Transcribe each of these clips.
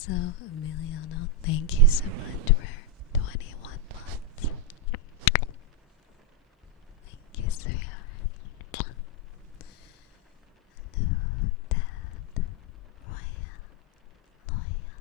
Also, Emiliano, thank you so much for 21 months. Thank you, sweetheart. Hello, Dad. Roya. Loya.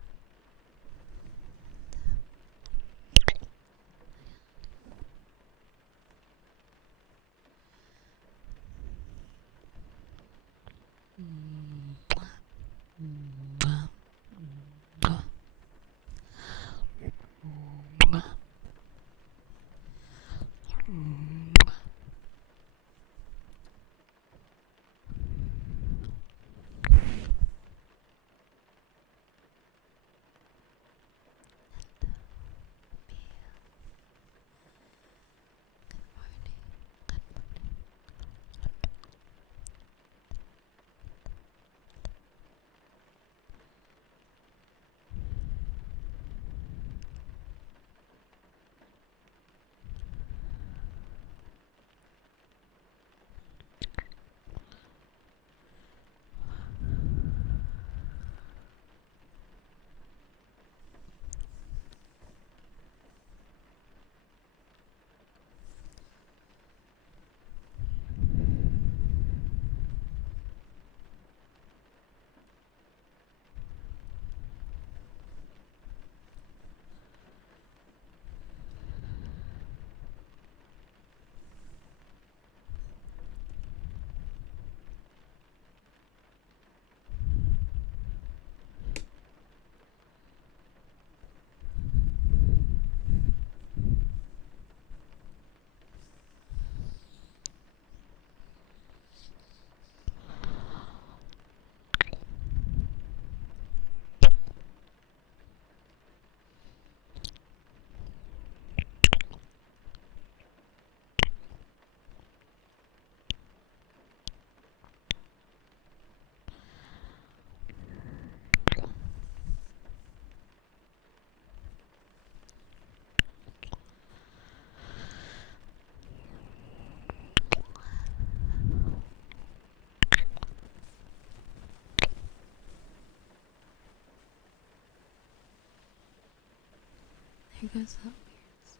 There goes that weird sound.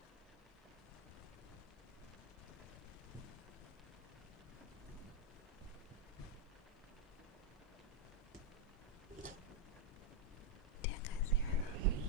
Do you guys hear that?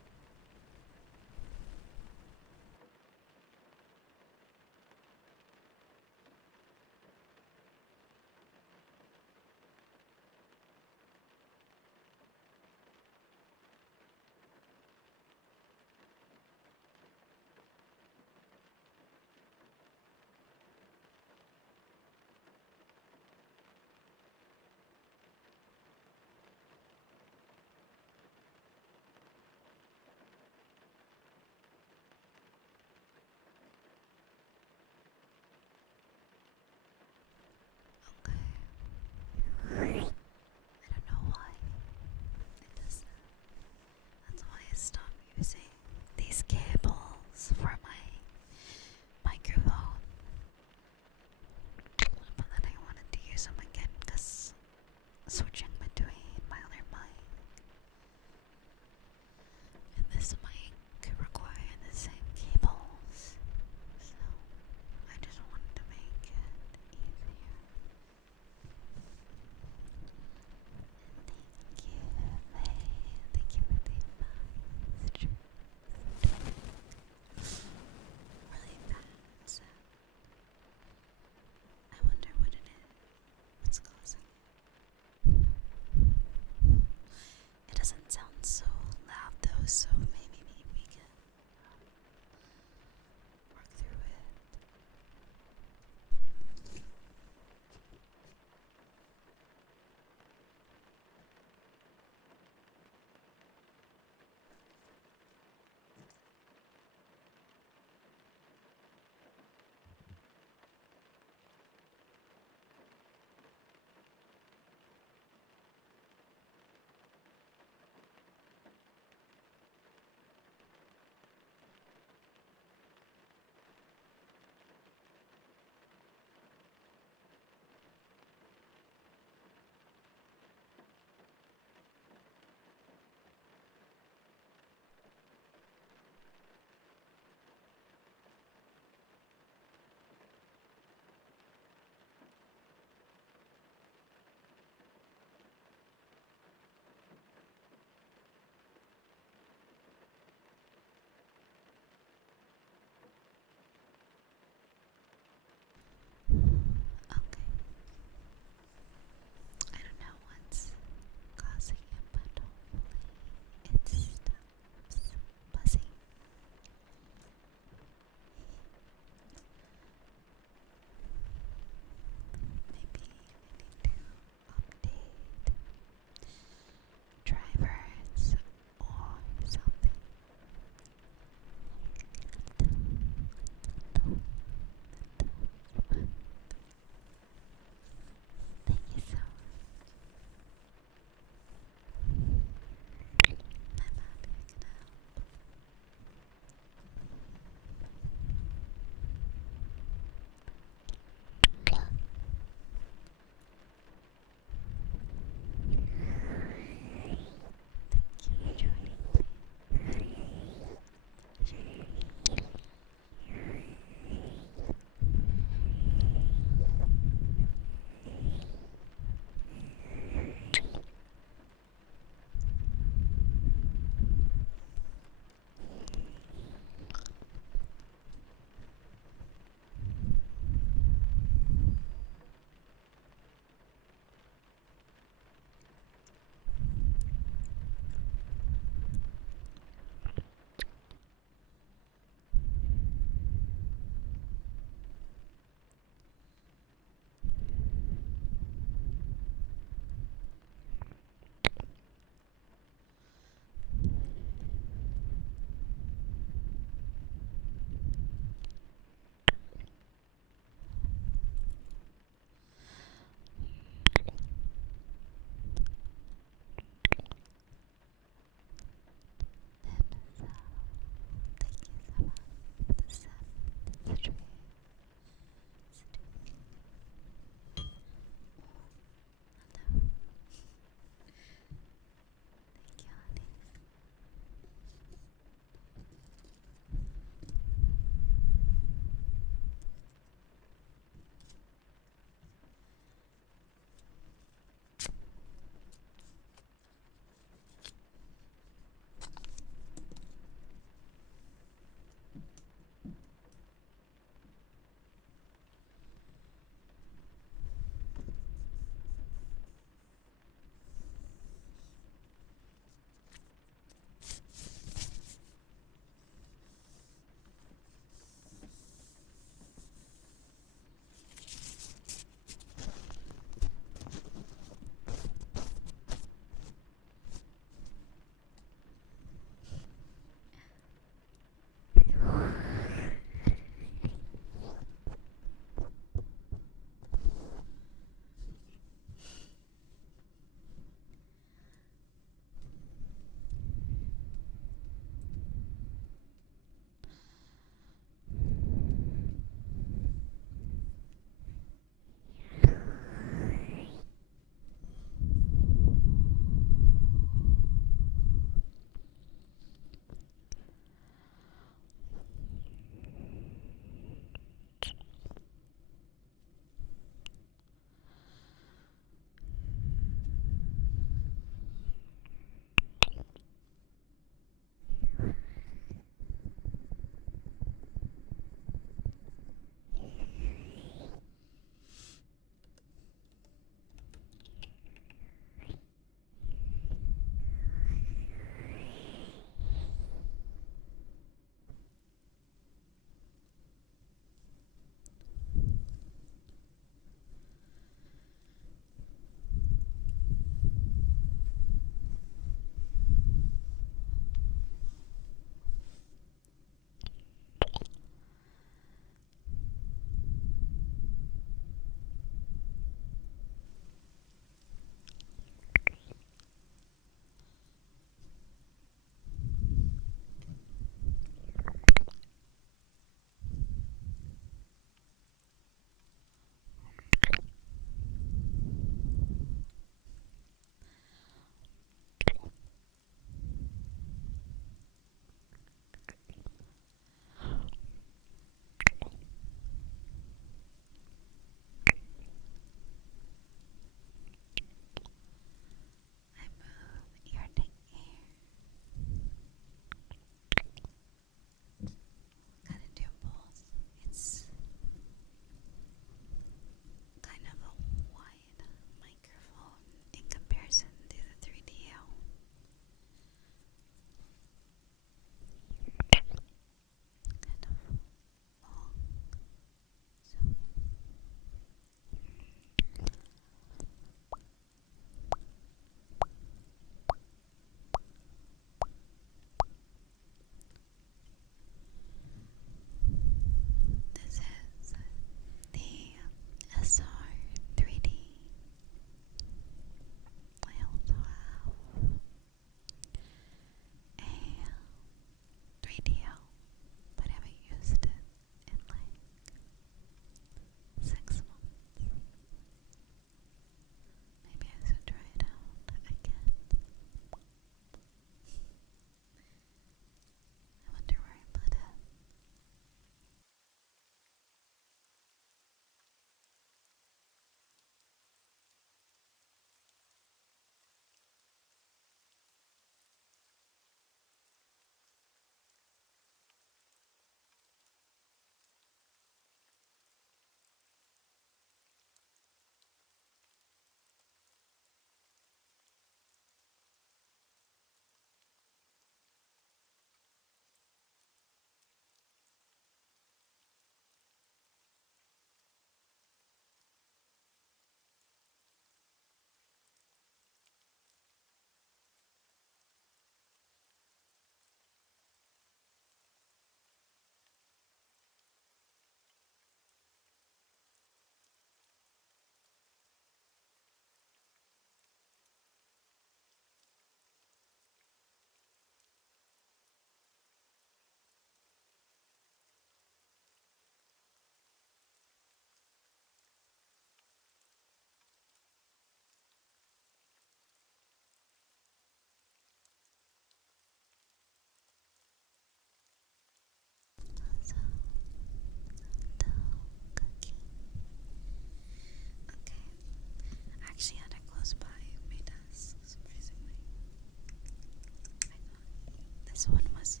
this one was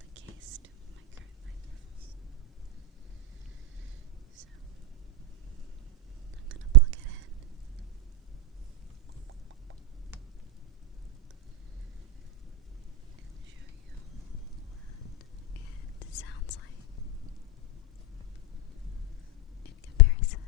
the case to my current microphone. So I'm gonna plug it in and show you what it sounds like in comparison.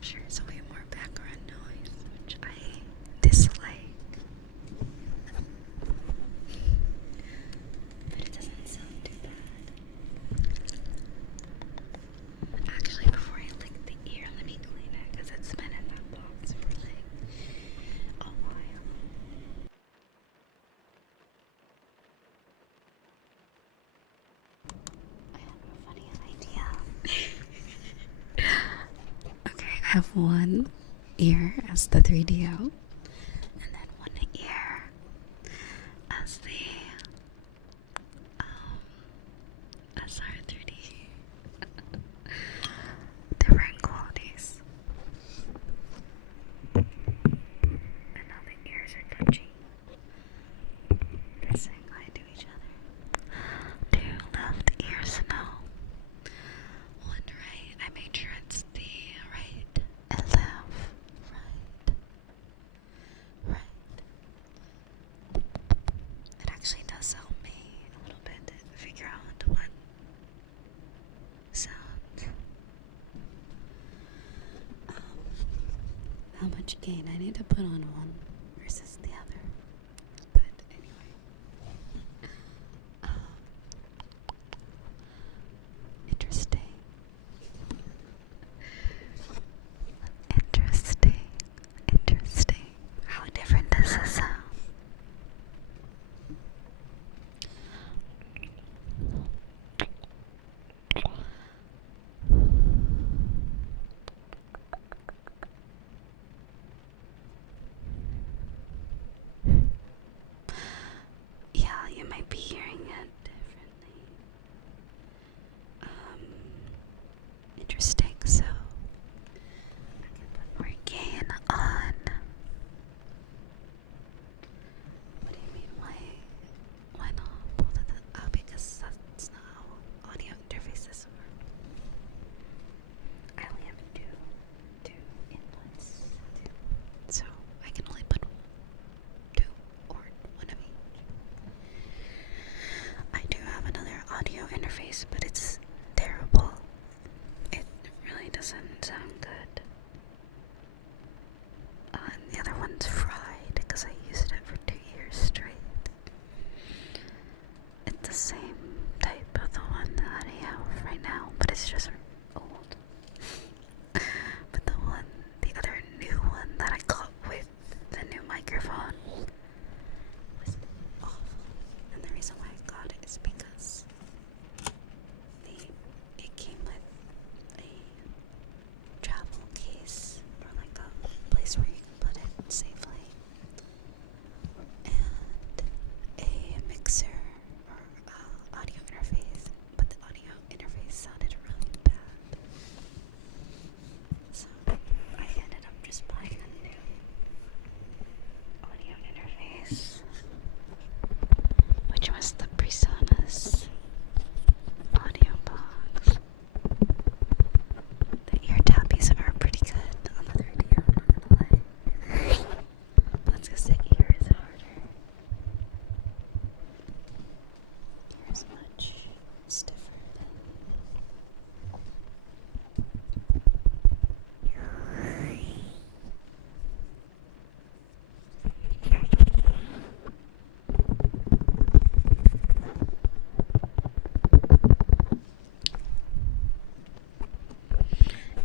captures way more background noise, which I dislike. But it doesn't sound too bad. Actually, before I lick the ear, let me clean it because it's been in that box for like a while. I have a funny idea. Okay, I have one ear as the 3DO, and then one ear as the SR3D. Different qualities. And now the ears are touching. They're saying hi to each other. Do left ear smell? One right. I made sure it's the right and left. Right. It actually does help me a little bit to figure out what sounds. How much gain I need to put on one versus the other. But anyway. Interesting. Interesting. How different does this sound? Yeah, you might be hearing it differently. Interesting. So I can put more gain on. What do you mean? Why not both of them? Oh, because that's not how audio interfaces work. I only have two inputs, so I can only put two or one of each. I do have another audio interface, but it's terrible. It really doesn't sound good. And the other one's fried because I used it for 2 years straight. It's the same type of the one that I have right now, but it's just old. But the other new one that I got with the new microphone was awful. And the reason why I got it is because it came with a travel case or like a place where you can put it safely, and a mixer or audio interface, but the audio interface sounded really bad. So I ended up just buying a new audio interface, which was the PreSonus audio box. The ear tappies are pretty good on the 3D, I'm not gonna lie. That's because the ear is harder. Ear is much stiffer than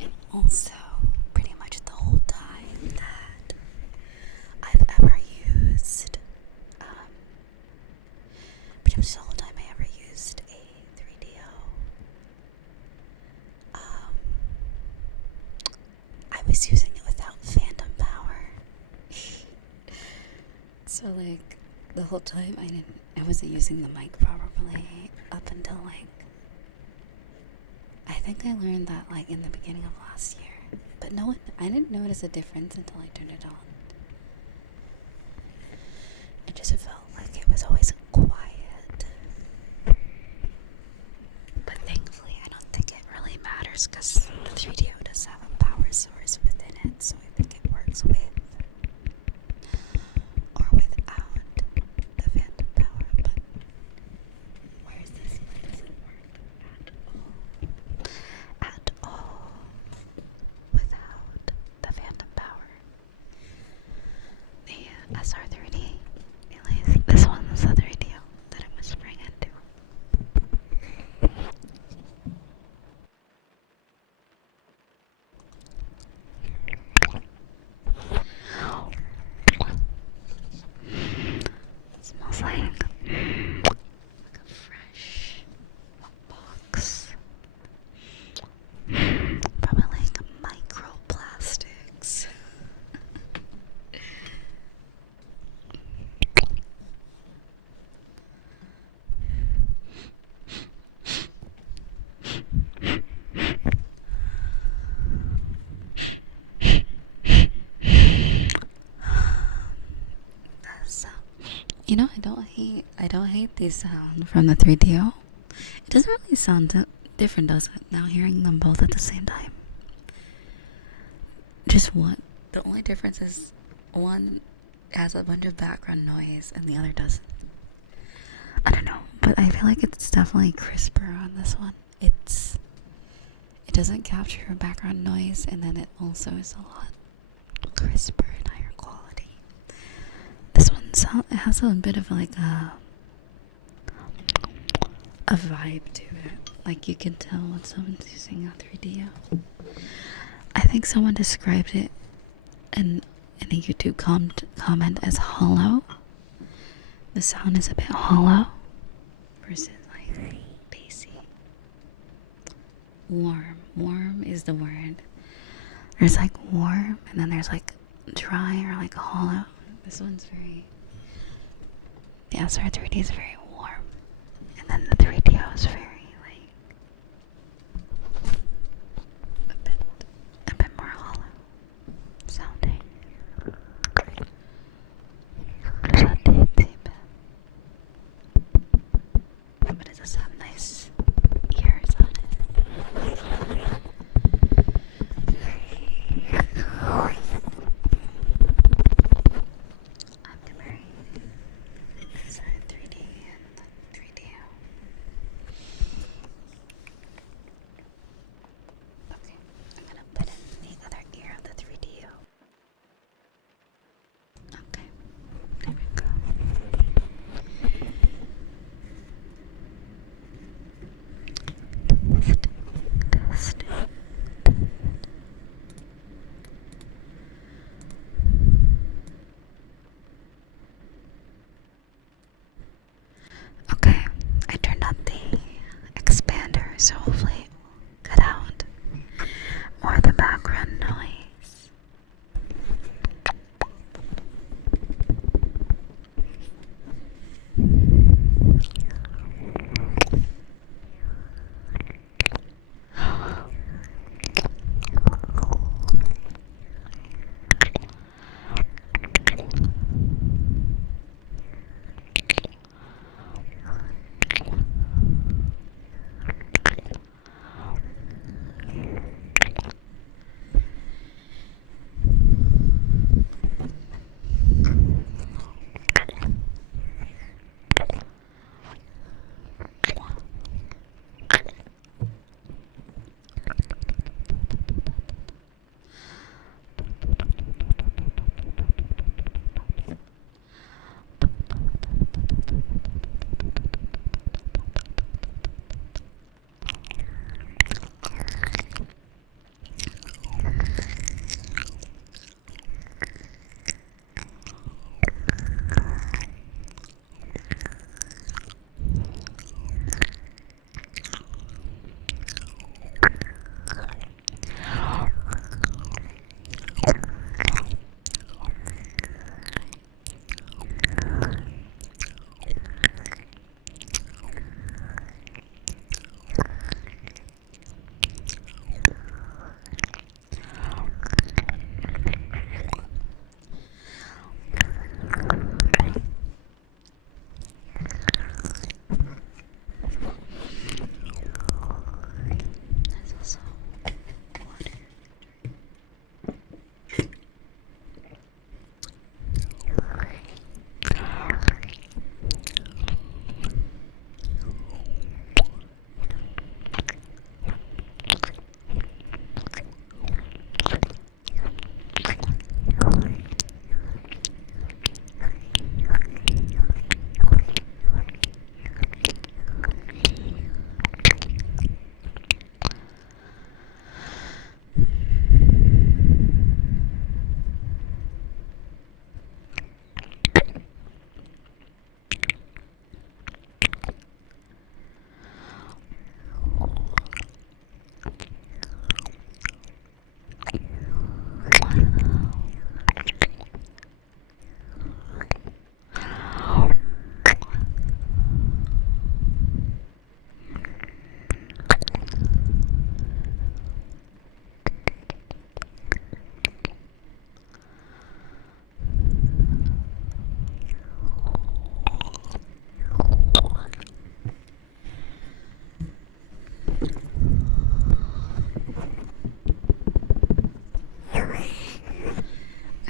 and also, pretty much the whole time that I've ever used, pretty much the whole time I ever used a 3DO, I was using it without phantom power. So like the whole time I wasn't using the mic properly up until like I think I learned that like in the beginning of last year. But I didn't notice a difference until I turned it on. It just felt like it was always quiet. But thankfully I don't think it really matters because the 3DO does have a power source within it, so I think it works with or without the phantom power. But where's this one? Doesn't work at all without You know, I don't hate the sound from the 3DO. It doesn't really sound different, does it? Now hearing them both at the same time. Just one. The only difference is one has a bunch of background noise and the other doesn't. I don't know, but I feel like it's definitely crisper on this one. It doesn't capture background noise, and then it also is a lot crisper and higher quality. This one it has a bit of like a vibe to it. Like you can tell when someone's using a 3DO. I think someone described it in a YouTube comment as hollow. The sound is a bit hollow versus like bassy. Warm is the word. There's like warm, and then there's like dry or like hollow. This one's the SR3D is very warm, and then the 3DO is very like a bit more hollow sounding. But it does have nice ears on it. I'm comparing SR3D and 3DO.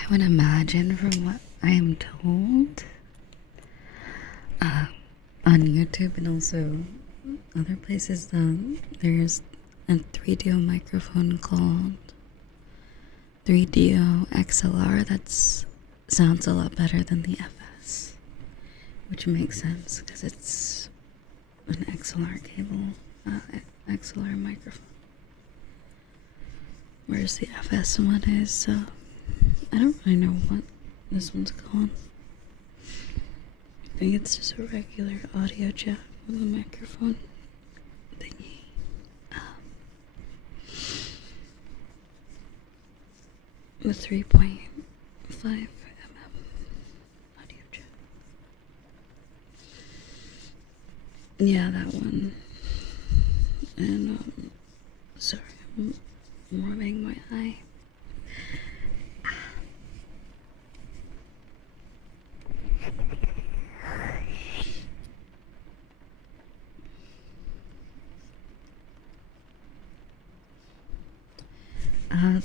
I would imagine, from what I am told, on YouTube and also other places, there's a 3DO microphone called 3DO XLR that sounds a lot better than the FS, which makes sense because it's an XLR cable, XLR microphone, whereas the FS one is, I don't really know what this one's called. I think it's just a regular audio jack with a microphone thingy. The 3.5 mm audio jack. Yeah, that one. And, sorry, I'm warming my eye.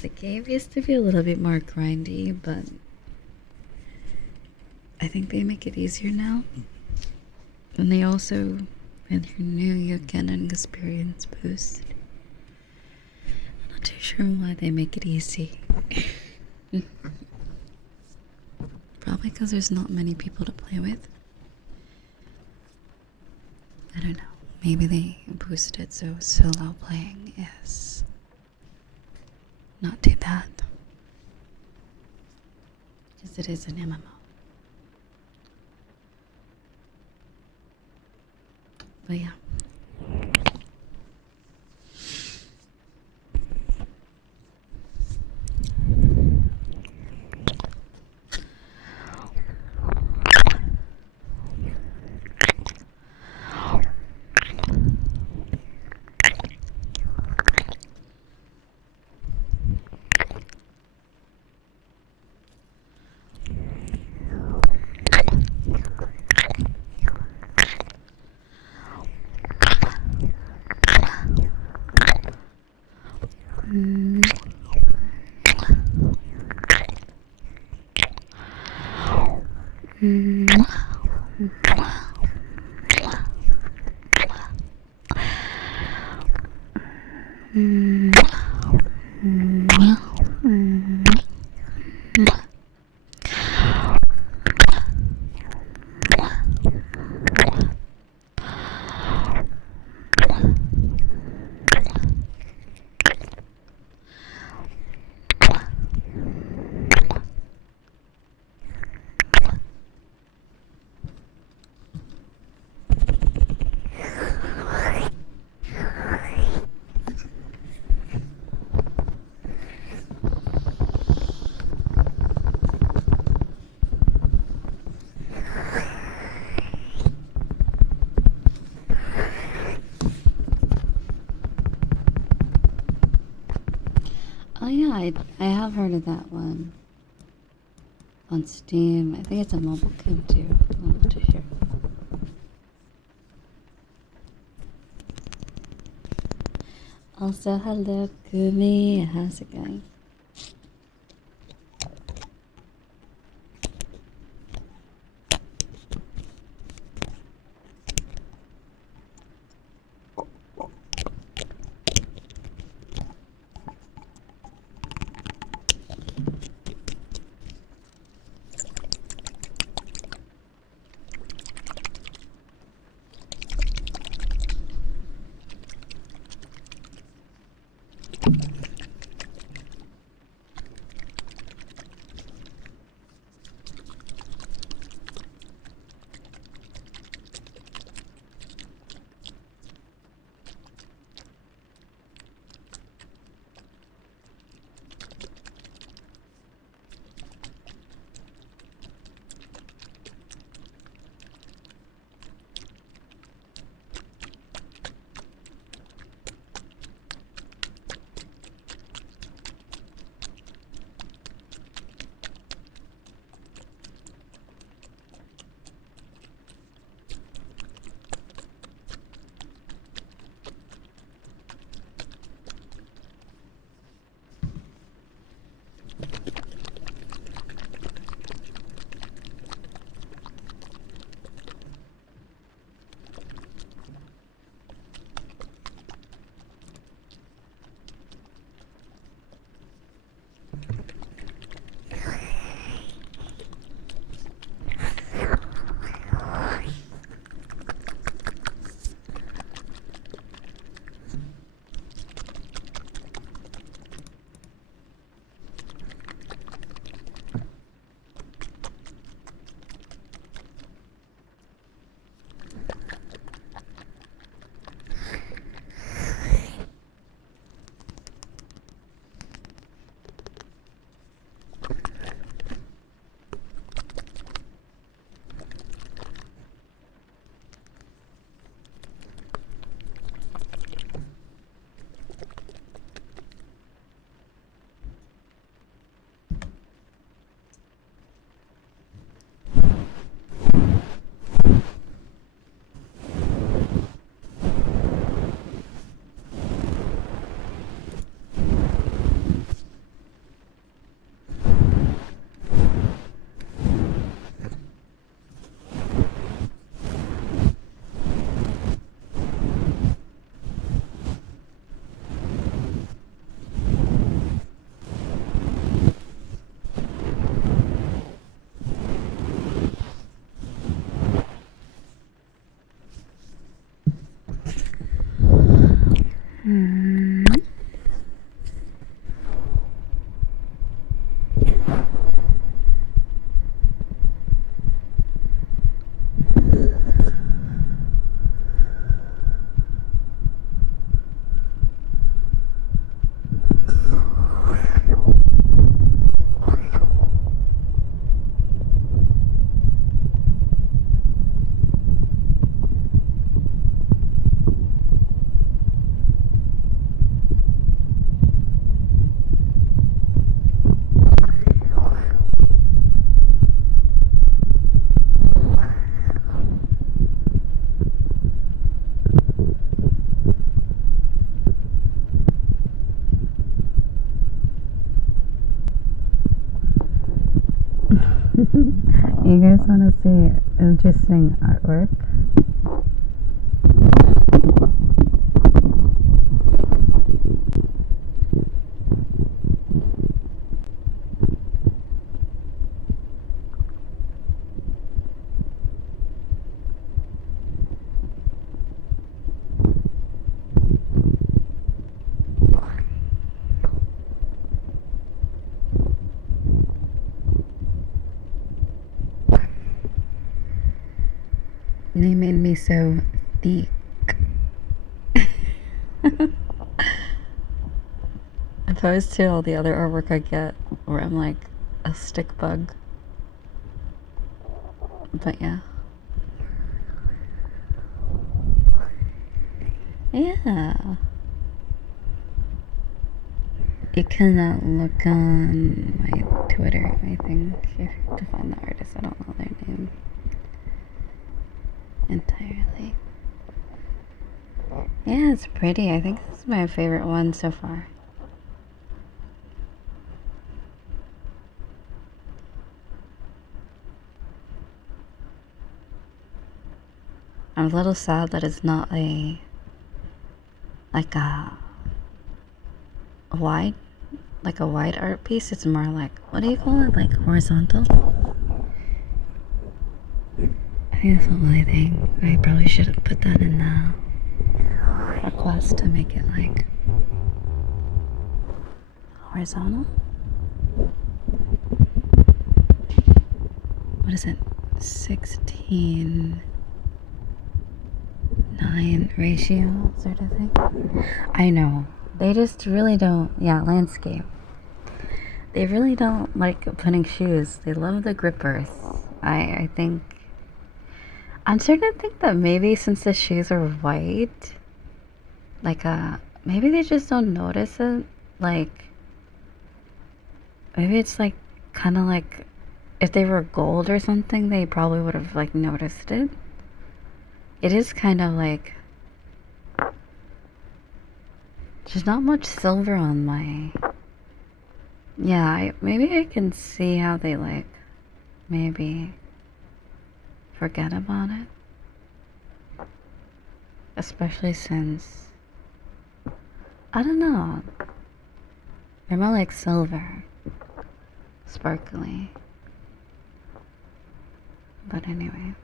The game used to be a little bit more grindy, but I think they make it easier now. And they also, when you're new, you get an experience boost. I'm not too sure why they make it easy. Probably because there's not many people to play with. I don't know. Maybe they boosted so solo playing is not too bad. Because it is an MMO. But yeah. Oh yeah, I have heard of that one on Steam. I think it's a mobile game too. I'm not too sure. Also, hello, Kumi. How's it going? You guys want to see interesting artwork? They made me so thick. Opposed to all the other artwork I get where I'm like a stick bug. But yeah. Yeah. You cannot look on my Twitter, I think, to find the artist. I don't know their name entirely. Yeah, it's pretty. I think this is my favorite one so far. I'm a little sad that it's not a wide art piece. It's more like, what do you call it? Like horizontal? I think that's the only thing. I probably should have put that in the request to make it like horizontal. What is it? 16:9 ratio sort of thing. I know. They just really don't, yeah, landscape. They really don't like putting shoes. They love the grippers. I think, I'm starting to think that maybe since the shoes are white, like, maybe they just don't notice it. Like, maybe it's like, kind of like, if they were gold or something, they probably would have, like, noticed it. It is kind of like, there's not much silver on my, yeah, maybe I can see how they, like, maybe forget about it. Especially since, I don't know, they're more like silver, sparkly. But anyway.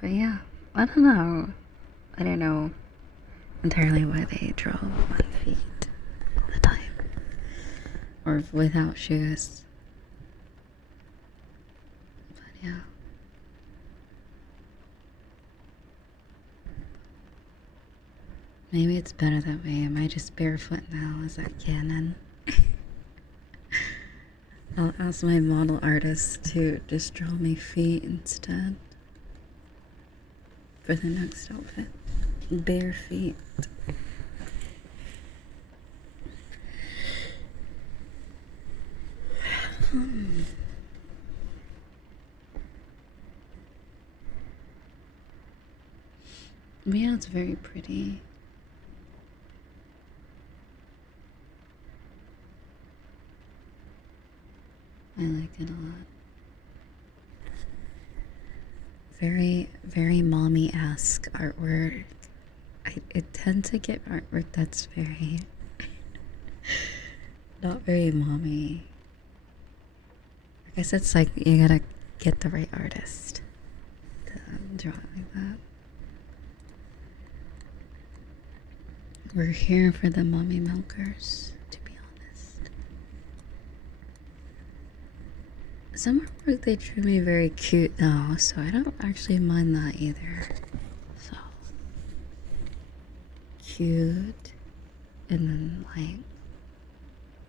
But yeah, I don't know. I don't know entirely why they draw on feet all the time. Or without shoes. But yeah. Maybe it's better that way. Am I just barefoot now? Is that canon? I'll ask my model artist to just draw me feet instead. For the next outfit. Bare feet. But yeah, it's very pretty. I like it a lot. Very, very mommy-esque artwork. I tend to get artwork that's very not very mommy. I guess it's like you gotta get the right artist to draw it like that. We're here for the mommy milkers, to be honest. Some artwork they drew me very cute though, so I don't actually mind that either. So cute, and then like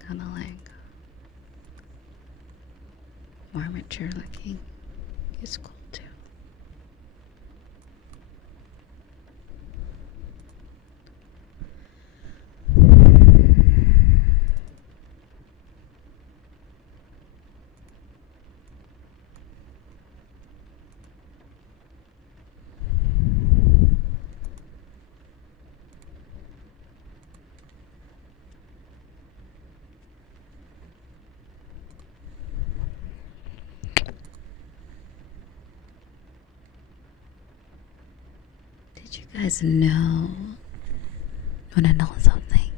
kind of like more mature looking is cool too. you guys know? Wanna know something?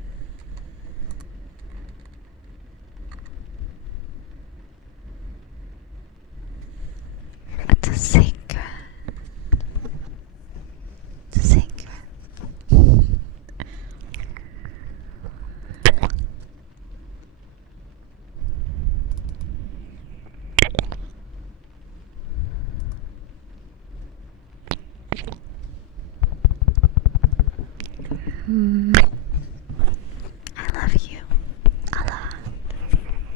It's a secret. It's a secret. I love you a lot.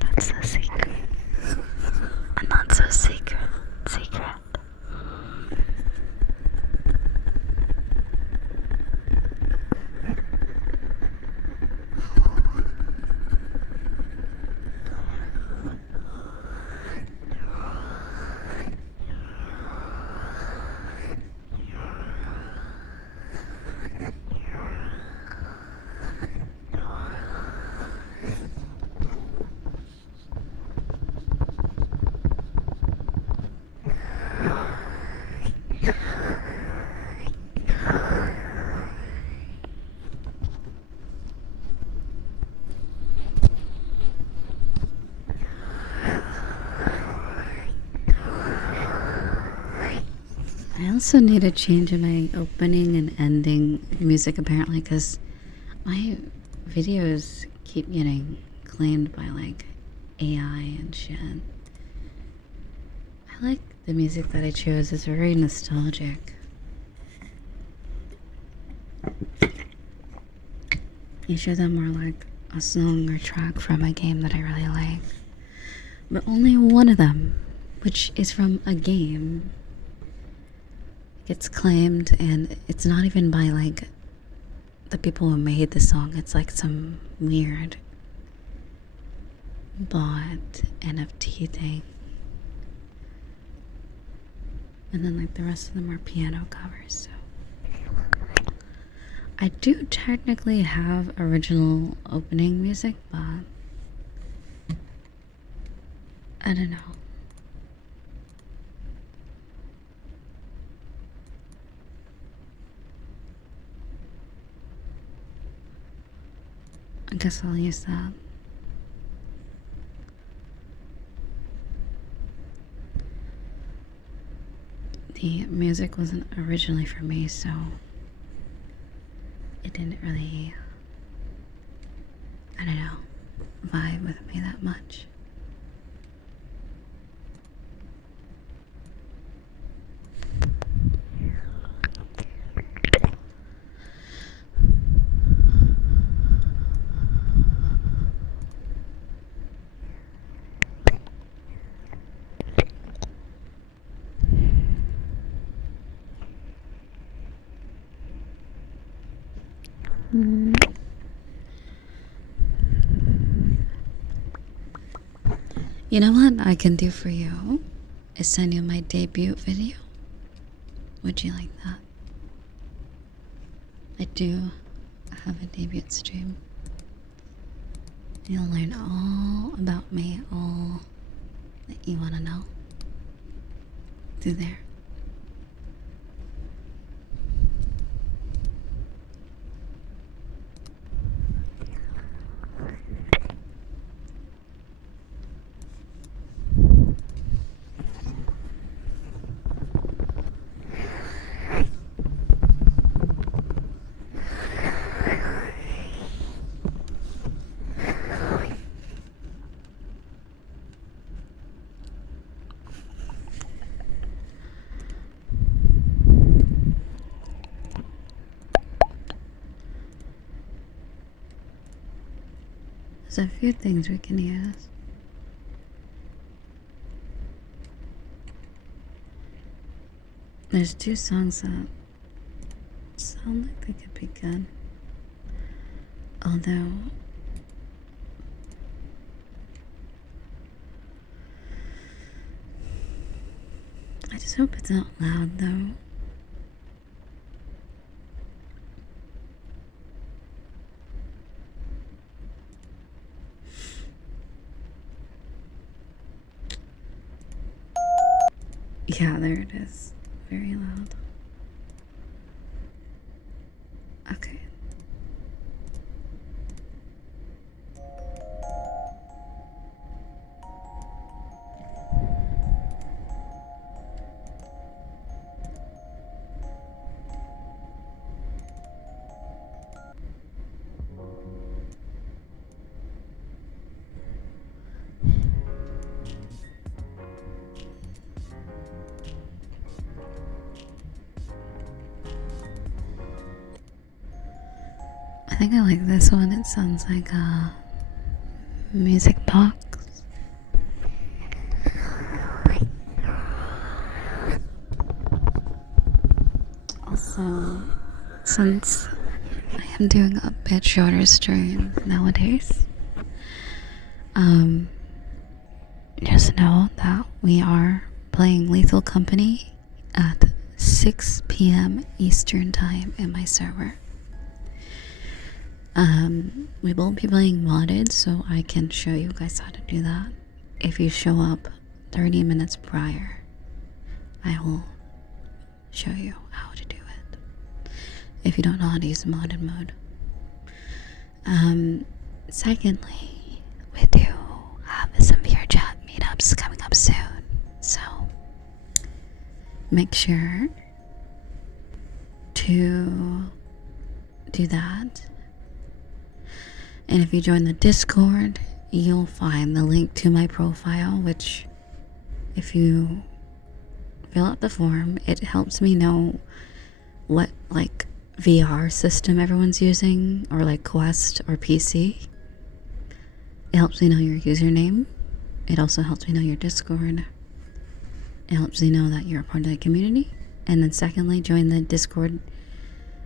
That's so secret. A not so secret. Secret. I also need a change in my opening and ending music apparently, because my videos keep getting claimed by like AI and shit. I like the music that I chose. It's very nostalgic. Each of them are like a song or track from a game that I really like. But only one of them, which is from a game, gets claimed, and it's not even by like the people who made the song. It's like some weird bot NFT thing. And then like the rest of them are piano covers, so I do technically have original opening music, but I don't know. I guess I'll use that. The music wasn't originally for me, so it didn't really, I don't know, vibe with me that much. You know what I can do for you is send you my debut video. Would you like that? I do have a debut stream. You'll learn all about me, all that you want to know through there. There's a few things we can use. There's two songs that sound like they could be good. Although I just hope it's not loud though. Yeah, there it is. Very loud. Okay. I think I like this one. It sounds like a music box. Also, since I am doing a bit shorter stream nowadays, just know that we are playing Lethal Company at 6 p.m. Eastern Time in my server. We won't be playing modded, so I can show you guys how to do that. If you show up 30 minutes prior, I will show you how to do it. If you don't know how to use modded mode. Secondly, we do have some VRChat meetups coming up soon, so make sure to do that. And if you join the Discord, you'll find the link to my profile, which if you fill out the form, it helps me know what like VR system everyone's using, or like Quest or PC. It helps me know your username. It also helps me know your Discord. It helps me know that you're a part of the community. And then secondly, join the Discord,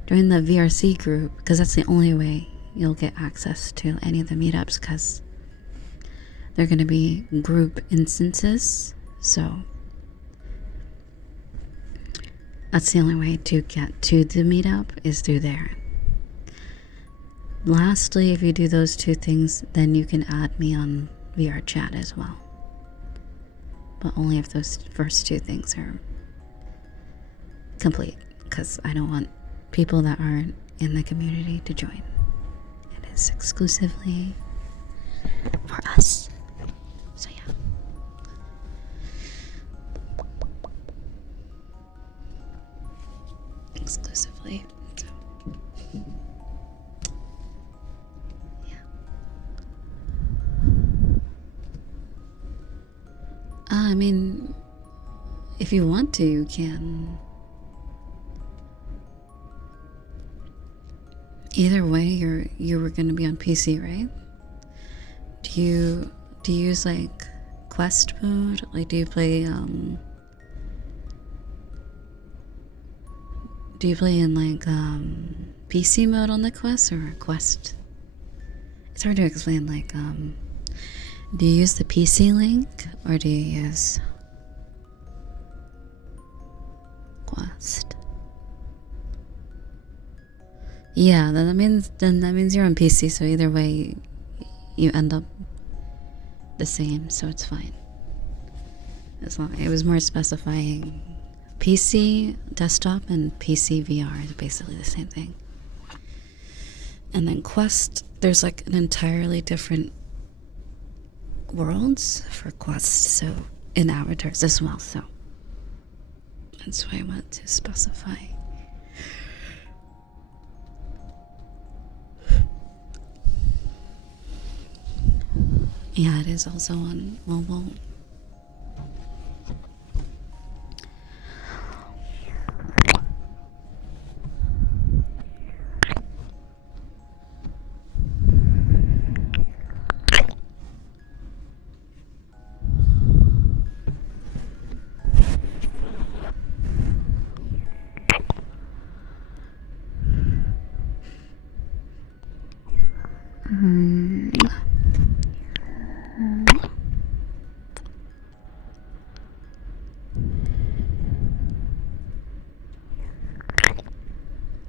join the VRC group, because that's the only way you'll get access to any of the meetups, because they're going to be group instances. So that's the only way to get to the meetup, is through there. Lastly, if you do those two things, then you can add me on VRChat as well. But only if those first two things are complete, because I don't want people that aren't in the community to join. It is exclusively for us. So yeah. Exclusively. So. Yeah. I mean, if you want to, you can. Either way, you were gonna be on PC, right? Do you use like Quest mode? Like, do you play in like PC mode on the Quest, or Quest? It's hard to explain. Like, do you use the PC link, or do you use Quest? Yeah, then that means you're on PC. So either way, you end up the same. So it's fine. As long it was more specifying PC desktop and PC VR is basically the same thing. And then Quest, there's like an entirely different worlds for Quest, so in avatars as well. So that's why I wanted to specify. Yeah, it is also on mobile.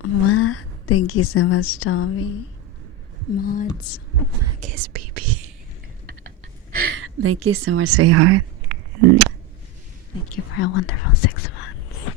What? Thank you so much, Tommy. Mods. Kiss PP. Thank you so much, sweetheart. Thank you for a wonderful 6 months.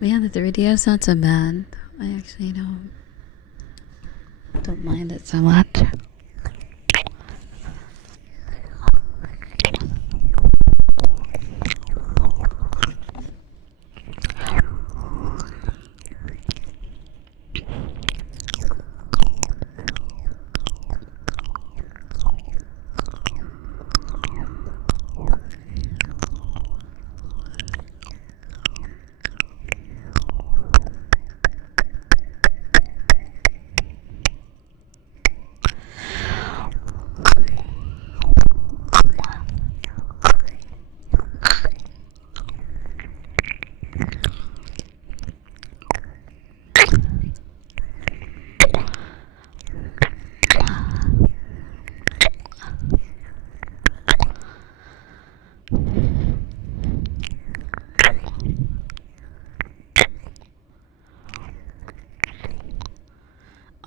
Yeah, the 3DS not so bad. I actually don't mind it so much.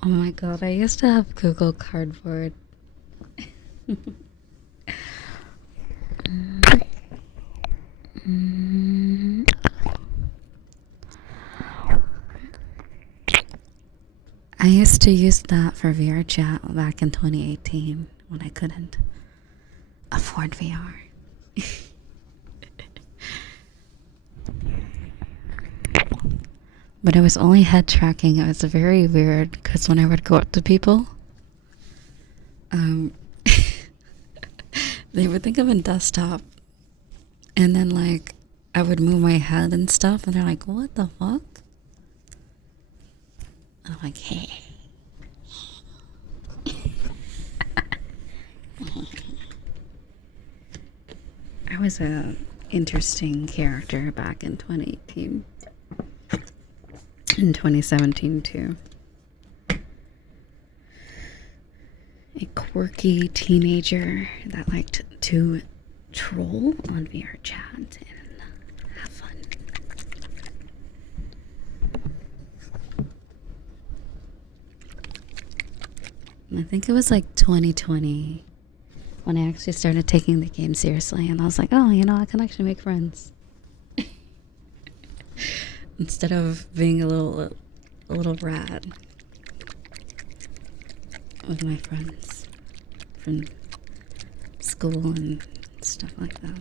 Oh my god, I used to have Google Cardboard. I used to use that for VRChat back in 2018 when I couldn't afford VR. But it was only head tracking. It was very weird because when I would go up to people, they would think I'm in desktop, and then like I would move my head and stuff, and they're like, "What the fuck?" And I'm like, "Hey." I was a interesting character back in 2018. In 2017 too. A quirky teenager that liked to troll on VRChat and have fun. I think it was like 2020 when I actually started taking the game seriously, and I was like, oh, I can actually make friends. Instead of being a little rat with my friends from school and stuff like that.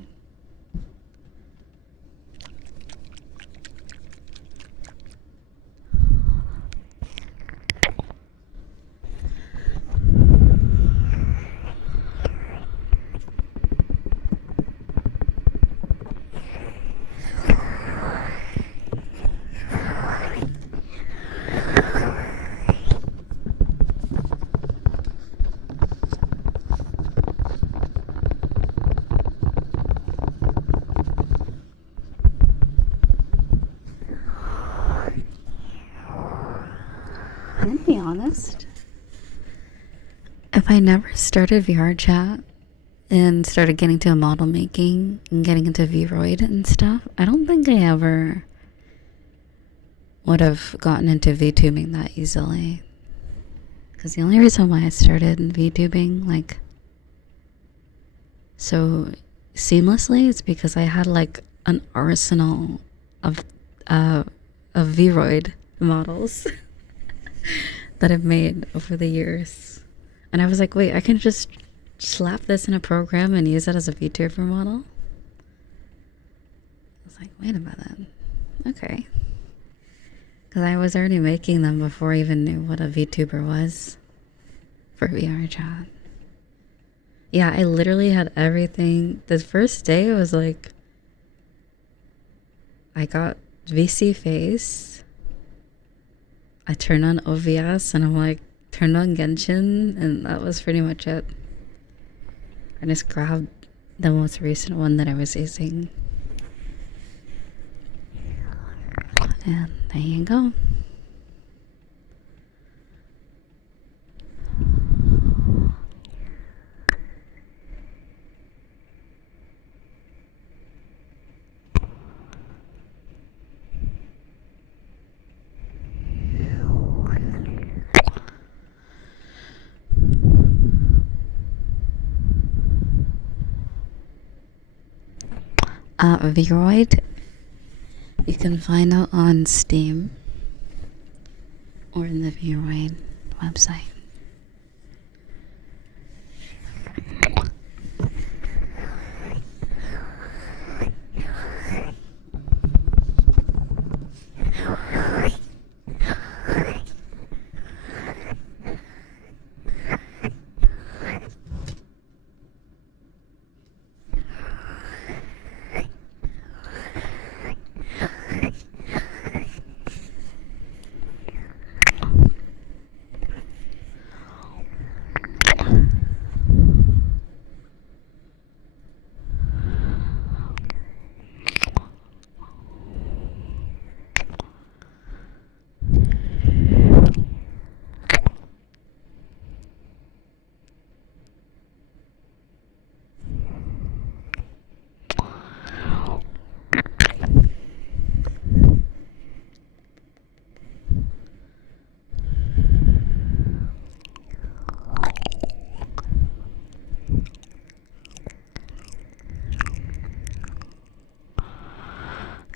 And to be honest, if I never started VRChat and started getting to model making and getting into Vroid and stuff, I don't think I ever would have gotten into VTubing that easily. Because the only reason why I started VTubing like so seamlessly is because I had like an arsenal of Vroid models that I've made over the years. And I was like, wait, I can just slap this in a program and use it as a VTuber model? I was like, wait a minute. Okay. Because I was already making them before I even knew what a VTuber was for VRChat. Yeah, I literally had everything. The first day it was like, I got VC face. I turned on OBS and I'm like, turned on Genshin, and that was pretty much it. I just grabbed the most recent one that I was using. And there you go. Vroid You can find out on Steam or in the Vroid website.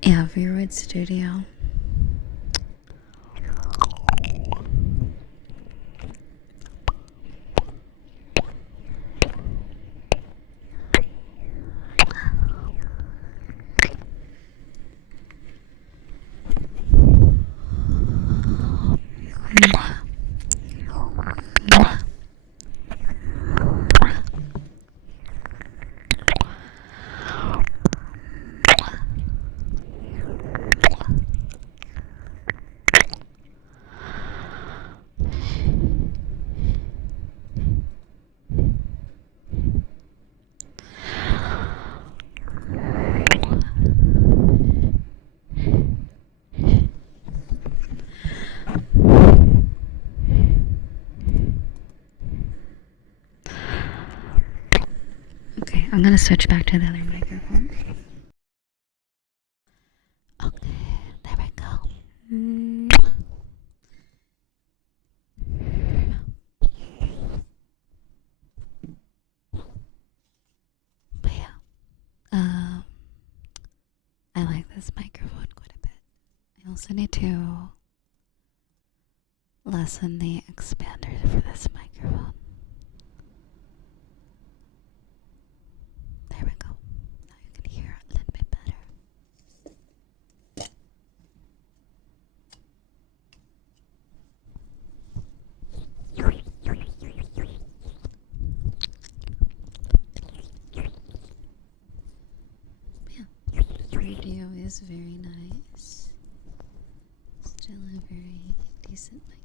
Yeah, Vroid Studio. Okay, I'm gonna switch back to the other microphone. Okay, there we go. But yeah, I like this microphone quite a bit. I also need to lessen the expander for this microphone. There we go. Now you can hear a little bit better. Yeah, the radio is very nice. Still a very decent microphone.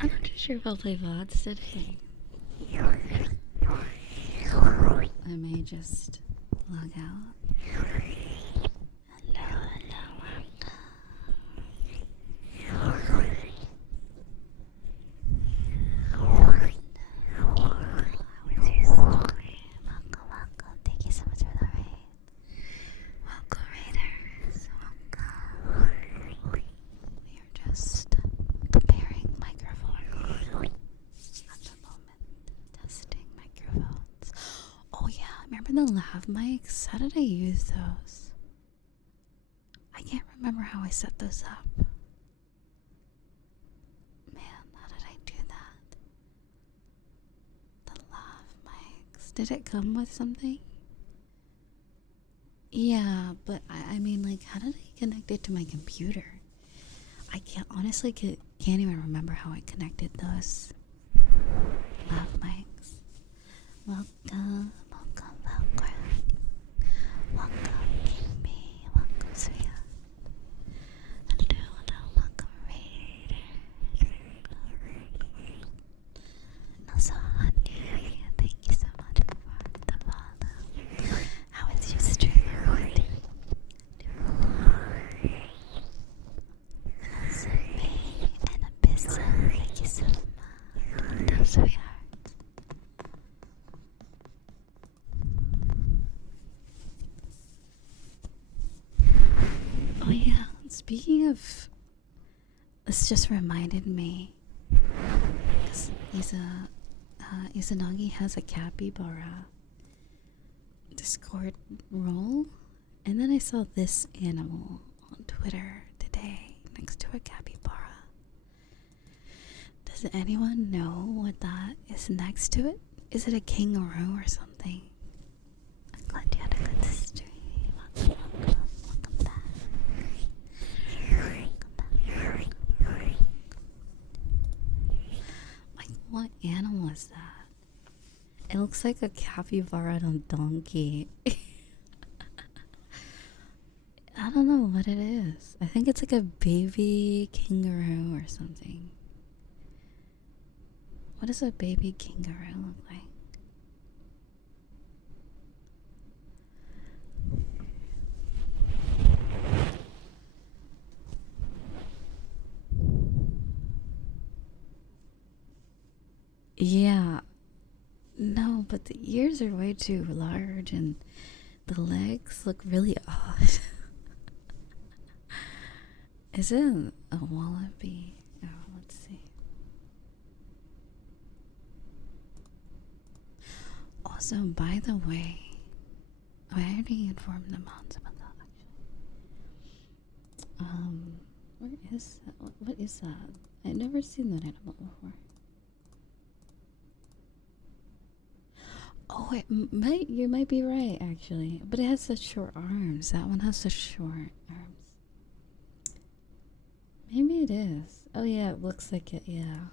I'm not too sure if I'll play VODs today. I may just log out. Thank you so much for the raid. Welcome, raiders. Welcome. We are just comparing microphones at the moment. Testing microphones. Oh yeah, remember the lav mics? How did I use those? I can't remember how I set those up. Man, how did I do that? The lav mics. Did it come with something? Yeah, but I mean, like, how did I connect it to my computer? I can't even remember how I connected those lav mics. Welcome, welcome, welcome. Welcome, Kimmy. Welcome, Svea. Hello, welcome, Raider. Also, Honey, thank you so much for the follow. How is your stream? And also, May and Abyssa, thank you so much. Those sweethearts. speaking of, this just reminded me. Because Izanagi has a capybara Discord role. And then I saw this animal on Twitter today next to a capybara. Does anyone know what that is next to it? Is it a kangaroo or something? I'm glad you had a good stream. Welcome back. Like, what animal is that? It looks like a capybara on a donkey. I don't know what it is. I think it's like a baby kangaroo or something. What does a baby kangaroo look like? Yeah. No, but the ears are way too large and the legs look really odd. Is it a wallaby? Oh, let's see. Also, by the way, I already informed the moms about that actually. Where is that? What is that? I've never seen that animal before. Oh, you might be right actually, but it has such short arms. That one has such short arms. Maybe it is. Oh yeah, it looks like it. Yeah.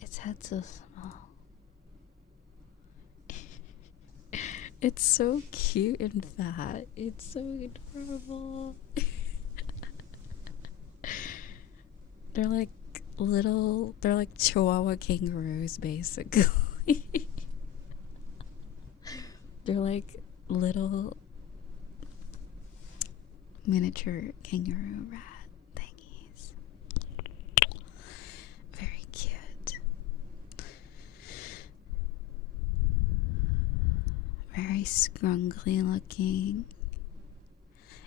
Its head's so small. It's so cute and fat. It's so adorable. They're like they're like Chihuahua kangaroos, basically. They're like little miniature kangaroo rat thingies. Very cute. Very scrunkly looking.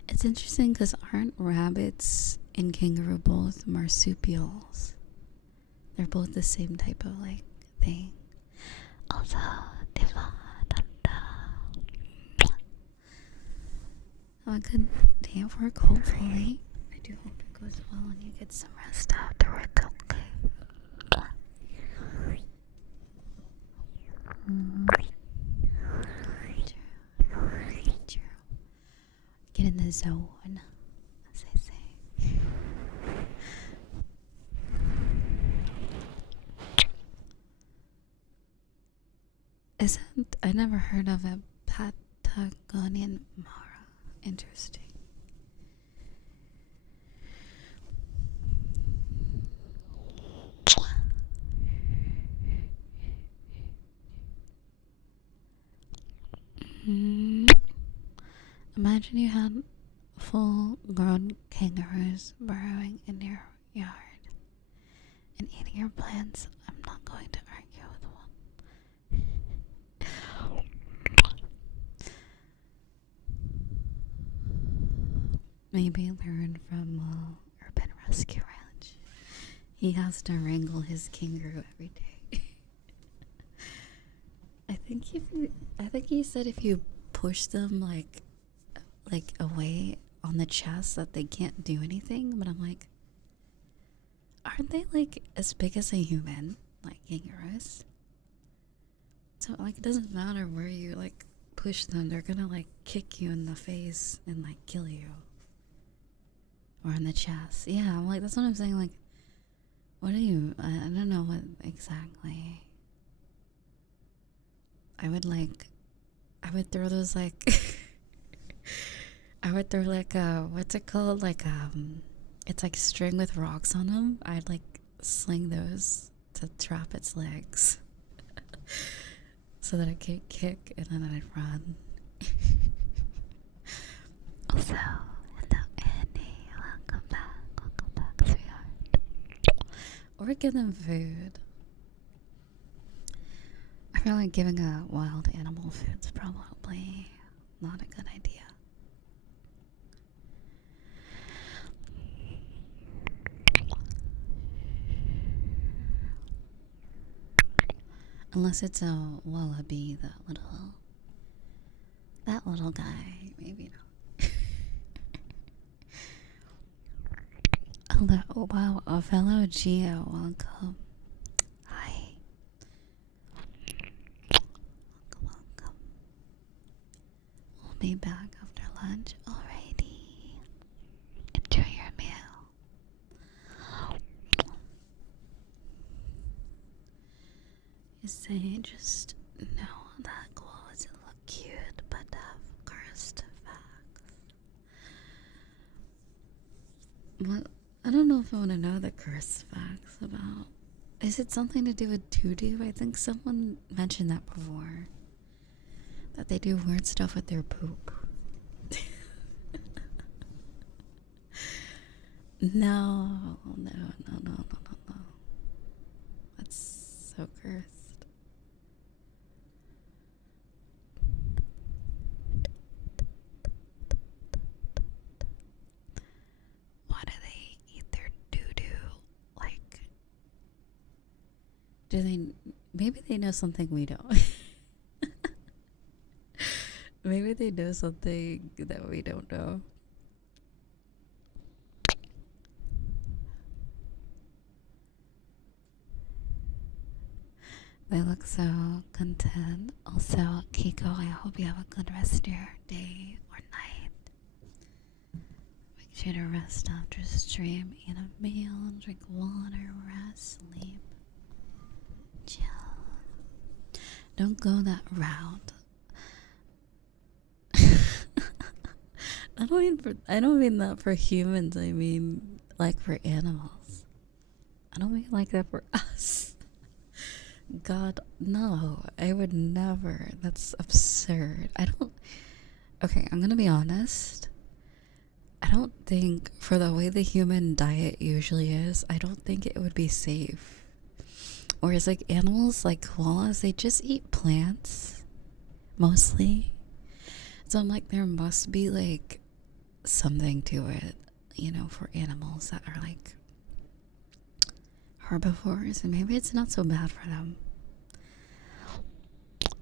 It's interesting because aren't rabbits and kangaroo both marsupials? They're both the same type of like thing. Also, have a good day at work, hopefully. I do hope it goes well and you get some rest afterwards, okay? Get in the zone, as I say. I never heard of a Patagonian Mara. Interesting. Imagine you had full-grown kangaroos burrowing in your yard and eating your plants. I'm not going to argue with one. Maybe learn from Urban Rescue Ranch. He has to wrangle his kangaroo every day. I think he said if you push them like away on the chest that they can't do anything, but I'm like, aren't they like as big as a human, like kangaroos? So like it doesn't matter where you like push them, they're gonna like kick you in the face and like kill you. Or in the chest. Yeah, I'm like, that's what I'm saying, like, what are you, I don't know what exactly. I would throw those like I would throw like what's it called, like it's like string with rocks on them. I'd like sling those to trap its legs so that it could kick and then I'd run. Also, hello Annie, welcome back, sweetheart. Or give them food. I feel like giving a wild animal food's probably not a good idea. Unless it's a wallaby, that little guy. Maybe not. Hello, oh, wow, a fellow Geo, welcome. Hi. Welcome. We'll be back after lunch. Alrighty. Enjoy your meal. You say just know that clothes look cute but have cursed facts. What? I don't know if I want to know the cursed facts about. Is it something to do with doo-doo? I think someone mentioned that before. That they do weird stuff with their poop. No. That's so cursed. Why do they eat their doo-doo? Like, maybe they know something we don't. Maybe they know something that we don't know. They look so content. Also, Kiko, I hope you have a good rest of your day or night. Make sure to rest after stream, eat a meal, drink water, rest, sleep, chill. Don't go that route. I don't mean that for humans. I mean like for animals. I don't mean like that for us. God, no. I would never. That's absurd. Okay, I'm gonna be honest. I don't think, for the way the human diet usually is, I don't think it would be safe. Whereas like animals like koalas, they just eat plants mostly. So I'm like, there must be like something to it, you know, for animals that are like herbivores, and maybe it's not so bad for them.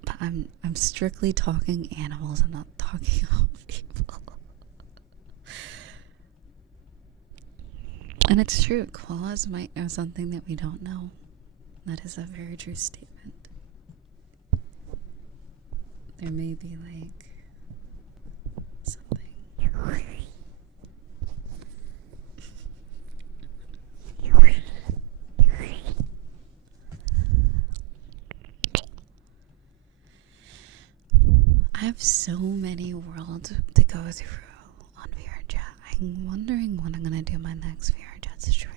But I'm strictly talking animals. I'm not talking about people. And it's true, koalas might know something that we don't know. That is a very true statement. There may be like something. I have so many worlds to go through on VRChat. I'm wondering when I'm gonna do my next VRChat stream.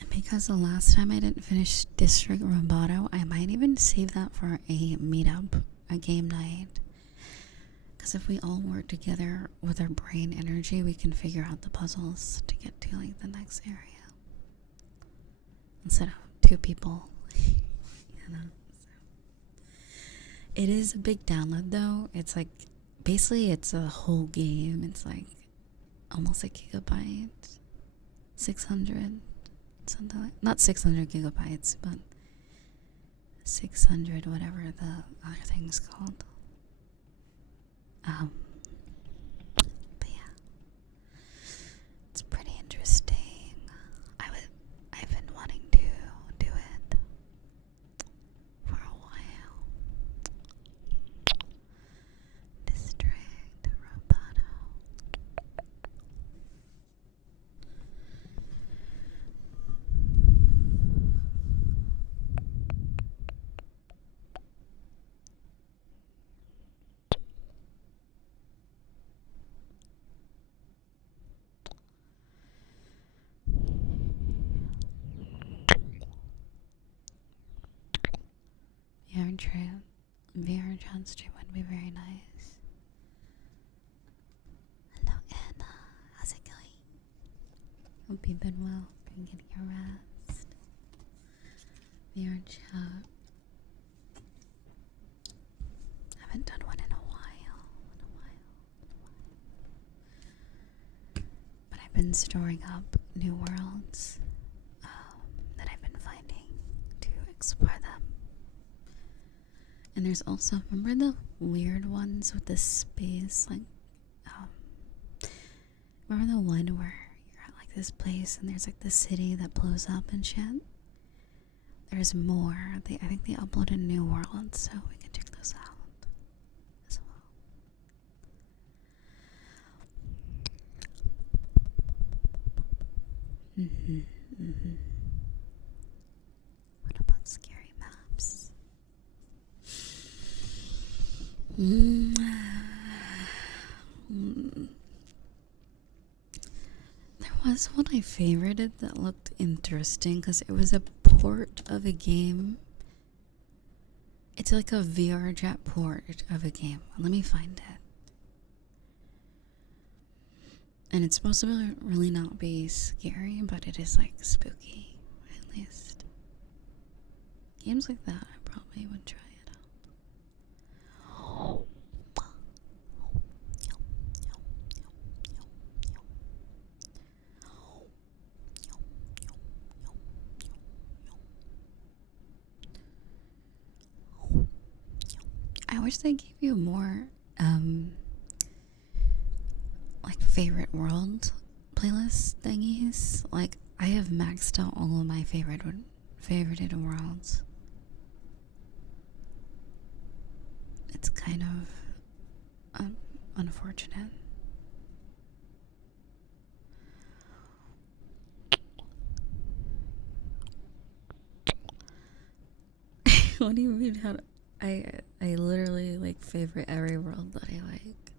And because the last time I didn't finish District Roboto, I might even save that for a meetup, a game night. Because if we all work together with our brain energy, we can figure out the puzzles to get to like the next area. Instead of two people. You know? So. It is a big download though. It's like, basically it's a whole game. It's like almost a gigabyte. 600. Something like, not 600 gigabytes, but 600 whatever the other thing's called. But yeah, it's pretty interesting. I've been wanting to do it for a while. District Roboto. VRChat stream would be very nice. Hello Anna, how's it going? Hope you've been well, been getting your rest. VRChat. Haven't done one in a while. been storing up new worlds that I've been finding to explore them. And there's also, remember the weird ones with the space, like, remember the one where you're at like this place and there's like the city that blows up and shit? There's more. I think they uploaded new worlds, so we can check those out as well. What about scary maps? There was one I favorited that looked interesting because it was a port of a game. It's like a VRChat port of a game. Let me find it. And it's supposed to really not be scary, but it is like spooky, at least. Games like that, I probably would try it out. I wish they gave you more, like favorite world playlist thingies. Like, I have maxed out all of my favorited worlds. It's kind of unfortunate. What do you mean? How do I literally like favorite every world that I like.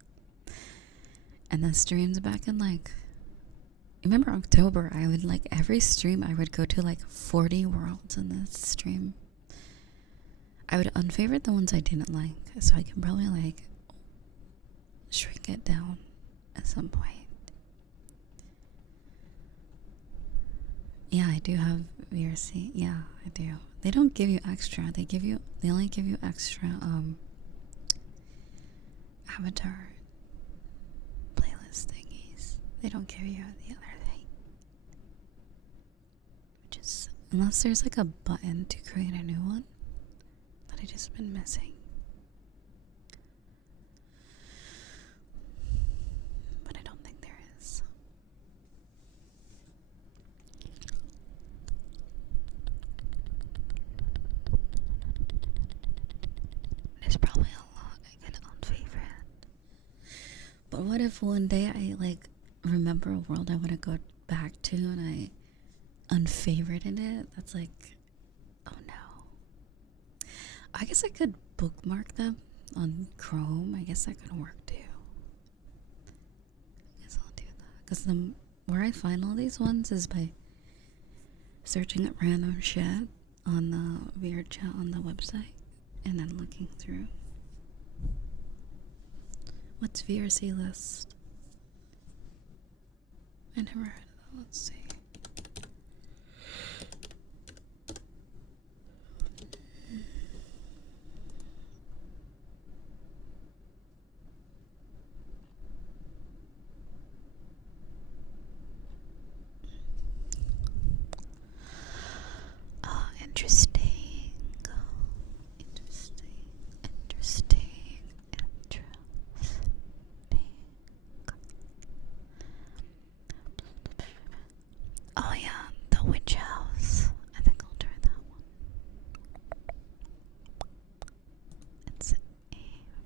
And the streams back in like, remember October, I would like every stream I would go to like 40 worlds in this stream. I would unfavorite the ones I didn't like, so I can probably like shrink it down at some point. Yeah, I do have VRC. Yeah, I do. They don't give you extra. They only give you extra avatar playlist thingies. They don't give you the other thing. Which is, unless there's like a button to create a new one that I just been missing. But I don't think there is. There's probably a lot I could unfavorite. But what if one day I like remember a world I want to go back to and I unfavorited it? That's like, oh no. I guess I could bookmark them on Chrome. I guess that could work too. I guess I'll do that. Because where I find all these ones is by searching at random shit on the VRChat on the website and then looking through. What's VRC list? I never heard of that. Let's see. Oh, interesting. Oh yeah, the witch house. I think I'll try that one. It's a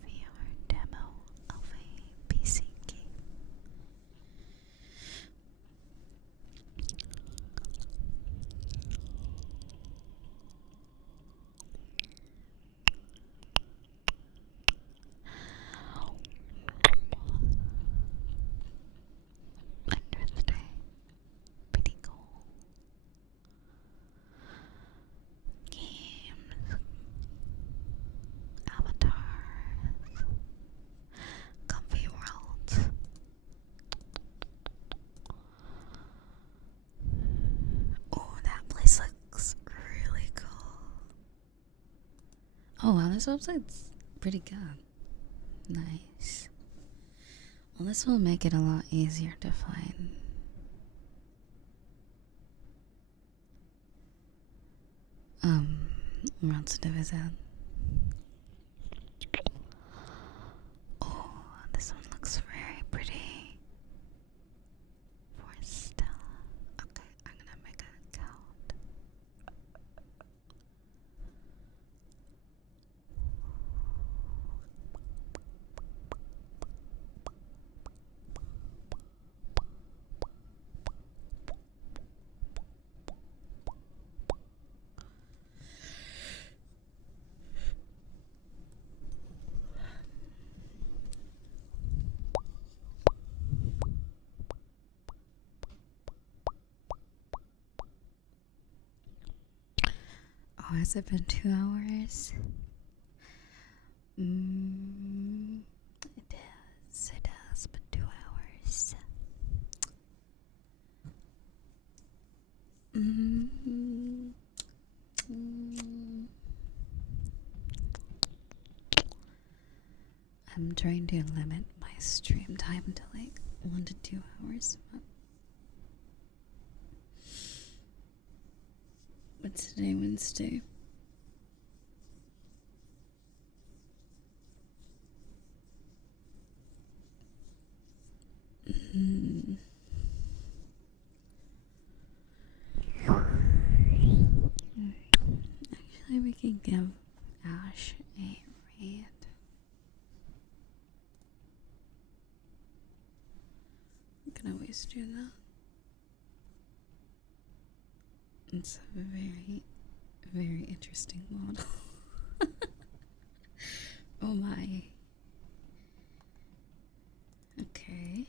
VR demo of a PC game. Interesting. Pretty cool. Games. Avatars. Comfy worlds. Oh, that place looks really cool. Oh wow, this website's pretty good. Nice. Well, this will make it a lot easier to find Where else to visit? Oh, this one looks very pretty. For Stella. Okay, I'm gonna make an account. Oh, has it been 2 hours? It has been 2 hours. I'm trying to limit my stream time to like 1 to 2 hours. What's today? Wednesday. Actually, we can give Ash a raid. We can always do that. It's a very, very interesting model. Oh my. Okay.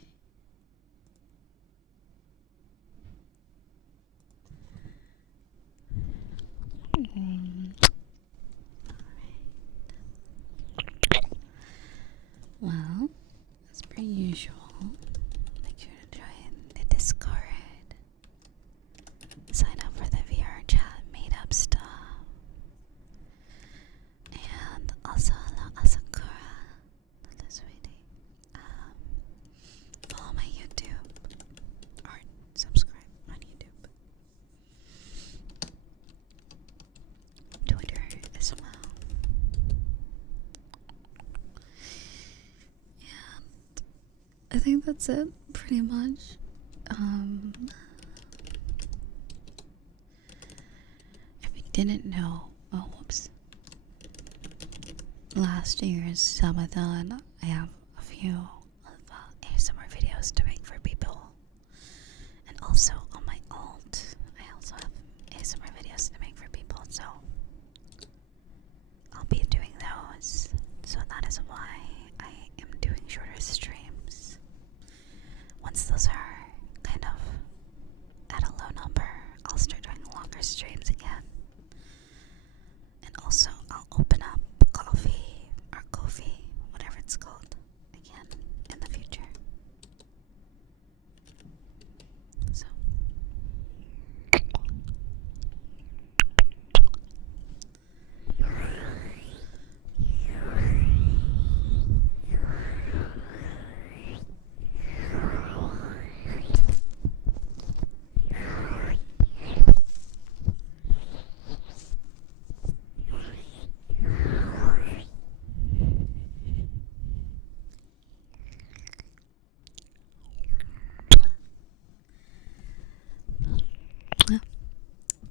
Well, as per usual, make sure to join the Discord. Sign up for the VRChat Meetup stuff. And also, hello, Asakura. Hello, sweetie. Follow my YouTube. Or subscribe on YouTube. Twitter as well. I think that's it, pretty much. If you didn't know, oh, whoops. Last year's subathon, I have a few of ASMR videos to make for people. And also on my alt, I also have ASMR videos to make for people, so I'll be doing those. So that is why I am doing shorter streams. Once those are kind of at a low number, I'll start doing longer streams again. And also, I'll open up coffee or Ko-fi, whatever it's called, again in the future. So.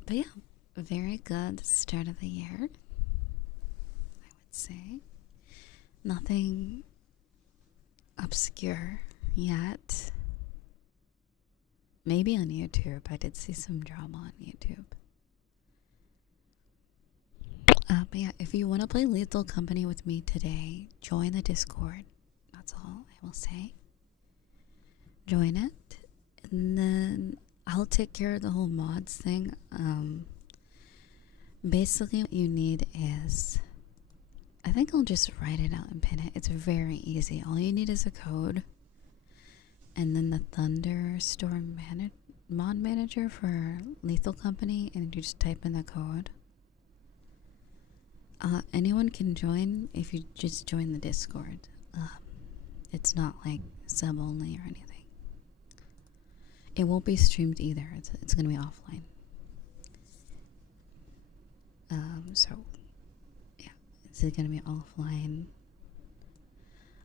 But yeah, a very good start of the year, I would say. Nothing obscure yet. Maybe on YouTube. I did see some drama on YouTube. But yeah, if you want to play Lethal Company with me today, join the Discord. That's all I will say. Join it. And then I'll take care of the whole mods thing. Basically what you need is, I think I'll just write it out and pin it. It's very easy. All you need is a code, and then the Thunderstorm mod manager for Lethal Company, and you just type in the code. Anyone can join if you just join the Discord. It's not like sub only or anything. It won't be streamed either. It's going to be offline. So yeah, this is gonna be offline.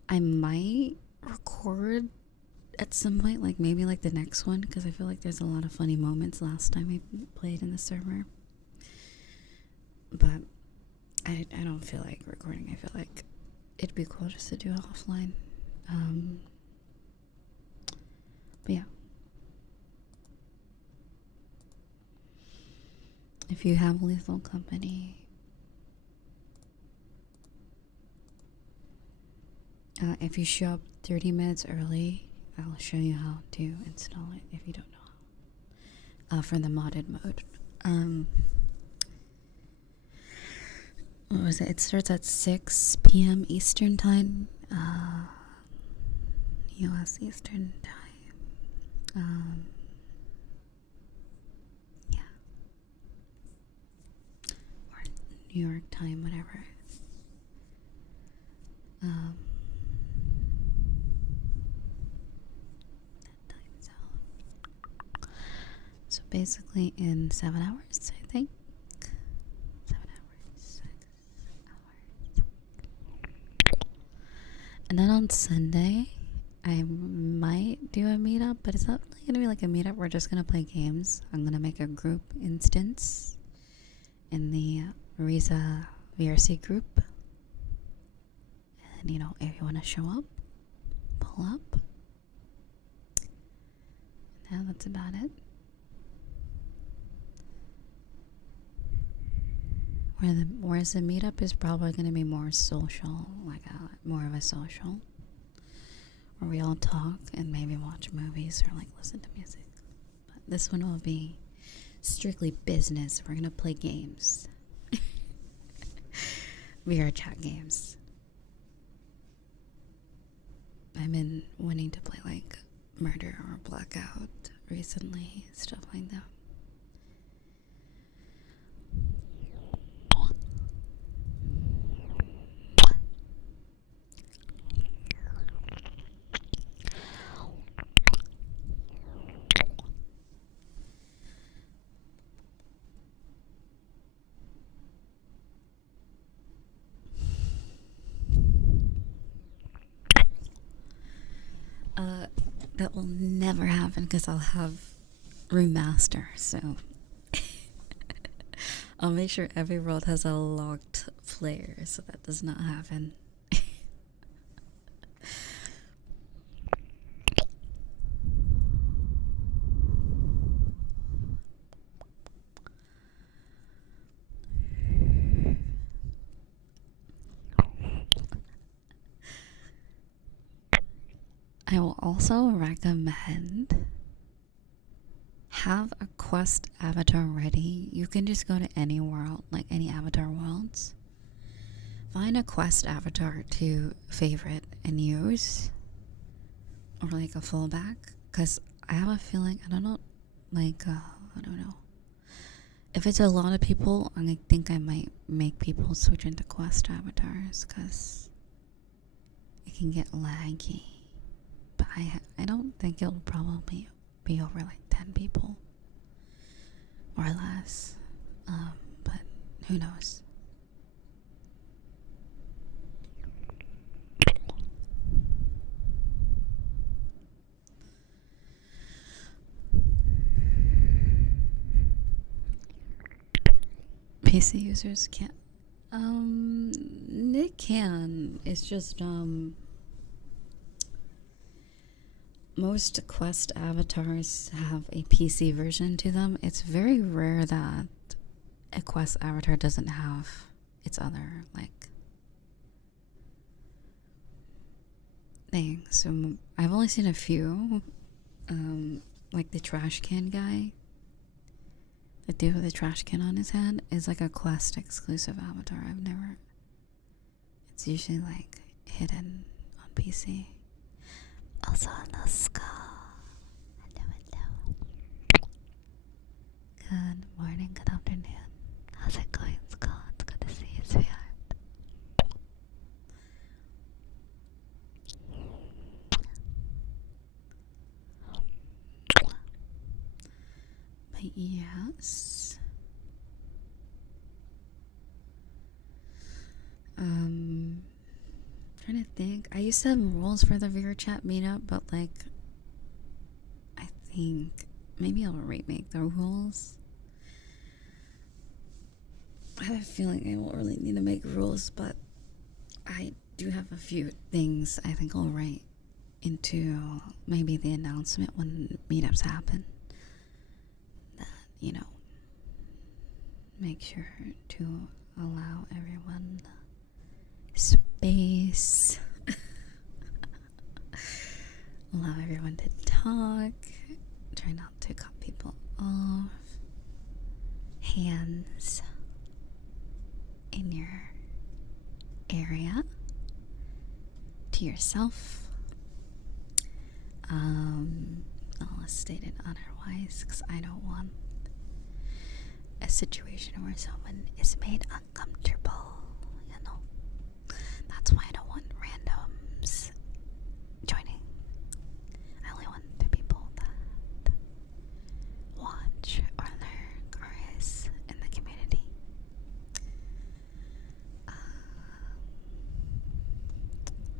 I might record at some point, like maybe like the next one, because I feel like there's a lot of funny moments last time we played in the server. But I don't feel like recording. I feel like it'd be cool just to do it offline. But yeah. If you have Lethal Company, if you show up 30 minutes early, I'll show you how to install it if you don't know how. For the modded mode. What was it? It starts at 6 p.m. Eastern Time. US Eastern Time. Yeah. Or New York time, whatever. That time zone. So basically in 7 hours, I think. 7 hours, 6 hours. And then on Sunday, I might do a meetup, but it's not really gonna be like a meetup. We're just gonna play games. I'm gonna make a group instance in the Riza VRC group. And, you know, if you want to show up, pull up. Yeah, that's about it. Whereas the meetup is probably going to be more social, like more of a social, where we all talk and maybe watch movies or like listen to music. But this one will be strictly business. We're going to play games. VRChat games. I've been wanting to play like Murder or Blackout recently, stuff like that. That will never happen because I'll have remaster, so I'll make sure every world has a locked player so that does not happen. I will also recommend have a quest avatar ready. You can just go to any world, like any avatar worlds. Find a quest avatar to favorite and use, or like a fallback. Because I have a feeling, I don't know, I don't know. If it's a lot of people, I think I might make people switch into quest avatars because it can get laggy. But I don't think it'll probably be over like 10 people or less. But who knows? PC users can't. It can. It's just most quest avatars have a PC version to them. It's very rare that a quest avatar doesn't have its other like thing. So I've only seen a few, like the trash can guy. The dude with the trash can on his head is like a quest exclusive avatar. I've never. It's usually like hidden on PC. Also, hello, Ska. Hello, hello. Good morning, good afternoon. How's it going, Ska? It's good to see you, sweetheart. But yes. used to have rules for the VRChat meetup, but like, I think maybe I'll remake the rules. I have a feeling I won't really need to make rules, but I do have a few things I think I'll write into maybe the announcement when meetups happen. That, you know, make sure to allow everyone space. Allow everyone to talk. Try not to cut people off. Hands in your area to yourself. Unless stated otherwise, because I don't want a situation where someone is made uncomfortable, you know. That's why I don't want randoms joining. I only want the people that watch or lurk or is in the community.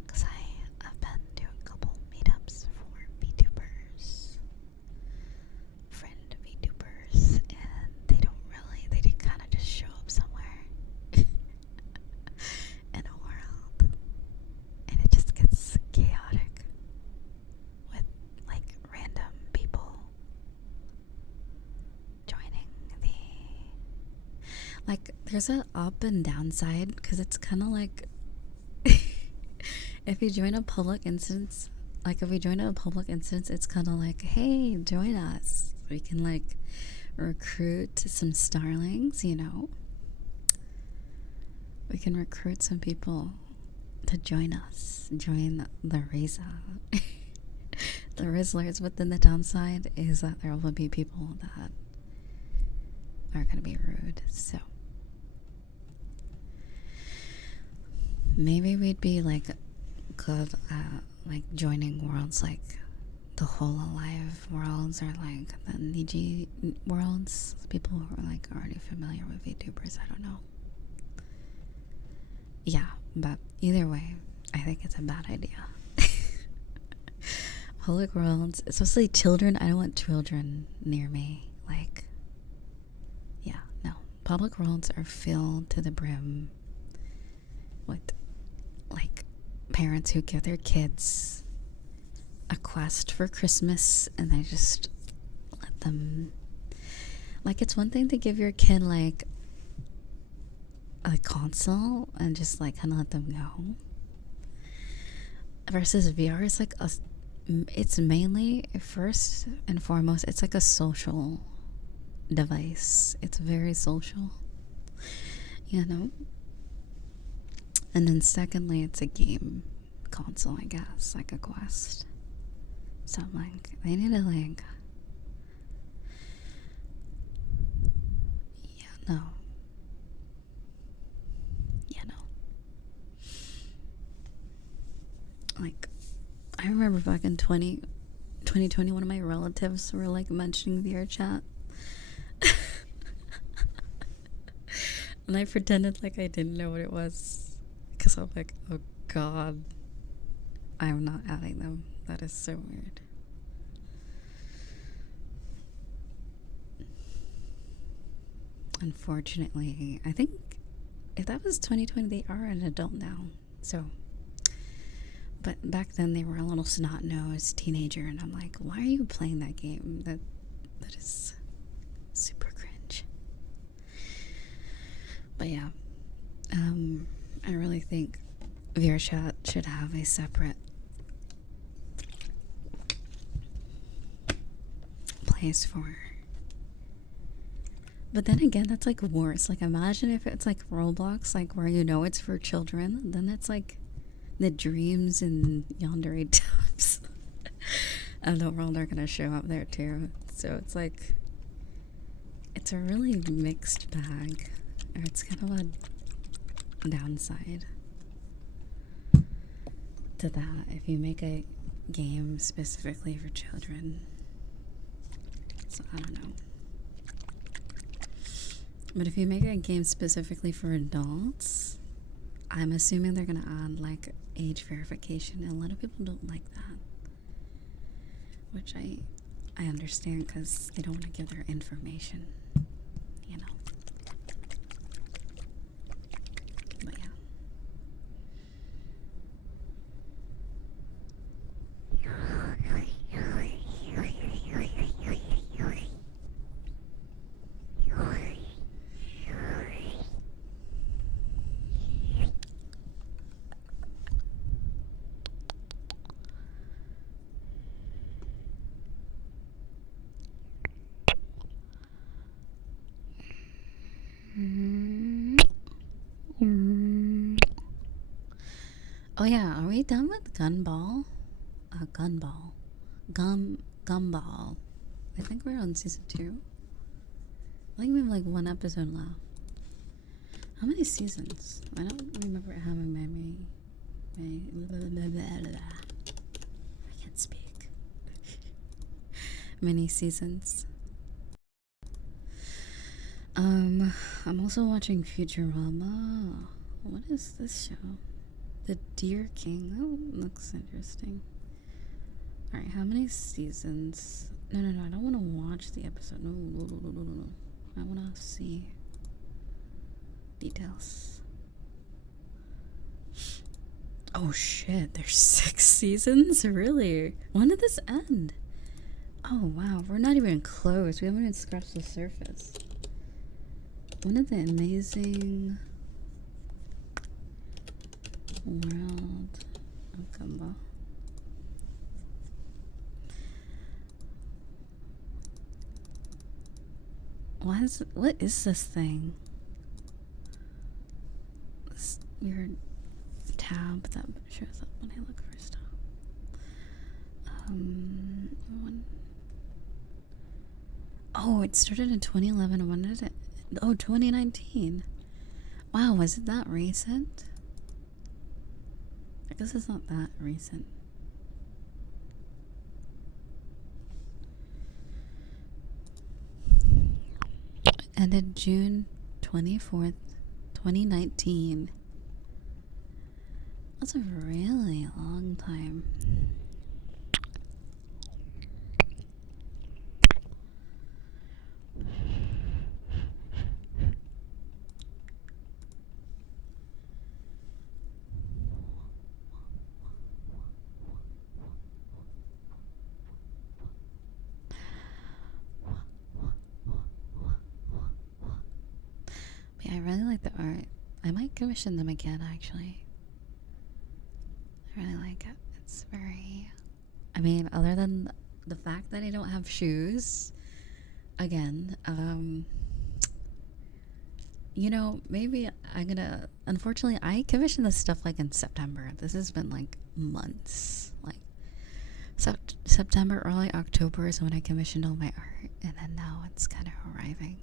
Because I have been to a couple meetups for VTubers, friend VTubers, and they kind of just show up somewhere in a world, and it just gets chaotic with like random people joining the, like, there's an up and down side, because it's kind of like if you join a public instance, it's kind of like, hey, join us. We can like recruit some starlings, you know. We can recruit some people to join us, join the Reza, the Rizzlers. But then the downside is that there will be people that are going to be rude. So maybe we'd be like good at like joining worlds like the whole alive worlds, or like the Niji worlds. People who are like already familiar with VTubers, I don't know. Yeah, but either way, I think it's a bad idea. Public worlds, especially children. I don't want children near me. Like, yeah, no. Public worlds are filled to the brim with like parents who give their kids a quest for Christmas, and they just let them, like, it's one thing to give your kid like a console and just like kind of let them go, versus VR is like it's mainly, first and foremost, it's like a social device. It's very social, you know. And then secondly, it's a game console, I guess, like a Quest. So like, they need to like, no. Like, I remember back in 2020, one of my relatives were like mentioning VRChat. And I pretended like I didn't know what it was, because I'm like, oh god, I'm not adding them. That is so weird. Unfortunately, I think if that was 2020, they are an adult now. So, but back then they were a little snot-nosed teenager, and I'm like, why are you playing that game? That is super cringe. But yeah, I really think VRChat should have a separate place for. But then again, that's like worse. Like, imagine if it's like Roblox, like where you know it's for children, then it's like the dreams and yandere tubs of the world are gonna show up there too. So it's like, it's a really mixed bag, or it's kind of a downside to that if you make a game specifically for children. So I don't know. But if you make a game specifically for adults, I'm assuming they're gonna add like age verification, and a lot of people don't like that, which I understand because they don't want to give their information, you know. But yeah. Oh yeah, are we done with Gumball? Gumball. Gumball. I think we're on season 2. I think we have like 1 episode left. How many seasons? I don't remember having my I can't speak. Many seasons. I'm also watching Futurama. What is this show? The Deer King. That looks interesting. Alright, how many seasons? No, I don't want to watch the episode. No. I want to see details. Oh shit, there's 6 seasons? Really? When did this end? Oh wow, we're not even close. We haven't even scratched the surface. One of the amazing world of Gumball. What is this thing? This weird tab that shows up when I look for stuff. Oh, it started in 2011. When did it? Oh, 2019. Wow, was it that recent? I guess it's not that recent. Ended June 24th, 2019. That's a really long time. Yeah, I really like the art. I might commission them again, actually. I really like it. It's very... I mean, other than the fact that I don't have shoes, again, you know, maybe I'm gonna... Unfortunately, I commissioned this stuff like in September. This has been like months. Like, September, early October is when I commissioned all my art, and then now it's kind of arriving.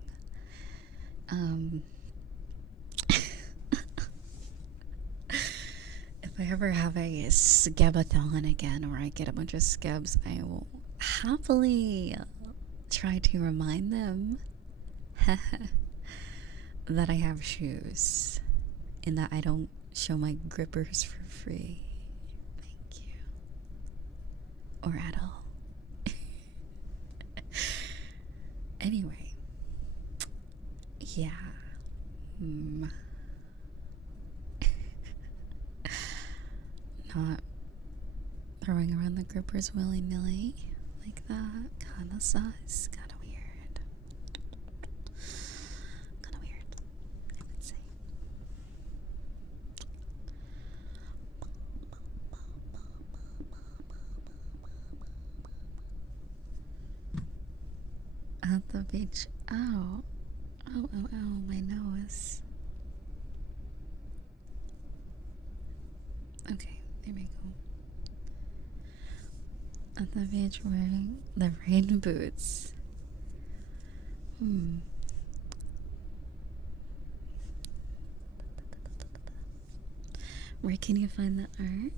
If I ever have a scabathon again, where I get a bunch of scabs, I will happily try to remind them that I have shoes and that I don't show my grippers for free. Thank you. Or at all. Anyway. Yeah. Not throwing around the grippers willy-nilly like that. Kinda sus. Kinda weird. Kinda weird, I would say. At the beach. Ow. Oh, my nose. Okay, there we go. At the beach wearing the rain boots. Where can you find the art?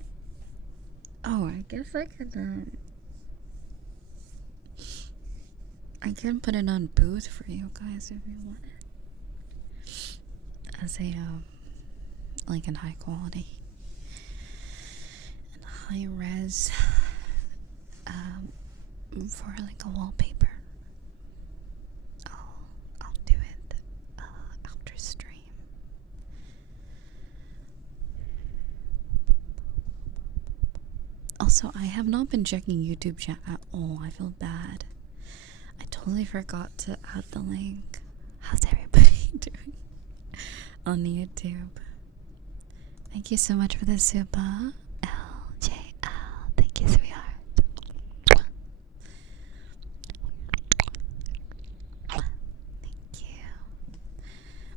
Oh, I guess I could, I can put it on booth for you guys if you want it. As a, like in high quality and high res for like a wallpaper. I'll do it after stream. Also, I have not been checking YouTube chat at all. I feel bad. I totally forgot to add the link. How's everybody doing on YouTube? Thank you so much for the super. LJL. Thank you, sweetheart. Thank you.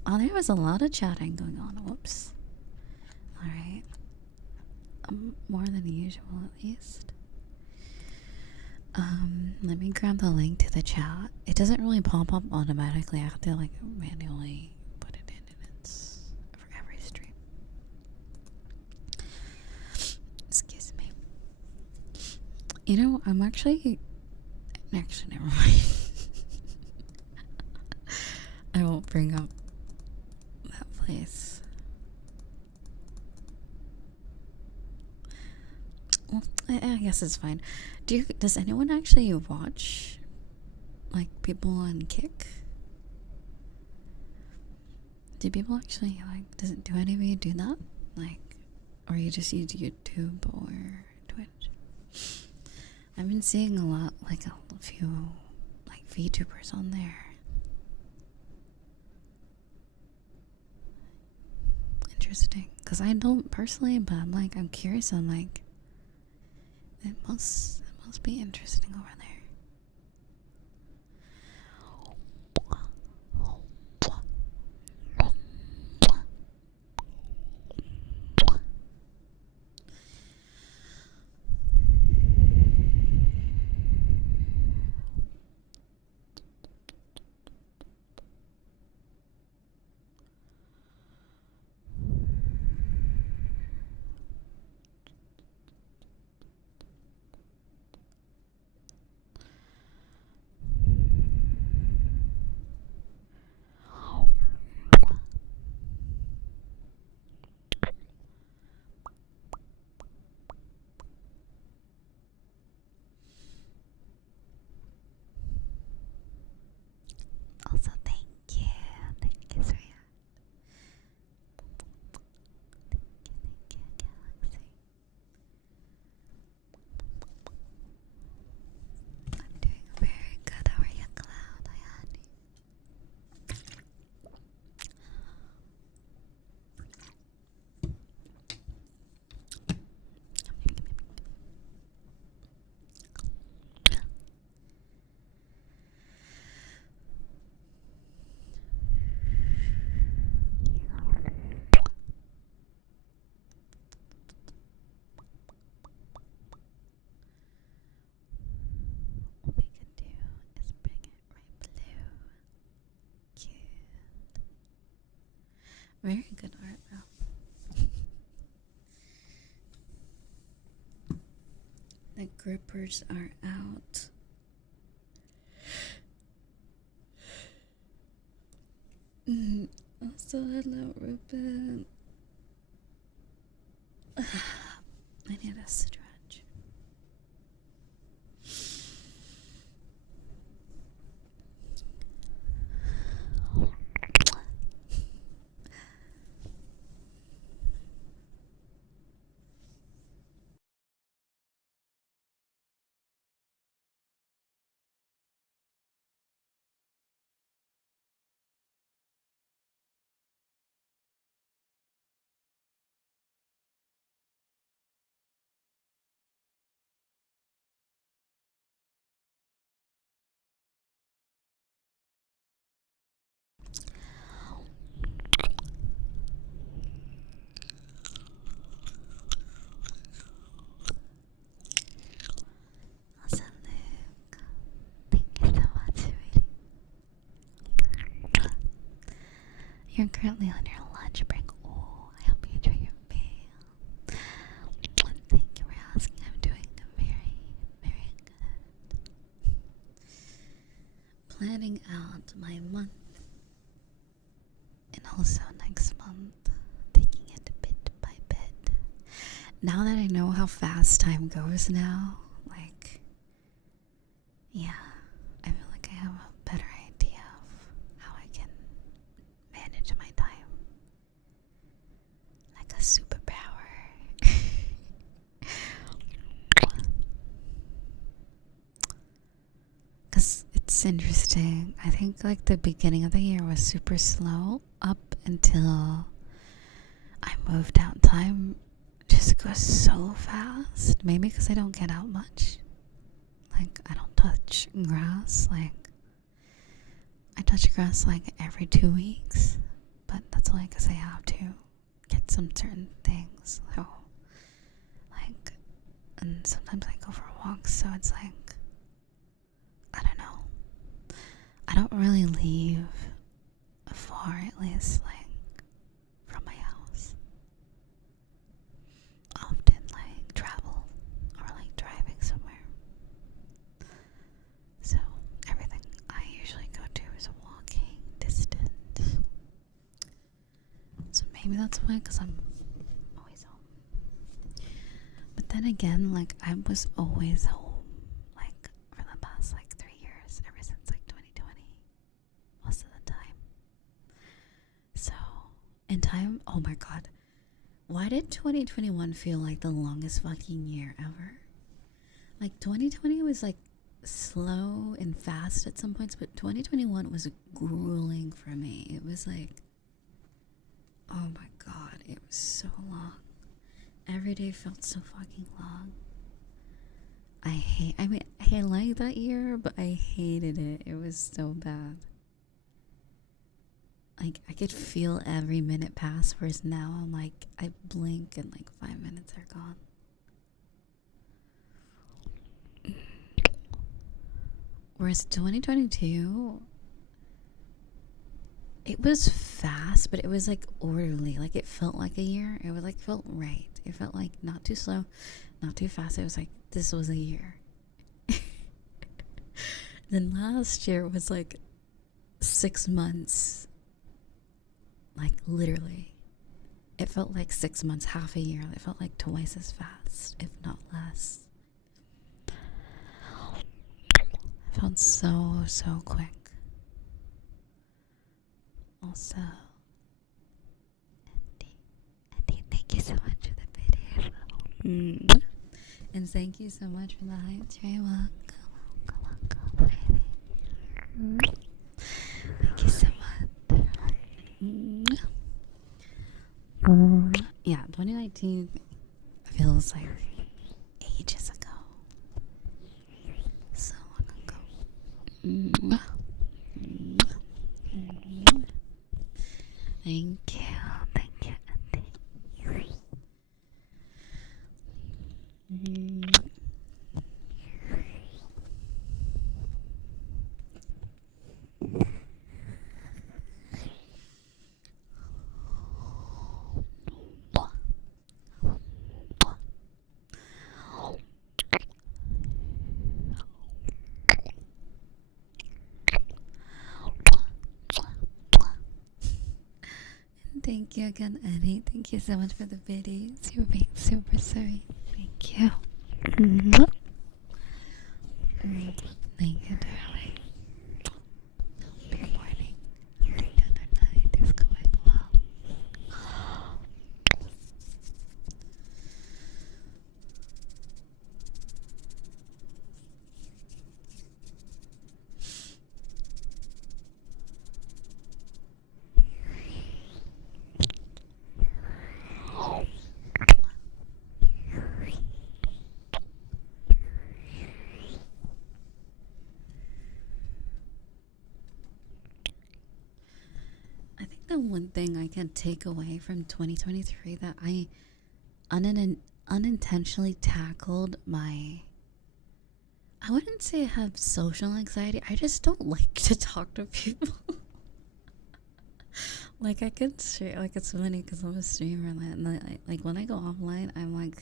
Oh, there was a lot of chatting going on. Whoops. Alright. More than usual, at least. Let me grab the link to the chat. It doesn't really pop up automatically. I have to like manually put it in, and it's for every stream. Excuse me. You know, I'm actually never mind. I won't bring up that place. Well, I guess it's fine. Does anyone actually watch like people on Kick? Do people actually do any of you do that? Like, or you just use YouTube or Twitch? I've been seeing a lot, like a few like VTubers on there. Interesting, because I don't personally, but I'm curious. I'm like, it must be interesting over there. Also, thank you, Sria. Thank you, Galaxy. I'm doing very good. How are you, Cloud? Hi, honey. What we could do is bring it right blue. Cute. Very good art, though. The grippers are out. Also, hello, Ruben. I need a stretch. Also, Luke, thank you so much, sweetie. You're currently on your lunch break. Oh, I hope you enjoy your meal. Thank you for asking. I'm doing very, very good. Planning out my month and also next month, taking it bit now that I know how fast time goes now, like, yeah, I feel like I have a better idea of how I can manage my time. Like a superpower. Because it's interesting. I think like the beginning of the year was super slow up until I moved out. Time just goes so fast. Maybe because I don't get out much. Like, I don't touch grass. Like, I touch grass like every 2 weeks. But that's only because I have to get some certain things. So, like, and sometimes I go for walks. So it's like, I don't know. I don't really leave far, at least, like, from my house. Often, like, travel or, like, driving somewhere. So, everything I usually go to is walking distance. So, maybe that's why, because I'm always home. But then again, like, I was always home. For the past 3 years, ever since 2020, most of the time. So, in time, oh my god, why did 2021 feel like the longest fucking year ever? 2020 was slow and fast at some points, but 2021 was grueling for me. It was oh my god, it was so long. Every day felt so fucking long. I liked that year, but I hated it. It was so bad. I could feel every minute pass, whereas now I'm I blink and 5 minutes are gone. Whereas 2022, it was fast, but it was orderly. It felt like a year. It was felt right. It felt not too slow, not too fast. It was this was a year. Then last year was 6 months. Literally. It felt 6 months, half a year. It felt twice as fast, if not less. It felt so quick. Also, Andy, thank you so much for the video. And thank you so much for the hype. You're welcome. Thank you so much. Yeah, 2019 feels ages ago. So long ago. Thank you, Andy. Thank you again, Eddie. Thank you so much for the videos. You're being super sweet. Thank you. Thank you, darling. Good morning. The other night is going well. The one thing I can take away from 2023 that I unintentionally tackled I wouldn't say I have social anxiety. I just don't like to talk to people. I could share, it's funny because I'm a streamer and when I go offline, I'm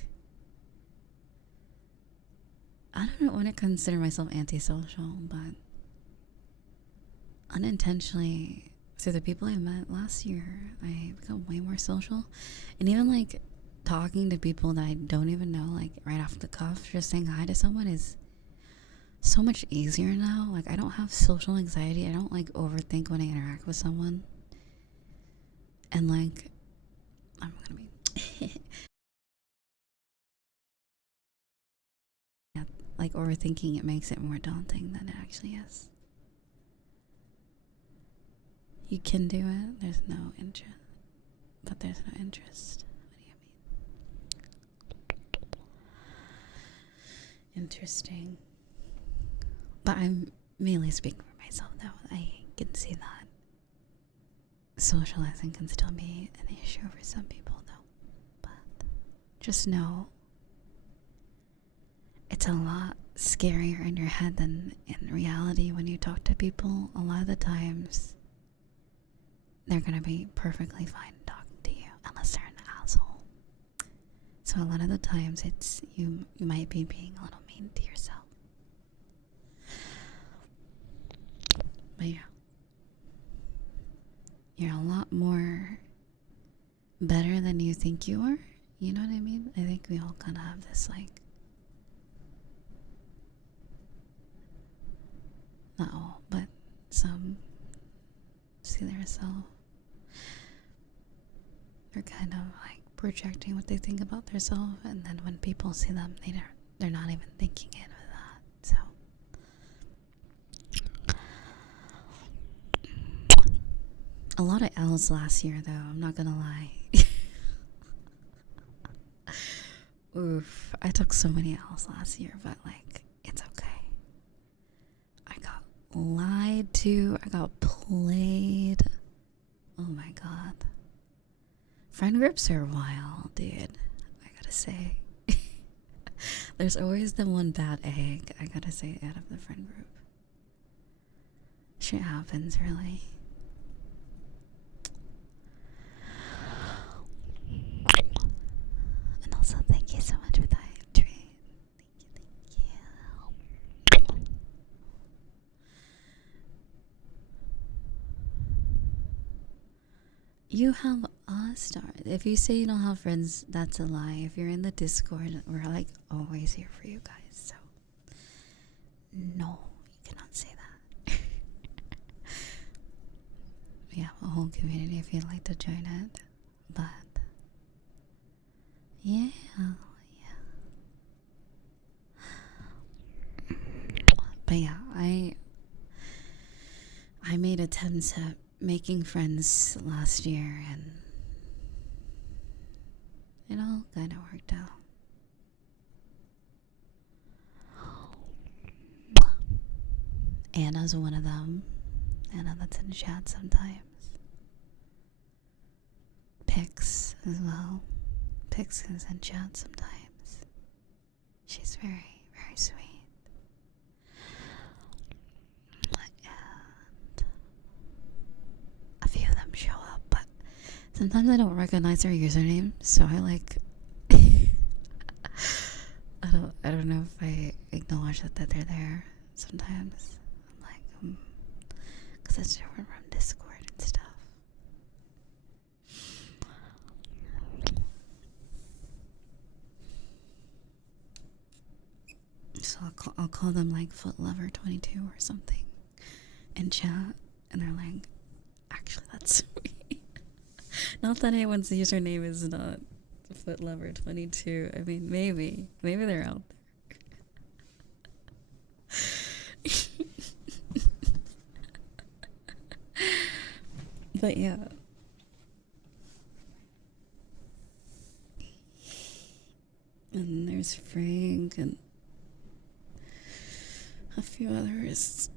I don't want to consider myself antisocial, but unintentionally, through the people I met last year, I become way more social. And even talking to people that I don't even know, like right off the cuff, just saying hi to someone is so much easier now. Like, I don't have social anxiety. I don't like overthink when I interact with someone. And like, I'm gonna be like, overthinking it makes it more daunting than it actually is. You can do it. There's no interest. But there's no interest. What do you mean? Interesting. But I'm mainly speaking for myself, though. I can see that socializing can still be an issue for some people, though. But just know it's a lot scarier in your head than in reality when you talk to people. A lot of the times, they're gonna be perfectly fine talking to you, unless they're an asshole. So a lot of the times, it's you might be being a little mean to yourself. But yeah, you're a lot more better than you think you are. You know what I mean? I think we all kind of have this, like, not all, but some see themselves. They're kind of like projecting what they think about themselves, and then when people see them, they're not even thinking it of that. So a lot of L's last year, though, I'm not gonna lie. Oof, I took so many L's last year, but like, it's okay. I got lied to, I got played. Oh my god. Friend groups are wild, dude. I gotta say. There's always the one bad egg, I gotta say, out of the friend group. Shit happens, really. And also, thank you so much for that treat. Thank you. You have a star. If you say you don't have friends, that's a lie. If you're in the Discord, we're like always here for you guys. So, no, you cannot say that. We have a whole community if you'd like to join it. But, yeah. But yeah, I made attempts at making friends last year, and it all kind of worked out. Anna's one of them. Anna that's in chat sometimes. Pix as well. Pix is in chat sometimes. She's very, very sweet. And a few of them show up, but sometimes I don't recognize their username, so I like I don't know if I acknowledge that they're there sometimes. I'm like, because it's different from Discord and stuff. So I'll call them like footlover22 or something in chat, and they're like, actually, that's sweet. Not that anyone's username is not footlover22. I mean, maybe they're out there. But yeah. And there's Frank and a few others.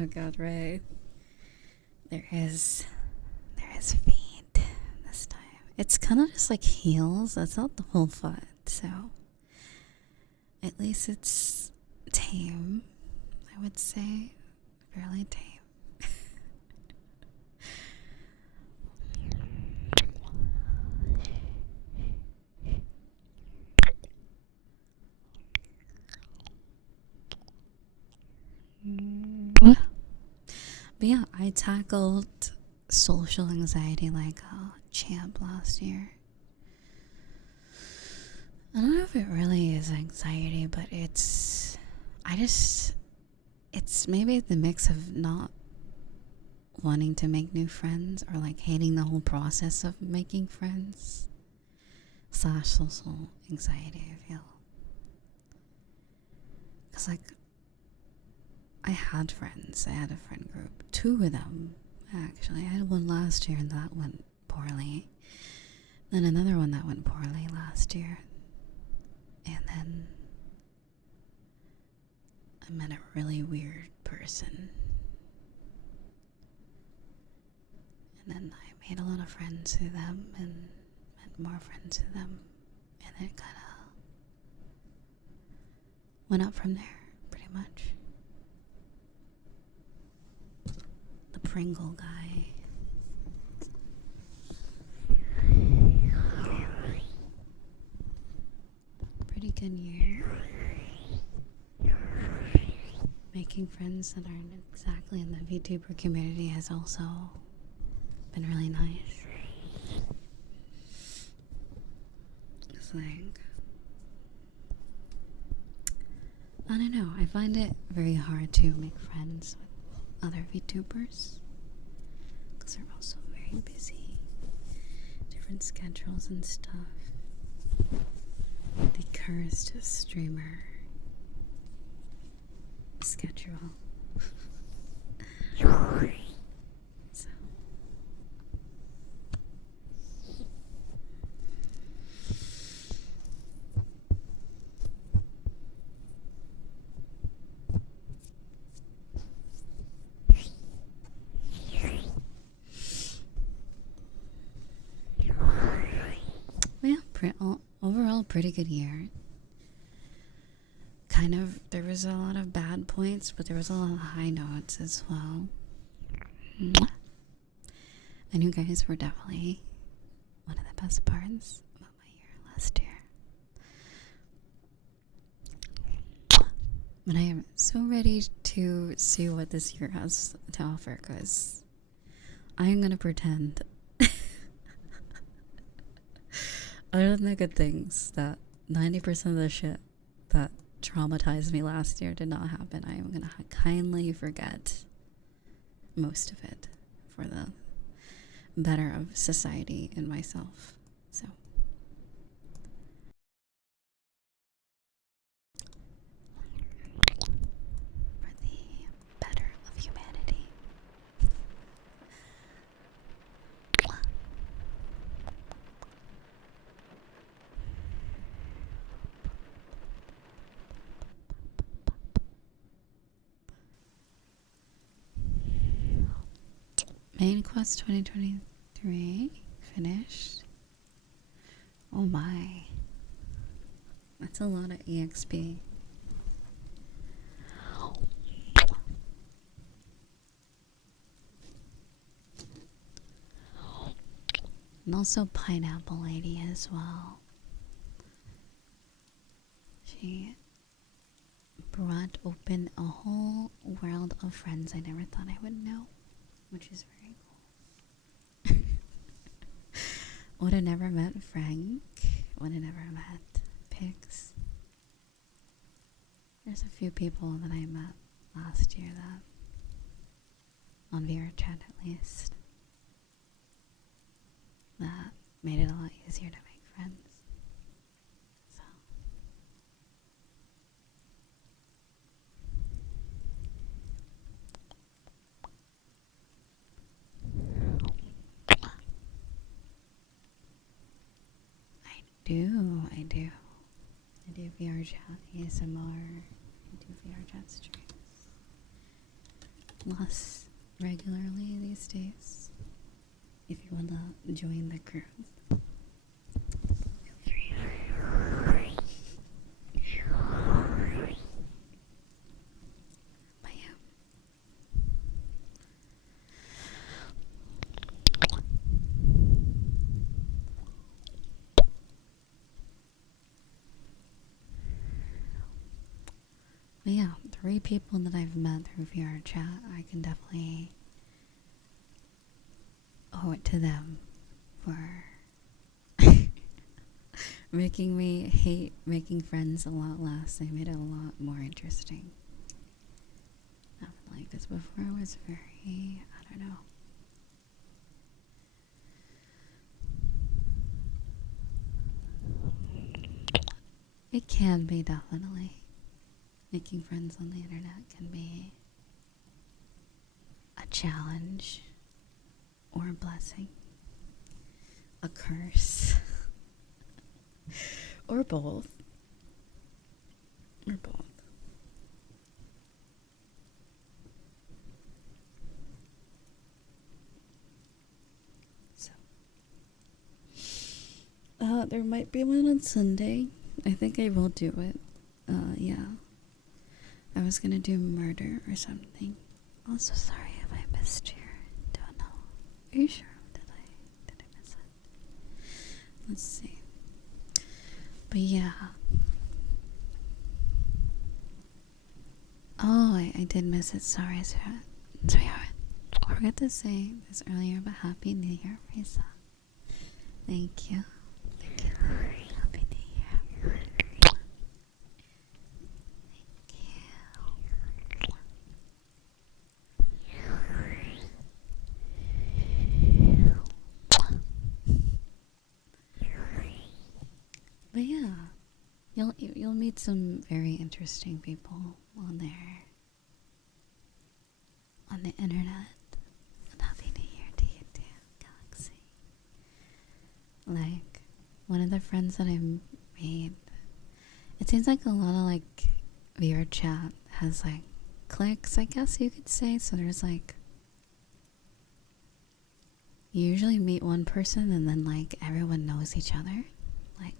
Oh god, right. There is feet this time. It's kind of just like heels. That's not the whole foot, so at least it's tame. I would say fairly tame. But yeah, I tackled social anxiety like a champ last year. I don't know if it really is anxiety, but it's maybe the mix of not wanting to make new friends or like hating the whole process of making friends / social anxiety, I feel. Because like I had friends. I had a friend group. 2 of them, actually. I had one last year and that went poorly. Then another one that went poorly last year. And then I met a really weird person. And then I made a lot of friends with them and met more friends with them. And then it kind of went up from there, pretty much. The Pringle guy. Pretty good year. Making friends that aren't exactly in the VTuber community has also been really nice. It's like, I don't know, I find it very hard to make friends with other VTubers because they're also very busy, different schedules and stuff. The cursed streamer schedule. So yeah, overall pretty good year. Kind of, there was a lot of bad points, but there was a lot of high notes as well. And you guys were definitely one of the best parts about my year last year. But I am so ready to see what this year has to offer, because I am going to pretend, other than the good things, that 90% of the shit that traumatized me last year did not happen. I am going to kindly forget most of it for the better of society and myself. So for the better of humanity. Main Quest 2023 finished. Oh my. That's a lot of EXP. And also Pineapple Lady as well. She brought open a whole world of friends I never thought I would know, which is very cool. Would have never met Frank. Would have never met Pix. There's a few people that I met last year that, on VRChat at least, that made it a lot easier to make friends. So I do. I do VRChat ASMR. I do VRChat streams. less regularly these days. If you want to join the group. But yeah. But yeah, 3 people that I've met through VRChat, I can definitely owe it to them for making me hate making friends a lot less. They made it a lot more interesting. Not like this before. I was very, I don't know. It can be, definitely. Making friends on the internet can be a challenge or a blessing, a curse, or both. Or both. So, there might be one on Sunday. I think I will do it. Yeah. I was gonna do murder or something. Also, sorry if I missed your. Don't know. Are you sure? Did I miss it? Let's see. But yeah. Oh, I did miss it. Sorry. I forgot to say this earlier, but Happy New Year, Risa. Thank you. Thank you. Happy New Year. But yeah, you'll meet some very interesting people on there, on the internet. And Happy New Year to you too, Galaxy. Like, one of the friends that I made, it seems like a lot of like VRChat has like cliques, I guess you could say. So there's like, you usually meet one person and then like everyone knows each other. Like,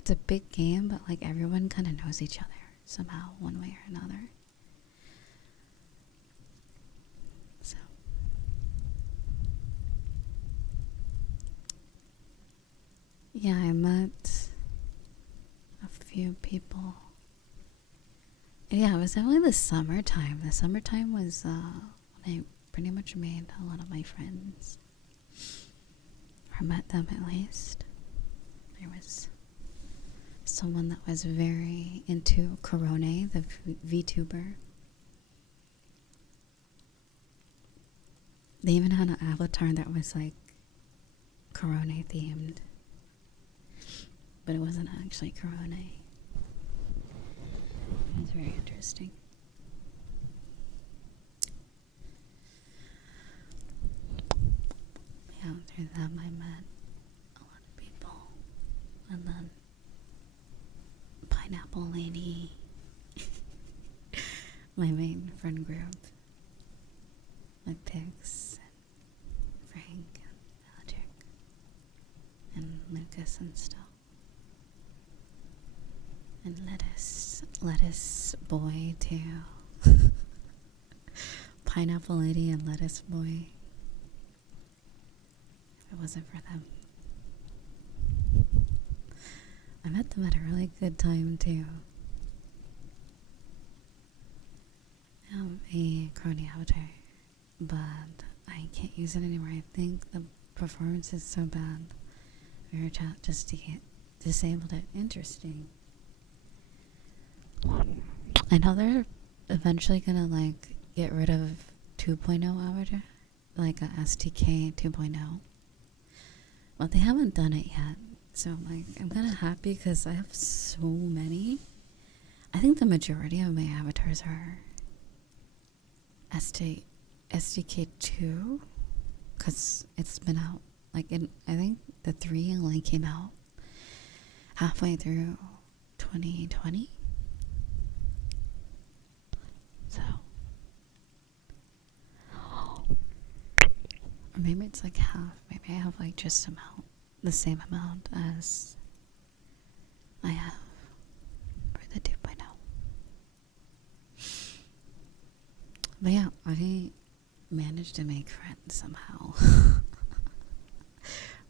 it's a big game, but like everyone kind of knows each other somehow, one way or another. So, yeah, I met a few people. Yeah, it was definitely the summertime. The summertime was when I pretty much made a lot of my friends, or met them at least. There was someone that was very into Corone, the VTuber. They even had an avatar that was like Corone themed, but it wasn't actually Corone. It was very interesting. Yeah, through them I met a lot of people. And then Pineapple Lady, my main friend group, with Pix and Frank and Magic and Lucas and stuff. And Lettuce Boy too. Pineapple Lady and Lettuce Boy. If it wasn't for them. I met them at a really good time too. I have a Crony avatar, but I can't use it anymore. I think the performance is so bad. VRChat just disabled it. Interesting. I know they're eventually gonna like get rid of 2.0 avatar, like a STK 2.0, but they haven't done it yet. So like, I'm kind of happy because I have so many. I think the majority of my avatars are SDK2, because it's been out. Like, I think the 3 only came out halfway through 2020. Or maybe it's like half. Maybe I have like just the same amount as I have for the 2.0. But yeah, I managed to make friends somehow.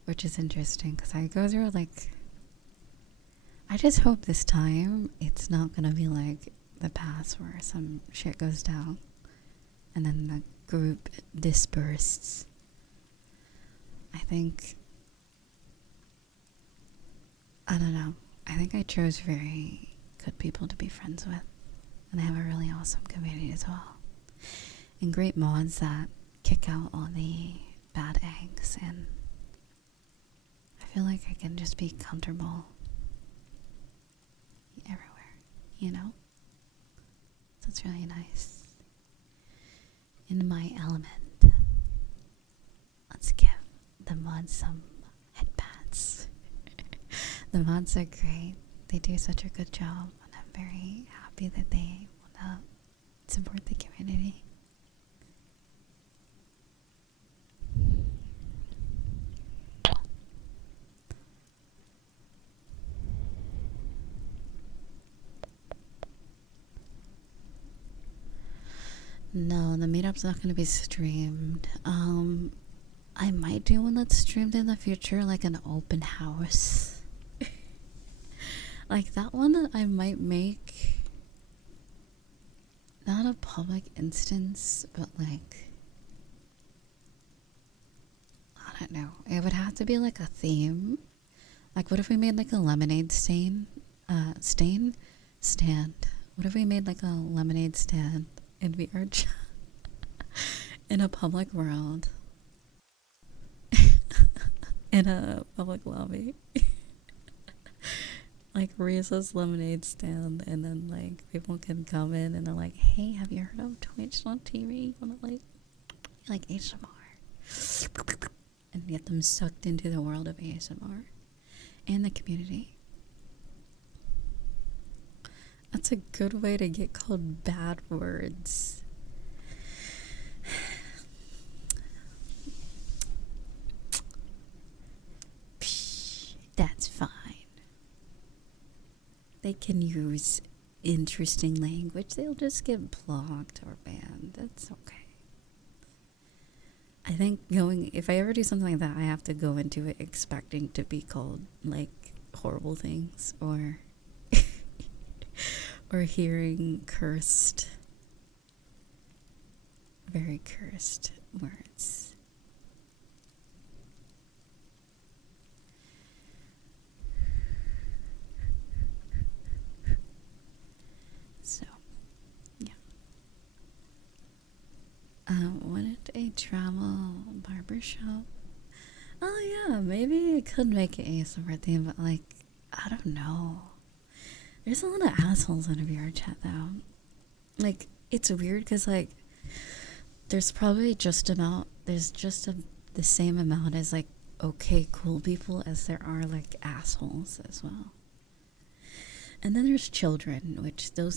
Which is interesting because I go through like, I just hope this time it's not gonna be like the past where some shit goes down and then the group disperses. I think, I don't know, I think I chose very good people to be friends with, and I have a really awesome community as well, and great mods that kick out all the bad eggs, and I feel like I can just be comfortable everywhere, you know? So it's really nice. In my element. Let's give the mods some headbands. The mods are great. They do such a good job, and I'm very happy that they want to support the community. No, the meetup's not going to be streamed. I might do one that's streamed in the future, like an open house. Like that one I might make not a public instance, but like, I don't know. It would have to be like a theme. Like what if we made like a lemonade stand? What if we made like a lemonade stand in VRChat in a public world? In a public lobby. Like Risa's lemonade stand, and then like people can come in and they're like, hey, have you heard of Twitch.tv? You wanna like ASMR? And get them sucked into the world of ASMR and the community. That's a good way to get called bad words. That's fine. They can use interesting language. They'll just get blocked or banned. That's okay. I think if I ever do something like that, I have to go into it expecting to be called like horrible things or or hearing very cursed words. So, yeah. Wanted a travel barbershop. Oh yeah, maybe I could make an ASMR theme, but like, I don't know. There's a lot of assholes in a VRChat though. Like, it's weird because like, there's probably the same amount as like okay cool people as there are like assholes as well. And then there's children, which they're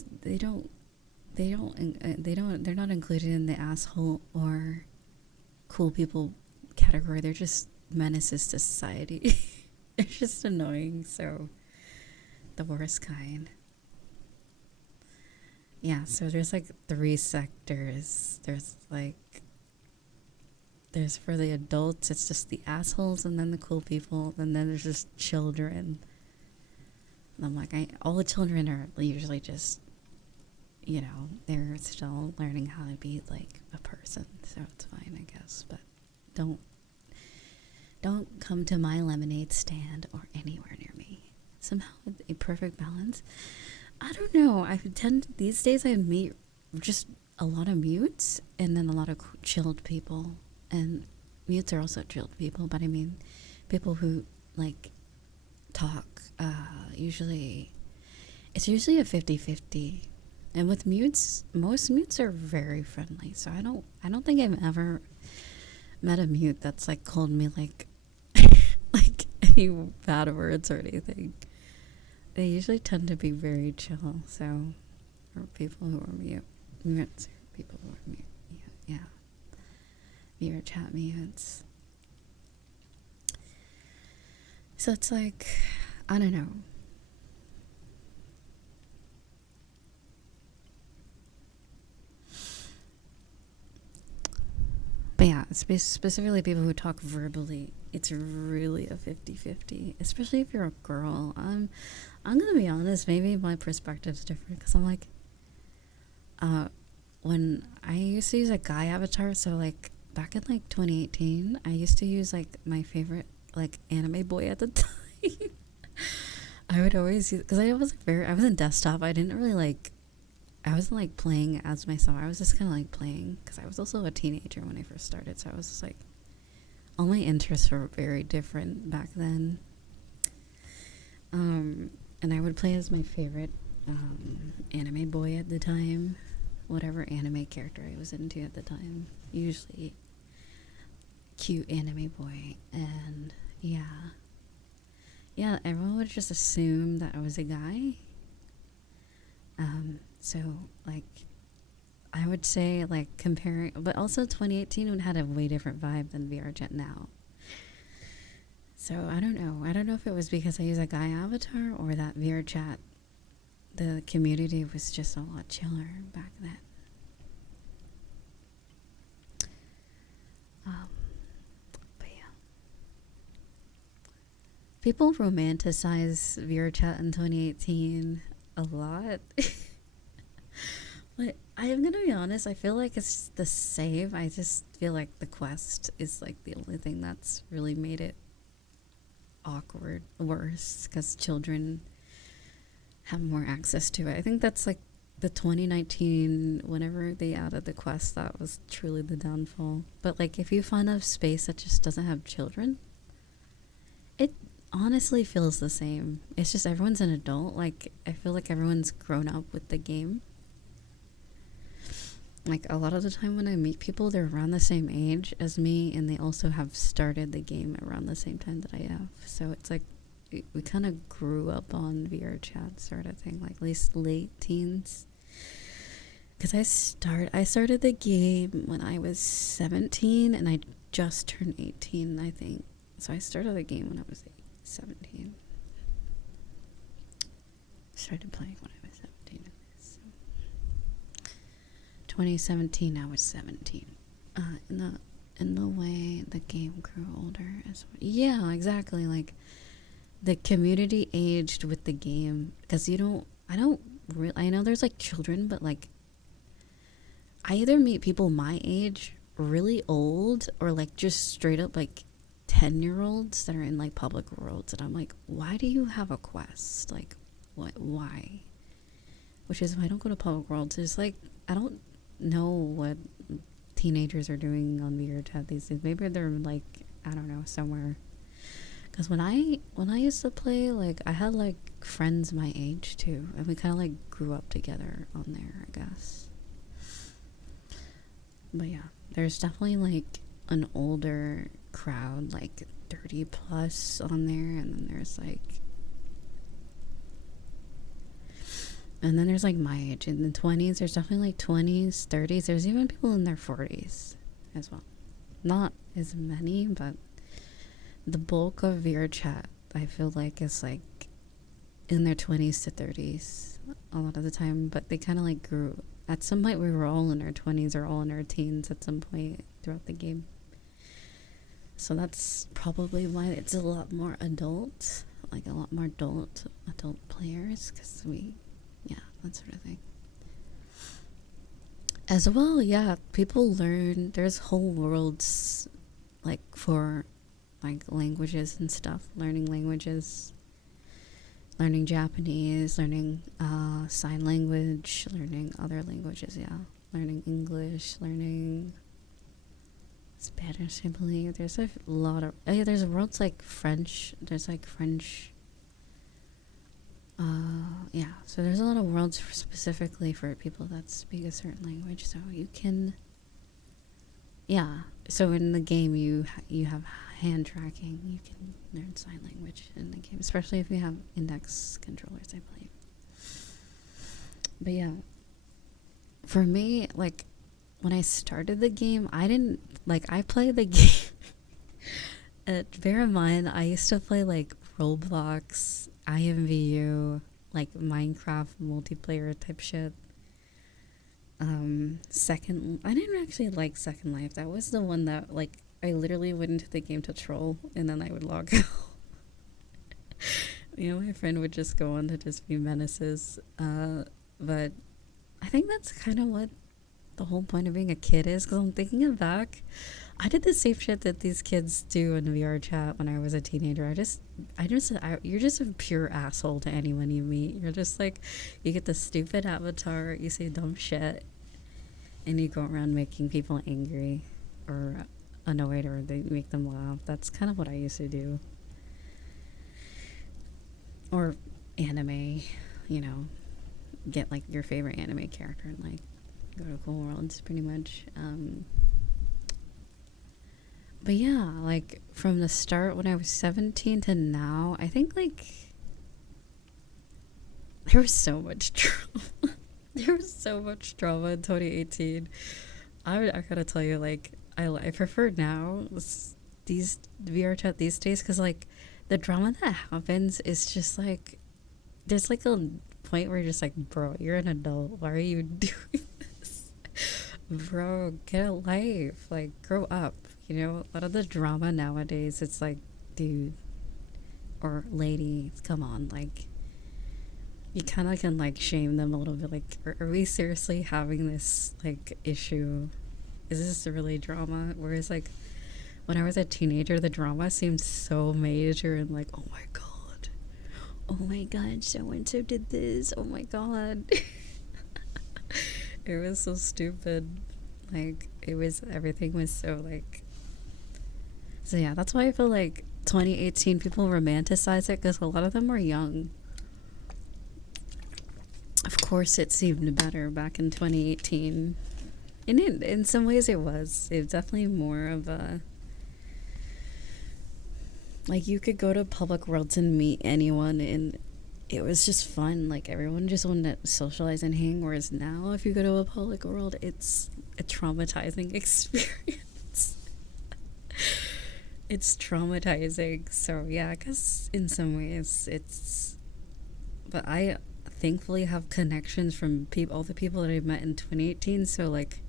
not included in the asshole or cool people category. They're just menaces to society. They're just annoying, so the worst kind. Yeah, so there's like 3 sectors. There's for the adults, it's just the assholes, and then the cool people, and then there's just children. And I'm like, all the children are usually just, you know, they're still learning how to be like a person, so it's fine, I guess. But don't come to my lemonade stand or anywhere near me. Somehow a perfect balance. I don't know. These days I meet just a lot of mutes and then a lot of chilled people. And mutes are also chilled people, but I mean people who like talk. It's usually a 50-50. And with mutes, most mutes are very friendly. So I don't think I've ever met a mute that's like called me like like any bad words or anything. They usually tend to be very chill. So, or people who are mutes, or people who are mute. Yeah. VRChat mutes. So it's like, I don't know. But yeah, specifically people who talk verbally, it's really a 50-50, especially if you're a girl. I'm gonna be honest, maybe my perspective's different, because I'm like, when I used to use a guy avatar, so like back in like 2018, I used to use like my favorite like anime boy at the time. I would always use, because I was in desktop. I didn't really like, I wasn't like playing as myself. I was just kind of like playing, because I was also a teenager when I first started. So I was just like, all my interests were very different back then. And I would play as my favorite anime boy at the time, whatever anime character I was into at the time. Usually cute anime boy. And yeah, everyone would just assume that I was a guy. So like, I would say like comparing, but also 2018 would had a way different vibe than VRChat now. So I don't know if it was because I use a guy avatar, or that VRChat, the community was just a lot chiller back then. But yeah, people romanticize VRChat in 2018 a lot. But I am gonna be honest, I feel like it's the same. I just feel like the quest is like the only thing that's really made it awkward, worse, because children have more access to it. I think that's like the 2019, whenever they added the quest, that was truly the downfall. But like, if you find a space that just doesn't have children, it honestly feels the same. It's just everyone's an adult. Like, I feel like everyone's grown up with the game. Like, a lot of the time when I meet people, they're around the same age as me, and they also have started the game around the same time that I have. So it's like, we kind of grew up on VRChat sort of thing, like at least late teens. Because I started the game when I was 17, and I just turned 18, I think. So I started the game when I was 17. Started playing when I was 17. So 2017, I was 17. In the way the game grew older as well. Yeah, exactly. Like, the community aged with the game, because I know there's like children, but like, I either meet people my age really old, or like just straight up like 10-year-olds that are in like public worlds, and I'm like, why do you have a quest? Like, why? Which is why I don't go to public worlds. It's like, I don't know what teenagers are doing on VRChat these days. Maybe they're like, I don't know, somewhere. Because when I used to play, like, I had like friends my age too, and we kind of like grew up together on there, I guess. But yeah, there's definitely like an older crowd, like 30 plus on there, and then there's like my age. In the 20s, there's definitely like 20s, 30s. There's even people in their 40s as well. Not as many, but the bulk of VRChat, I feel like, is like in their 20s to 30s a lot of the time. But they kind of like grew. At some point, we were all in our 20s or all in our teens at some point throughout the game. So that's probably why it's a lot more adult, like a lot more adult players, because that sort of thing. As well, yeah, people learn, there's whole worlds, like, for, like, languages and stuff, learning languages, learning Japanese, learning sign language, learning other languages, learning English, learning Spanish, I believe. There's a lot of, there's worlds like French, there's like French, so there's a lot of worlds specifically for people that speak a certain language, so you can, so in the game you have hand tracking, you can learn sign language in the game, especially if you have index controllers, I believe. But yeah, for me, like, when I started the game, I didn't, like, I played the game. Bear in mind, I used to play, like, Roblox, IMVU, like, Minecraft multiplayer type shit. I didn't actually like Second Life. That was the one that, like, I literally went into the game to troll, and then I would log out. You know, my friend would just go on to just be menaces. But I think that's kind of what the whole point of being a kid is, because I'm thinking back, I did the same shit that these kids do in VRChat when I was a teenager. You're just a pure asshole to anyone you meet. You're just like, you get the stupid avatar, you say dumb shit, and you go around making people angry or annoyed, or they make them laugh. That's kind of what I used to do. Or anime, you know, get like your favorite anime character and like go to cool worlds, pretty much. But yeah, like from the start when I was 17 to now, I think like there was so much drama. There was so much drama in 2018. I gotta tell you, like, I prefer now these VRChat these days, because like the drama that happens is just like, there's like a point where you're just like, bro, you're an adult. Why are you doing this? Bro, get a life. Like, grow up. You know, a lot of the drama nowadays, it's like, dude or lady, come on. Like, you kind of can like shame them a little bit. Like, are we seriously having this like issue? Is this really drama? Whereas like when I was a teenager, the drama seemed so major and like, oh my god, so and so did this. Oh my god. It was so stupid. Like, everything was so like. So yeah, that's why I feel like 2018 people romanticize it, because a lot of them were young. Of course, it seemed better back in 2018. And in some ways it was. It was definitely more of a... Like, you could go to public worlds and meet anyone, and it was just fun. Like, everyone just wanted to socialize and hang. Whereas now, if you go to a public world, it's a traumatizing experience. It's traumatizing. So yeah, I guess in some ways it's... But I thankfully have connections from all the people that I've met in 2018. So like,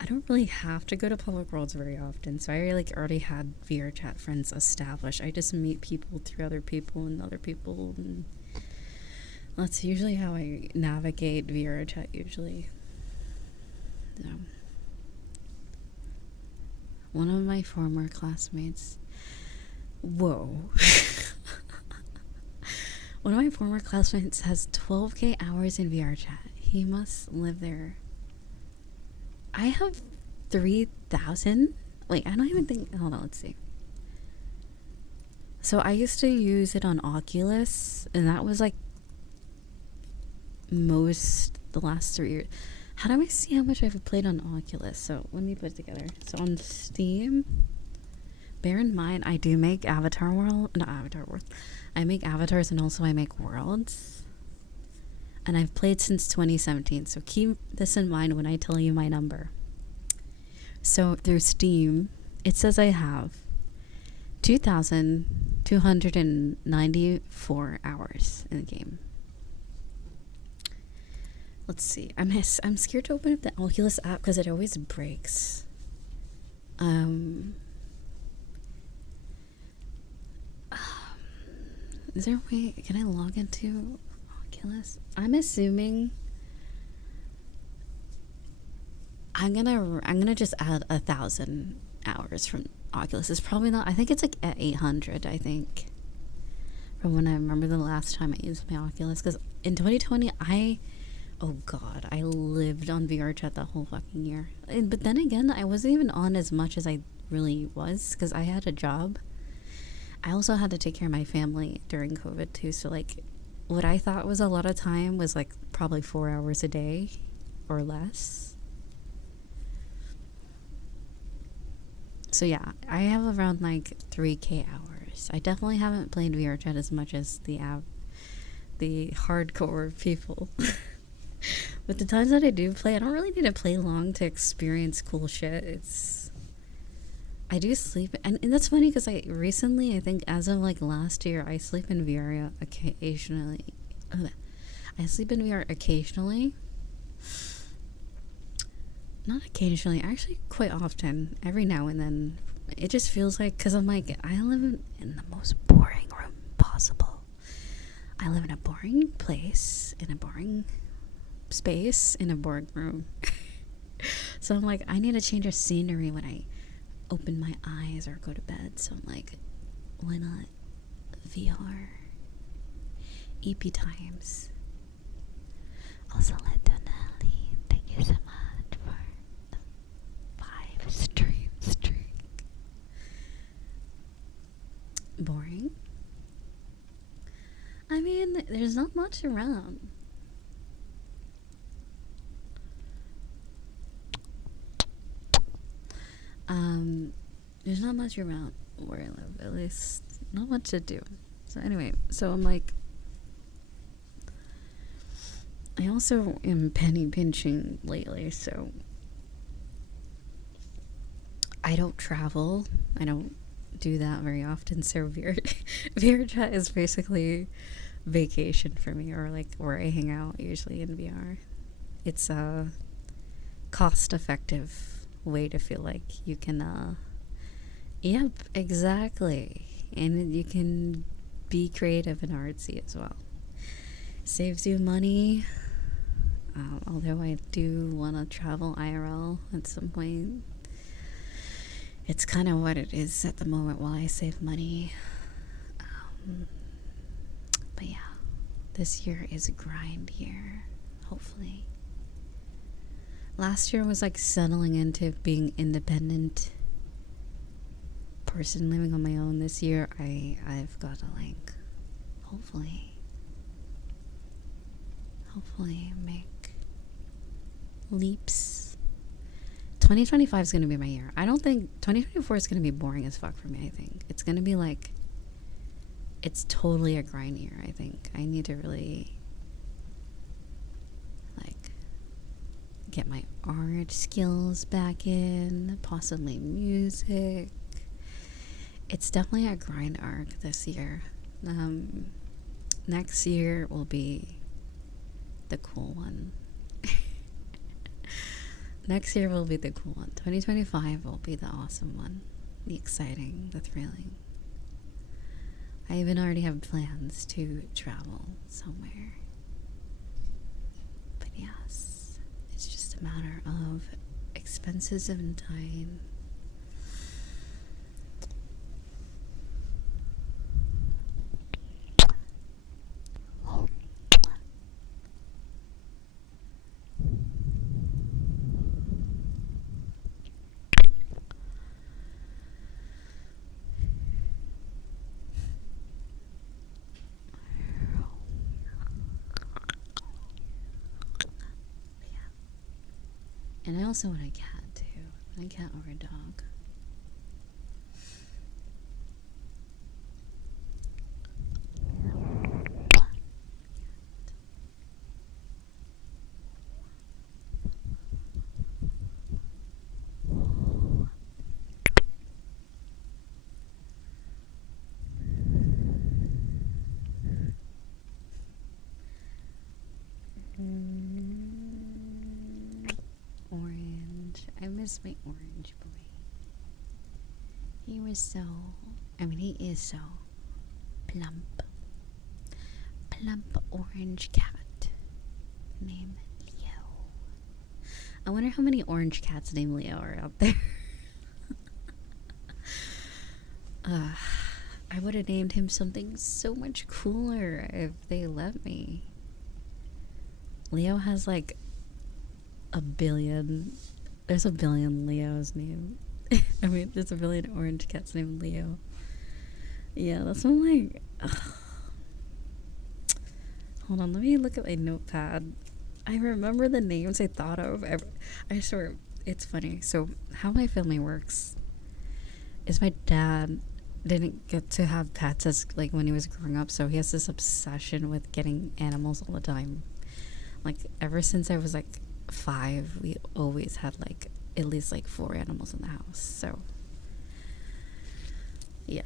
I don't really have to go to public worlds very often. So I like already had VRChat friends established. I just meet people through other people and other people, and that's usually how I navigate VRChat usually. So. One of my former classmates... Whoa. One of my former classmates has 12k hours in VRChat. He must live there. I have 3,000? Wait, I don't even think... Hold on, let's see. So I used to use it on Oculus, and that was like the last 3 years. How do I see how much I've played on Oculus? So let me put it together. So on Steam, bear in mind, I do make I make avatars, and also I make worlds. And I've played since 2017. So keep this in mind when I tell you my number. So through Steam, it says I have 2,294 hours in the game. Let's see. I'm scared to open up the Oculus app because it always breaks. Is there a way? Can I log into Oculus? I'm assuming I'm gonna just add 1,000 hours from Oculus. It's probably not. I think it's like at 800. I think from when I remember the last time I used my Oculus, because in 2020 oh god, I lived on VRChat the whole fucking year. But then again, I wasn't even on as much as I really was, because I had a job. I also had to take care of my family during COVID too, so like what I thought was a lot of time was like probably 4 hours a day or less. So yeah, I have around like 3k hours. I definitely haven't played VRChat as much as the hardcore people. But the times that I do play, I don't really need to play long to experience cool shit. I do sleep, and that's funny because I think as of like last year, I sleep in VR occasionally. I sleep in VR occasionally. Not occasionally, actually quite often. Every now and then. It just feels like, because I'm like, I live in the most boring room possible. I live in a boring place, in a boring space, in a boring room. So I'm like, I need a change of scenery when I open my eyes or go to bed. So I'm like, why not VR? EP times. Also, let Donali, thank you so much for the 5 stream streak. Boring? I mean, there's not much around. There's not much around where I live, at least not much to do. So anyway, so I'm like, I also am penny pinching lately, so I don't travel. I don't do that very often, so VRChat is basically vacation for me, or like where I hang out usually in VR. It's a cost-effective way to feel like you can yep, exactly, and you can be creative and artsy as well. Saves you money, although I do want to travel IRL at some point. It's kind of what it is at the moment while I save money. But yeah, this year is a grind year, hopefully. Last year was like settling into being independent person living on my own. This year I've got to like hopefully make leaps. 2025 is going to be my year. I don't think 2024 is going to be boring as fuck for me. I think it's going to be like, it's totally a grind year. I think I need to really like get my art skills back in, possibly music. It's definitely a grind arc this year. Next year will be the cool one. Next year will be the cool one. 2025 will be the awesome one. The exciting, the thrilling. I even already have plans to travel somewhere. But yes, it's just a matter of expenses and time. And I also want a cat too. I want a cat or a dog. Orange. I miss my orange boy. He was so, he is so plump. Plump orange cat named Leo. I wonder how many orange cats named Leo are out there. I would have named him something so much cooler if they let me. Leo has like a billion. There's a billion Leos named. There's a billion orange cats named Leo. Yeah, that's what I'm like. Ugh. Hold on, let me look at my notepad. I remember the names I thought of. I swear, it's funny. So, how my family works is my dad didn't get to have pets as like when he was growing up, so he has this obsession with getting animals all the time. Like, ever since I was like 5, we always had like at least like 4 animals in the house. So yeah.